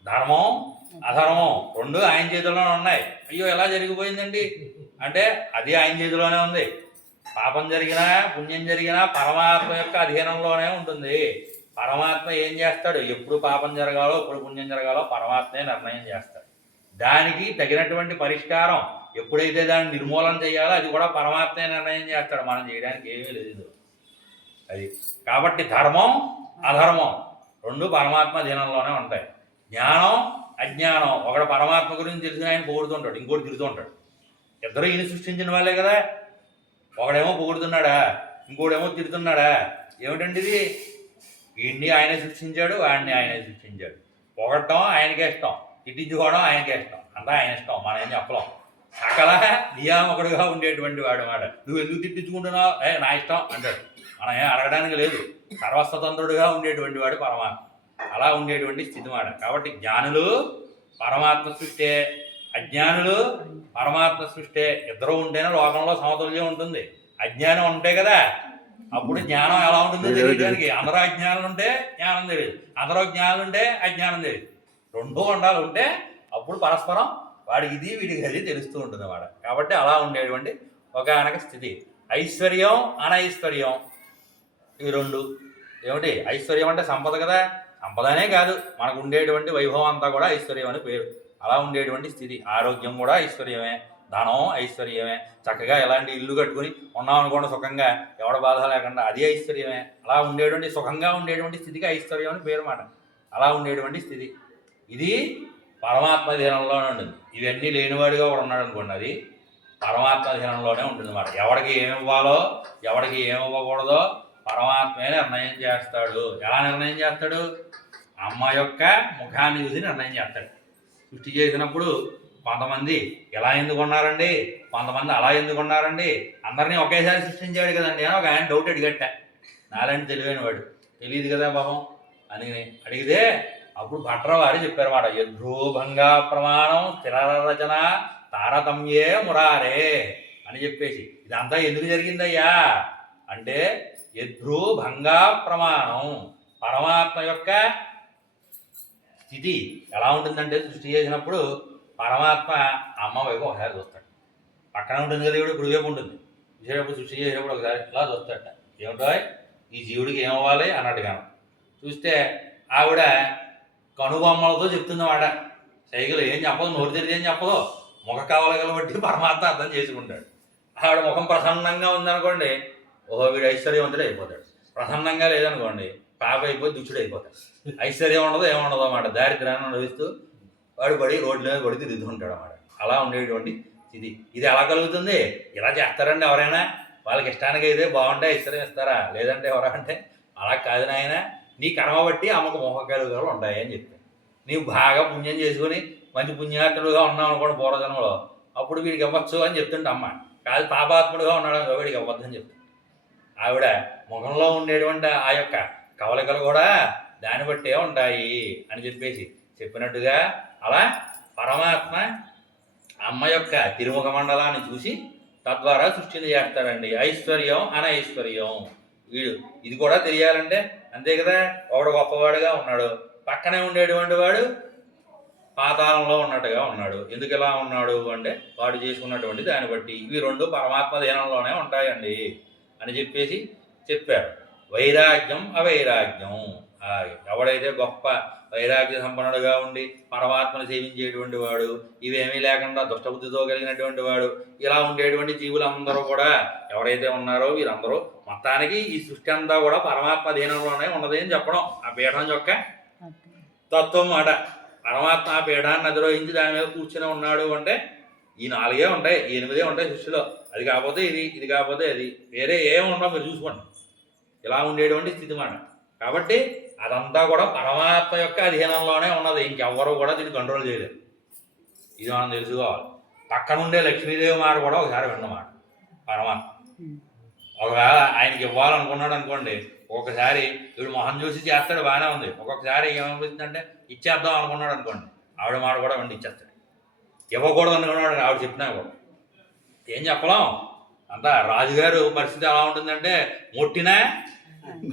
ధర్మం అధర్మం 2 ఆయన చేతిలోనే ఉన్నాయి. అయ్యో ఎలా జరిగిపోయిందండి అంటే అది ఆయన చేతిలోనే ఉంది. పాపం జరిగినా పుణ్యం జరిగినా పరమాత్మ యొక్క అధీనంలోనే ఉంటుంది. పరమాత్మ ఏం చేస్తాడు? ఎప్పుడు పాపం జరగాలో ఎప్పుడు పుణ్యం జరగాలో పరమాత్మే నిర్ణయం చేస్తాడు. దానికి తగినటువంటి పరిష్కారం ఎప్పుడైతే దాన్ని నిర్మూలన చేయాలో అది కూడా పరమాత్మే నిర్ణయం చేస్తాడు. మనం చేయడానికి ఏమీ లేదు అది. కాబట్టి ధర్మం అధర్మం 2 పరమాత్మ అధీనంలోనే ఉంటాయి. జ్ఞానం అజ్ఞానం, ఒకడు పరమాత్మ గురించి తెలిసిన ఆయన పొగుడుతుంటాడు, ఇంకోటి తిరుగుతుంటాడు. ఇద్దరు ఈయన సృష్టించిన వాళ్ళే కదా. ఒకడేమో పొగుడుతున్నాడా, ఇంకోడేమో తిడుతున్నాడా. ఏమిటండి ఇది? వీడిని ఆయనే సృష్టించాడు, వాడిని ఆయనే సృష్టించాడు. పొగడటం ఆయనకే ఇష్టం, తిట్టించుకోవడం ఆయనకే ఇష్టం, అంతా ఆయన ఇష్టం, మనం ఏం చెప్పలేం. సకల నియామకుడుగా ఉండేటువంటి వాడు మాట. నువ్వు ఎందుకు తిట్టించుకుంటున్నావు? నా ఇష్టం అంటాడు. మనం ఏం అడగడానికి లేదు. సర్వస్వతంత్రుడుగా ఉండేటువంటి వాడు పరమాత్మ. అలా ఉండేటువంటి స్థితి మాట. కాబట్టి జ్ఞానులు పరమాత్మ సృష్టే, అజ్ఞానులు పరమాత్మ సృష్టే. ఇద్దరు ఉంటేనే లోకంలో సమతుల్యం ఉంటుంది. అజ్ఞానం ఉంటే కదా అప్పుడు జ్ఞానం ఎలా ఉంటుందో తెలియడానికి. అందరూ అజ్ఞానులు ఉంటే జ్ఞానం తెలియదు, అందరూ జ్ఞానులు ఉంటే అజ్ఞానం తెలియదు. 2 ఉండాలి. ఉంటే అప్పుడు పరస్పరం వాడికి ఇది వీడికి అది తెలుస్తూ ఉంటుంది అన్నమాట. కాబట్టి అలా ఉండేటువంటి ఒకనొక స్థితి. ఐశ్వర్యం అనైశ్వర్యం ఇవి 2. ఏమిటి? ఐశ్వర్యం అంటే సంపద కదా. సంపదనే కాదు, మనకు ఉండేటువంటి వైభవం అంతా కూడా ఐశ్వర్యం అని పేరు. అలా ఉండేటువంటి స్థితి. ఆరోగ్యం కూడా ఐశ్వర్యమే, ధనం ఐశ్వర్యమే. చక్కగా ఎలాంటి ఇల్లు కట్టుకుని ఉన్నాం అనుకోండి సుఖంగా, ఎవడ బాధ లేకుండా, అది ఐశ్వర్యమే. అలా ఉండేటువంటి సుఖంగా ఉండేటువంటి స్థితికి ఐశ్వర్యం అని పేరు మాట. అలా ఉండేటువంటి స్థితి ఇది పరమాత్మ ధీనంలోనే ఉంటుంది. ఇవన్నీ లేనివాడిగా కూడా ఉన్నాడు అనుకోండి, అది పరమాత్మ ధీనంలోనే ఉంటుంది అన్నమాట. ఎవడికి ఏమి ఇవ్వాలో ఎవడికి ఏమి ఇవ్వకూడదో పరమాత్మే నిర్ణయం చేస్తాడు. ఎలా నిర్ణయం చేస్తాడు? అమ్మ యొక్క ముఖాన్ని చూసి నిర్ణయం చేస్తాడు. సృష్టి చేసినప్పుడు కొంతమంది ఎలా ఎందుకు ఉన్నారండి, కొంతమంది అలా ఎందుకు ఉన్నారండి, అందరినీ ఒకేసారి సృష్టించాడు కదండి అని ఒక ఆయన డౌట్ అడిగట్ట. నాలాంటి తెలివైన వాడు, తెలియదు కదా పాపం అని అడిగితే అప్పుడు భట్రవారు చెప్పారు మాట. యద్రూభంగా ప్రమాణం స్థిర రచన తారతమ్యే మురారే అని చెప్పేసి. ఇదంతా ఎందుకు జరిగిందయ్యా అంటే యద్రూభంగా ప్రమాణం, పరమాత్మ యొక్క స్థితి ఎలా ఉంటుందంటే సృష్టి చేసినప్పుడు పరమాత్మ అమ్మ వైపు ఒకసారి చూస్తాడు. పక్కన ఉంటుంది కదా ఇప్పుడు వైపు ఉంటుంది. చూసేటప్పుడు సృష్టి చేసేటప్పుడు ఒకసారి ఇలా చూస్తాడట. ఏమిటో ఈ జీవుడికి ఏమవ్వాలి అన్నట్టుగాను చూస్తే ఆవిడ కనుబొమ్మలతో చెప్తుందన్నమాట. సైకిల్ ఏం చెప్పదు, నోరు తెరిచి ఏం చెప్పదు, ముఖ కవలగల బట్టి పరమాత్మ అర్థం చేసుకుంటాడు. ఆవిడ ముఖం ప్రసన్నంగా ఉందనుకోండి, ఓహో వీడు ఐశ్వర్యవంతుడు అయిపోతాడు. ప్రసన్నంగా లేదనుకోండి పాప అయిపోయి దుచ్చుడు అయిపోతాడు. ఐశ్వర్యం ఉండదు ఏముండదు అన్నమాట. దారిద్ర్యాన్ని అనుభవిస్తూ వాడు పడి రోడ్ల మీద పడి తిరుగుతుంటాడు అన్నమాట. అలా ఉండేటువంటి ఇది. ఇది ఎలా కలుగుతుంది? ఇలా చేస్తారండి ఎవరైనా? వాళ్ళకి ఇష్టానికి అయితే బాగుంటే ఐశ్వర్యం ఇస్తారా? లేదంటే ఎవరా అంటే అలా కాదు నాయన, నీ కర్మ బట్టి అమ్మకు మోహకలుగాలు ఉంటాయి అని చెప్తాను. నీవు బాగా పుణ్యం చేసుకుని మంచి పుణ్యాత్ముడుగా ఉన్నావు అనుకోండి పూర్వజన్మలో, అప్పుడు వీడికి ఇవ్వచ్చు అని చెప్తుంటే అమ్మ. కాదు పాపాత్ముడుగా ఉన్నాడు వీడికి ఇవ్వద్దని చెప్తాను. ఆవిడ ముఖంలో ఉండేటువంటి ఆ యొక్క కవలికలు కూడా దాన్ని బట్టే ఉంటాయి అని చెప్పేసి చెప్పినట్టుగా అలా పరమాత్మ అమ్మ యొక్క తిరుముఖ మండలాన్ని చూసి తద్వారా సృష్టిని చేస్తాడండి. ఐశ్వర్యం అనైశ్వర్యం వీడు ఇది కూడా తెలియాలంటే అంతే కదా. ఒకడు గొప్పవాడుగా ఉన్నాడు, పక్కనే ఉండేటువంటి వాడు పాతాళంలో ఉన్నట్టుగా ఉన్నాడు. ఎందుకు ఇలా ఉన్నాడు అంటే వాడు చేసుకున్నటువంటి దాన్ని బట్టి. ఇవి 2 పరమాత్మ ధ్యానంలోనే ఉంటాయండి అని చెప్పేసి చెప్పారు. వైరాగ్యం అవైరాగ్యం, ఎవడైతే గొప్ప వైరాగ్య సంపన్నుడుగా ఉండి పరమాత్మను సేవించేటువంటి వాడు, ఇవేమీ లేకుండా దుష్టబుద్ధితో కలిగినటువంటి వాడు, ఇలా ఉండేటువంటి జీవులందరూ కూడా ఎవరైతే ఉన్నారో వీరందరూ మొత్తానికి ఈ సృష్టి అంతా కూడా పరమాత్మ అధీనంలోనే ఉన్నది అని చెప్పడం ఆ పీఠం యొక్క తత్వం మాట. పరమాత్మ ఆ పీఠాన్ని అధిరోహించి దాని మీద కూర్చుని ఉన్నాడు అంటే ఈ 4 ఉంటాయి, ఈ 8 ఉంటాయి సృష్టిలో. అది కాకపోతే ఇది, ఇది కాకపోతే అది, వేరే ఏమి ఉండవు. మీరు చూసుకోండి, ఇలా ఉండేటువంటి స్థితి మాట. కాబట్టి అదంతా కూడా పరమాత్మ యొక్క అధీనంలోనే ఉన్నది. ఇంకెవ్వరూ కూడా దీన్ని కంట్రోల్ చేయలేరు. ఇది మనం తెలుసుకోవాలి. పక్కన ఉండే లక్ష్మీదేవి మాట కూడా ఒకసారి విన్నమాట. పరమాత్మ ఒకవేళ ఆయనకి ఇవ్వాలనుకున్నాడు అనుకోండి, ఒక్కొక్కసారి వీడు మొహం చూసి చేస్తాడు, బాగానే ఉంది. ఒక్కొక్కసారి ఏమనిపిస్తుందంటే ఇచ్చేద్దాం అనుకున్నాడు అనుకోండి, ఆవిడ మాట కూడా వెండి ఇచ్చేస్తాడు. ఇవ్వకూడదు అనుకున్నాడు, ఆవిడ చెప్పినా కూడా ఏం చెప్పలేం. అంతా రాజుగారు పరిస్థితి ఎలా ఉంటుందంటే, మొట్టినా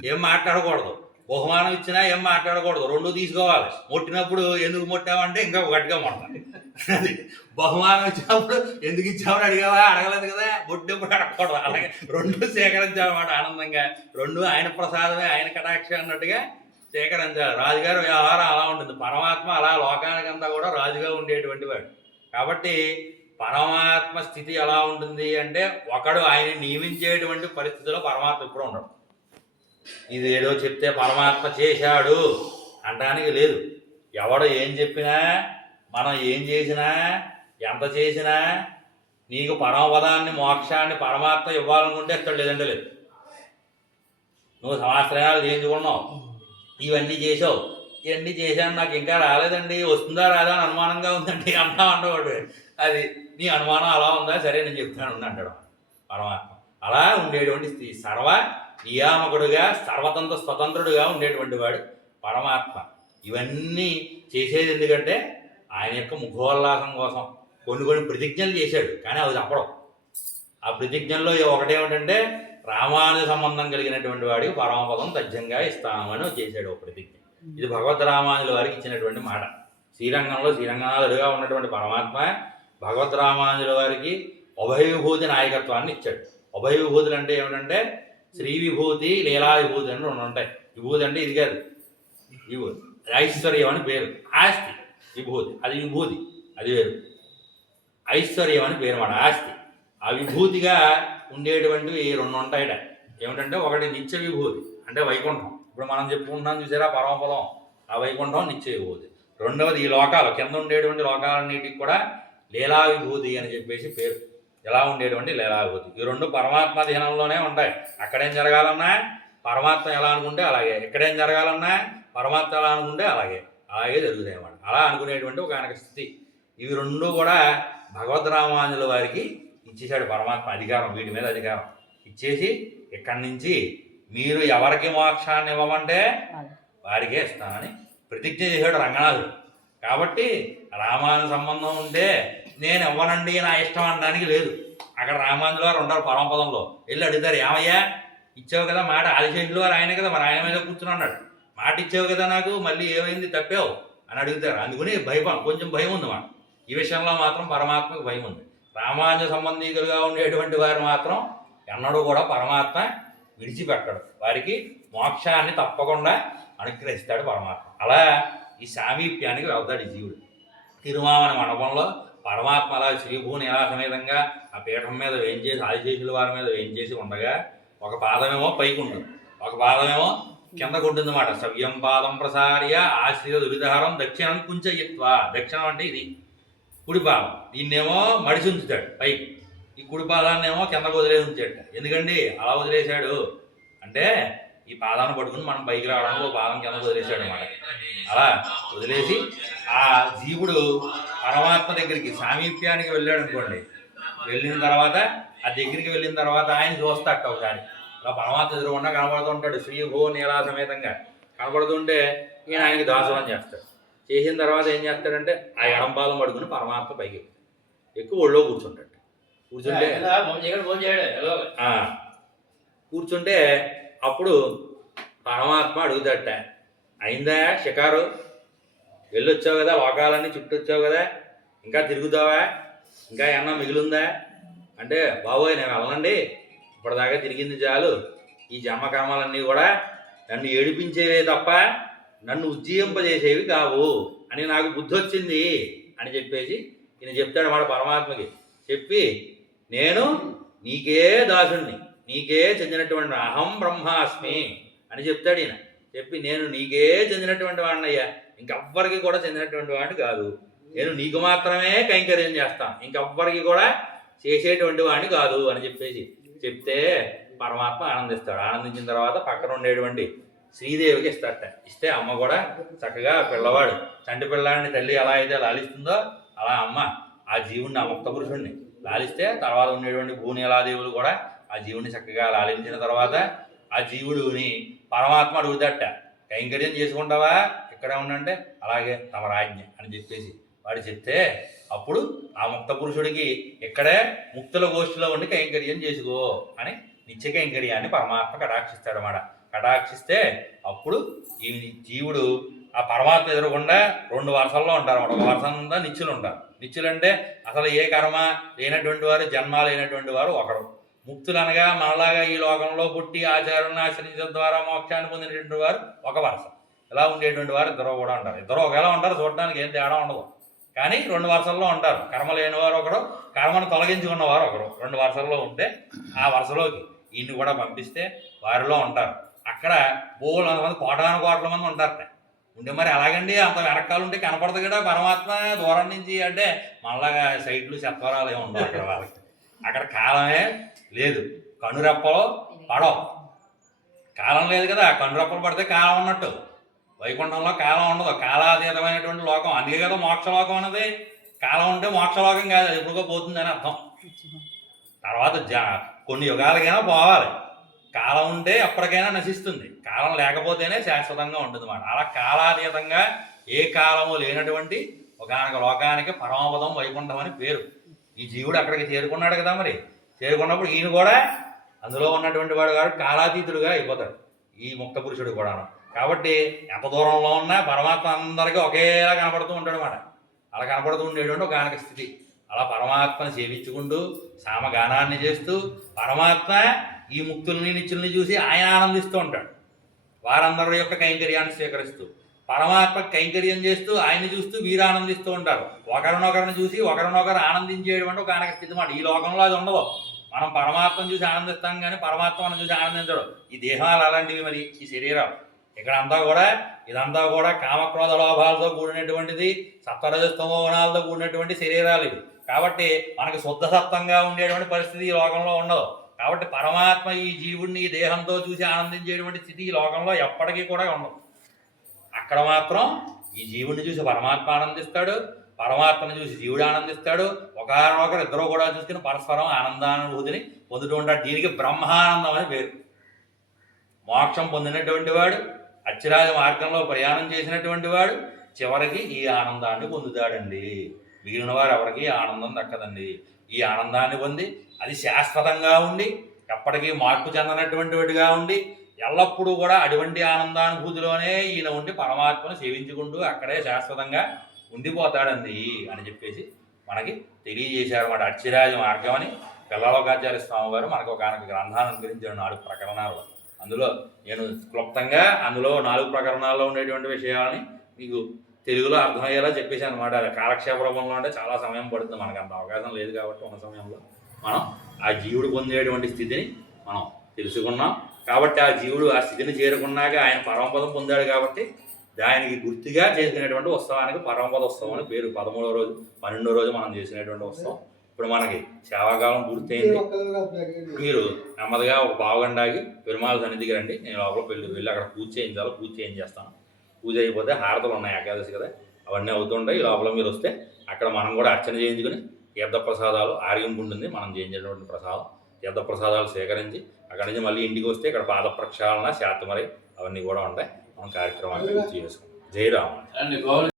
ఏం మాట్లాడకూడదు, బహుమానం ఇచ్చినా ఏం మాట్లాడకూడదు, 2 తీసుకోవాలి. మొట్టినప్పుడు ఎందుకు మొట్టావంటే ఇంకా గట్టిగా మొట్టాలి. అది బహుమానం ఇచ్చినప్పుడు ఎందుకు ఇచ్చామని అడిగావా, అడగలేదు కదా, మొట్టినప్పుడు అడగకూడదు. అలాగే 2 సేకరించాలన్నమాట ఆనందంగా. 2 ఆయన ప్రసాదమే, ఆయన కటాక్షం అన్నట్టుగా సేకరించాలి. రాజుగారు వ్యవహారం అలా ఉంటుంది. పరమాత్మ అలా లోకానికంతా కూడా రాజుగా ఉండేటువంటి వాడు. కాబట్టి పరమాత్మ స్థితి ఎలా ఉంటుంది అంటే, ఒకడు ఆయన నియమించేటువంటి పరిస్థితిలో పరమాత్మ ఎప్పుడు ఉండడు. ఇది ఏదో చెప్తే పరమాత్మ చేశాడు అనడానికి లేదు. ఎవడు ఏం చెప్పినా, మనం ఏం చేసినా, ఎంత చేసినా, నీకు పరమపదాన్ని మోక్షాన్ని పరమాత్మ ఇవ్వాలనుకుంటే ఎక్కడ లేదంటే లేదు. నువ్వు సంవత్సరాలు చేయించుకున్నావు, ఇవన్నీ చేసావు, ఇవన్నీ చేశాను, నాకు ఇంకా రాలేదండి, వస్తుందా రాదా అని అనుమానంగా ఉందండి అన్నా అంటవాడు. అది నీ అనుమానం అలా ఉందా, సరే నేను చెప్తాను అంటాడు పరమాత్మ. అలా ఉండేటువంటి స్థితి, సర్వ నియామకుడుగా, సర్వతంత్ర స్వతంత్రుడుగా ఉండేటువంటి వాడు పరమాత్మ. ఇవన్నీ చేసేది ఎందుకంటే ఆయన యొక్క ముఖోల్లాసం కోసం. కొన్ని ప్రతిజ్ఞలు చేశాడు, కానీ అవి తప్పడం. ఆ ప్రతిజ్ఞల్లో ఒకటేమిటంటే, రామానుజ సంబంధం కలిగినటువంటి వాడికి పరమపదం తథ్యంగా ఇస్తామని చేశాడు ఒక ప్రతిజ్ఞ. ఇది భగవద్ రామానుజుల వారికి ఇచ్చినటువంటి మాట. శ్రీరంగనాథుడుగా ఉన్నటువంటి పరమాత్మ భగవద్ రామానుజుల వారికి ఉభయ విభూతి నాయకత్వాన్ని ఇచ్చాడు. ఉభయ విభూతులు అంటే ఏమిటంటే, శ్రీ విభూతి, లీలా విభూతి అని 2 ఉంటాయి. విభూతి అంటే ఇది కాదు, విభూతి ఐశ్వర్యం అని పేరు. ఆస్తి విభూతి, అది విభూతి, అది వేరు. ఐశ్వర్యం అని పేరు మాట, ఆస్తి. ఆ విభూతిగా ఉండేటువంటివి 2 ఉంటాయట. ఏమిటంటే, ఒకటి నిత్య విభూతి అంటే వైకుంఠం. ఇప్పుడు మనం చెప్పుకుంటున్నాం చూసారా పరమపదం, ఆ వైకుంఠం నిత్య విభూతి. రెండవది ఈ లోకాలు, కింద ఉండేటువంటి లోకాలన్నిటికి కూడా లీలా విభూతి అని చెప్పేసి పేరు. ఎలా ఉండేటువంటి లీలా విభూతి. ఈ 2 పరమాత్మ ధ్యానంలోనే ఉంటాయి. అక్కడేం జరగాలన్నా పరమాత్మ ఎలా అనుకుంటే అలాగే, ఎక్కడేం జరగాలన్నా పరమాత్మ ఎలా అనుకుంటే అలాగే జరుగుతాయి అన్నమాట. అలా అనుకునేటువంటి ఒక ఆయన స్థితి. ఇవి 2 కూడా భగవద్ రామానుజుల వారికి ఇచ్చేశాడు పరమాత్మ అధికారం, వీటి మీద అధికారం ఇచ్చేసి, ఇక్కడి నుంచి మీరు ఎవరికి మోక్షాన్ని ఇవ్వమంటే వారికే ఇస్తానని ప్రతిజ్ఞ చేశాడు రంగనాథుడు. కాబట్టి రామానుజ సంబంధం ఉంటే నేను ఇవ్వనండి నా ఇష్టం అనడానికి లేదు. అక్కడ రామానుజుల వారు ఉంటారు పరమపదంలో, వెళ్ళి అడుగుతారు, ఏమయ్యా ఇచ్చావు కదా మాట, ఆదిశేషులు వారు ఆయన కదా, మరి ఆయన మీద కూర్చుని ఉన్నాడు, మాట ఇచ్చావు కదా నాకు, మళ్ళీ ఏమైంది తప్పావు అని అడుగుతారు. అందుకని కొంచెం భయం ఉంది మాట. ఈ విషయంలో మాత్రం పరమాత్మకు భయం ఉంది. రామానుజ సంబంధికులుగా ఉండేటువంటి వారు మాత్రం ఎన్నడూ కూడా పరమాత్మ విడిచిపెట్టడు, వారికి మోక్షాన్ని తప్పకుండా అనుగ్రహిస్తాడు పరమాత్మ. అలా ఈ సామీప్యానికి వెళ్తాడు ఈ జీవుడు. తిరుమావన మండపంలో పరమాత్మ అలా శ్రీభూని ఎలా సమేతంగా ఆ పీఠం మీద వేయించేసి, ఆదిశేషుల వారి మీద వేయించేసి ఉండగా, ఒక పాదమేమో పైకి ఉంటుంది, ఒక పాదమేమో కిందకు ఉంటుంది అన్నమాట. సవ్యం పాదం ప్రసార్య ఆశ్రిత దురిదహరం దక్షిణం కుంచయిత్వ. దక్షిణం అంటే ఇది కుడి పాదం, దీన్నేమో మడిసి ఉంచుతాడు పైకి, ఈ కుడి పాదాన్ని ఏమో కిందకు వదిలేసి ఉంచాడు. ఎందుకండి అలా వదిలేశాడు అంటే, ఈ పాదాన్ని పట్టుకుని మనం పైకి రావడానికి ఒక పాదం కిందకు వదిలేశాడు అనమాట. అలా వదిలేసి ఆ జీవుడు పరమాత్మ దగ్గరికి సామీప్యానికి వెళ్ళాడు అనుకోండి. వెళ్ళిన తర్వాత ఆ దగ్గరికి వెళ్ళిన తర్వాత ఆయన చూస్తాట ఒకసారి, అలా పరమాత్మ ఎదురుకుండా కనబడుతుంటాడు శ్రీభూ నీలా సమేతంగా కనబడుతుంటే, ఈయన ఆయనకి దాసోహం చేస్తాడు. చేసిన తర్వాత ఏం చేస్తాడంటే, ఆ ఎడంపాదం పడుకుని పరమాత్మ పైకి ఎక్కువ ఒళ్ళో కూర్చుంటాడు. కూర్చుంటే అప్పుడు పరమాత్మ అడుగుతాడట, అయిందా షికారు, వెళ్ళొచ్చావు కదా, లోకాలన్నీ చుట్టొచ్చావు కదా, ఇంకా తిరుగుతావా, ఇంకా ఏమన్నా మిగిలిందా అంటే, బాబోయ్ నేను వెళ్ళనండి, ఇప్పటిదాకా తిరిగింది చాలు, ఈ జన్మకర్మాలన్నీ కూడా నన్ను ఏడిపించేవే తప్ప నన్ను ఉజ్జీవింపజేసేవి కావు అని నాకు బుద్ధి వచ్చింది అని చెప్పేసి ఈయన చెప్తాడు మాట పరమాత్మకి. చెప్పి, నేను నీకే దాసుణ్ణి, నీకే చెందినటువంటి అహం బ్రహ్మాస్మి అని చెప్తాడు ఈయన. చెప్పి, నేను నీకే చెందినటువంటి వాడినయ్యా, ఇంకెవ్వరికి కూడా చెందినటువంటి వాడిని కాదు నేను నీకు మాత్రమే కైంకర్యం చేస్తాను, ఇంకెవ్వరికి కూడా చేసేటువంటి వాడిని కాదు అని చెప్పేసి చెప్తే పరమాత్మ ఆనందిస్తాడు. ఆనందించిన తర్వాత పక్కన ఉండేటువంటి శ్రీదేవికి ఇస్తాడట. ఇస్తే అమ్మ కూడా చక్కగా పిల్లవాడు చంటి పిల్లాడిని తల్లి ఎలా అయితే లాలిస్తుందో అలా అమ్మ ఆ జీవుడిని, ఆ ముక్త పురుషుడిని లాలిస్తే తర్వాత ఉండేటువంటి భూనీలాదేవులు కూడా ఆ జీవుడిని చక్కగా లాలించిన తర్వాత ఆ జీవుడిని పరమాత్మ అడుగుతాడట, కైంకర్యం చేసుకుంటావా ఇక్కడే ఉండంటే అలాగే తమ రాజ్ఞ అని చెప్పేసి వాడు చెప్తే అప్పుడు ఆ ముక్త పురుషుడికి ఇక్కడే ముక్తుల గోష్ఠిలో ఉండి కైంకర్యం చేసుకో అని నిత్య కైంకర్యాన్ని పరమాత్మ కటాక్షిస్తాడు అన్నమాట. కటాక్షిస్తే అప్పుడు ఈ జీవుడు ఆ పరమాత్మ ఎదురకుండా 2 వరుసల్లో ఉంటారు అన్నమాట. ఒక వరుస అంతా నిత్యులు ఉంటారు. నిత్యులు అంటే అసలు ఏ కర్మ లేనటువంటి వారు, జన్మ లేనటువంటి వారు ఒకరు. ముక్తులు అనగా మనలాగా ఈ లోకంలో పుట్టి ఆచారాన్ని ఆశ్రయించడం ద్వారా మోక్షాన్ని పొందినటువంటి వారు ఒక వరుస. ఇలా ఉండేటువంటి వారు ఇద్దరు కూడా ఉంటారు. ఇద్దరు ఒకవేళ ఉంటారు, చూడడానికి ఏం తేడా ఉండదు, కానీ 2 వరుసల్లో ఉంటారు. కర్మ లేని వారు ఒకరు, కర్మను తొలగించుకున్నవారు ఒకరు. 2 వరుసల్లో ఉంటే ఆ వరుసలోకి ఈయన్ని కూడా పంపిస్తే వారిలో ఉంటారు. అక్కడ బోళ్ళు అంతమంది కోట్ల మంది ఉంటారట. ఉండే మరి అలాగండి అంత వెనకాల ఉంటే కనపడదు కదా పరమాత్మ దూరం నుంచి అంటే మళ్ళా సైట్లు చెత్తవరాలు ఏమి ఉండవు అక్కడ వాళ్ళకి. అక్కడ కాలమే లేదు, కనురెప్పలు పడవు. కాలం లేదు కదా, కనురెప్పలు పడితే కాలం ఉన్నట్టు. వైకుంఠంలో కాలం ఉండదు, కాలాతీతమైనటువంటి లోకం. అందుకే కదా మోక్షలోకం అన్నది. కాలం ఉంటే మోక్షలోకం కాదు, అది ఎప్పుడుకో పోతుందని అర్థం. తర్వాత కొన్ని యుగాలకైనా పోవాలి. కాలం ఉంటే ఎప్పటికైనా నశిస్తుంది, కాలం లేకపోతేనే శాశ్వతంగా ఉంటుంది అన్నమాట. అలా కాలాతీతంగా ఏ కాలము లేనటువంటి ఒకనొక లోకానికి పరమపదం వైకుంఠం అని పేరు. ఈ జీవుడు అక్కడికి చేరుకున్నాడు కదా, మరి చేరుకున్నప్పుడు ఈయన కూడా అందులో ఉన్నటువంటి వాడు కాబట్టి కాలాతీతుడుగా అయిపోతాడు ఈ ముక్త పురుషుడు కూడాను. కాబట్టి ఎంత దూరంలో ఉన్నా పరమాత్మ అందరికీ ఒకేలా కనపడుతూ ఉంటాడు అన్నమాట. అలా కనపడుతూ ఉండేటువంటి ఒకనొక స్థితి. అలా పరమాత్మని సేవించుకుంటూ సామగానాన్ని చేస్తూ పరమాత్మ ఈ ముక్తుల్ని నిత్యుల్ని చూసి ఆయన ఆనందిస్తూ ఉంటాడు. వారందరి యొక్క కైంకర్యాన్ని స్వీకరిస్తూ పరమాత్మ కైంకర్యం చేస్తూ ఆయన్ని చూస్తూ వీరు ఆనందిస్తూ ఉంటారు. ఒకరినొకరిని చూసి ఒకరినొకరు ఆనందించేటువంటి ఒక ఆనక స్థితి మాట. ఈ లోకంలో అది ఉండదు. మనం పరమాత్మను చూసి ఆనందిస్తాం కానీ పరమాత్మ మనం చూసి ఆనందించడు. ఈ దేహాలు అలాంటివి, మరి ఈ శరీరం ఇక్కడంతా కూడా ఇదంతా కూడా కామక్రోధ లోభాలతో కూడినటువంటిది, సత్వరజస్తమో గుణాలతో కూడినటువంటి శరీరాలు ఇవి. కాబట్టి మనకి శుద్ధ సత్వంగా ఉండేటువంటి పరిస్థితి ఈ లోకంలో ఉండదు. కాబట్టి పరమాత్మ ఈ జీవుడిని ఈ దేహంతో చూసి ఆనందించేటువంటి స్థితి ఈ లోకంలో ఎప్పటికీ కూడా ఉండదు. అక్కడ మాత్రం ఈ జీవుడిని చూసి పరమాత్మ ఆనందిస్తాడు, పరమాత్మను చూసి జీవుడు ఆనందిస్తాడు. ఒకరినొకరు ఇద్దరు కూడా చూసుకుని పరస్పరం ఆనందానుభూతిని పొందుతూ ఉంటాడు. దీనికి బ్రహ్మానందం అని పేరు. మోక్షం పొందినటువంటి వాడు, అచ్చిరాజ మార్గంలో ప్రయాణం చేసినటువంటి వాడు చివరికి ఈ ఆనందాన్ని పొందుతాడండి. మిగిలిన వారు ఎవరికి ఆనందం దక్కదండి. ఈ ఆనందాన్ని పొంది అది శాశ్వతంగా ఉండి ఎప్పటికీ మార్పు చెందనటువంటి వాడిగా ఉండి ఎల్లప్పుడూ కూడా అటువంటి ఆనందానుభూతిలోనే ఈయన ఉండి పరమాత్మను సేవించుకుంటూ అక్కడే శాశ్వతంగా ఉండిపోతాడండి అని చెప్పేసి మనకి తెలియజేశారు అన్నమాట. అచ్చిరాజ మార్గం అని పిల్లలోకాచార్య స్వామి వారు మనకు ఒకనొక గ్రంథాన్ని అనుగ్రహించారు, 4 ప్రకరణాలు. అందులో నేను క్లుప్తంగా అందులో 4 ప్రకరణాల్లో ఉండేటువంటి విషయాలని మీకు తెలుగులో అర్థమయ్యేలా చెప్పేశాను అనమాట. కాలక్షేప రూపంలో అంటే చాలా సమయం పడుతుంది, మనకు అంత అవకాశం లేదు. కాబట్టి ఉన్న సమయంలో మనం ఆ జీవుడు పొందేటువంటి స్థితిని మనం తెలుసుకున్నాం. కాబట్టి ఆ జీవుడు ఆ స్థితిని చేరుకున్నాక ఆయన పరమపదం పొందాడు. కాబట్టి దానికి గుర్తుగా చేసుకునేటువంటి ఉత్సవానికి పరమపద ఉత్సవం అని పేరు. 13వ రోజు 12వ రోజు మనం చేసినటువంటి ఉత్సవం. ఇప్పుడు మనకి సేవాకాలం పూర్తయింది. మీరు నెమ్మదిగా ఒక పావుగంటకి పెరుమాళ సన్నిధికి రండి. నేను లోపల వెళ్ళి అక్కడ పూజ చేయించాలి, పూజ చేయించేస్తాను. పూజ అయిపోతే హారతలు ఉన్నాయి, ఏకాదశి కదా, అవన్నీ అవుతుంటాయి. లోపల మీరు వస్తే అక్కడ మనం కూడా అర్చన చేయించుకుని తీర్థప్రసాదాలు ఆర్గింపు ఉంటుంది, మనం చేయించేటువంటి ప్రసాదం తీర్థప్రసాదాలు స్వీకరించి అక్కడి నుంచి మళ్ళీ ఇంటికి వస్తే ఇక్కడ పాద ప్రక్షాళన శాతమరై అవన్నీ కూడా ఉంటాయి. మనం కార్యక్రమాన్ని పూర్తి చేసుకుంటాం. జై రామ.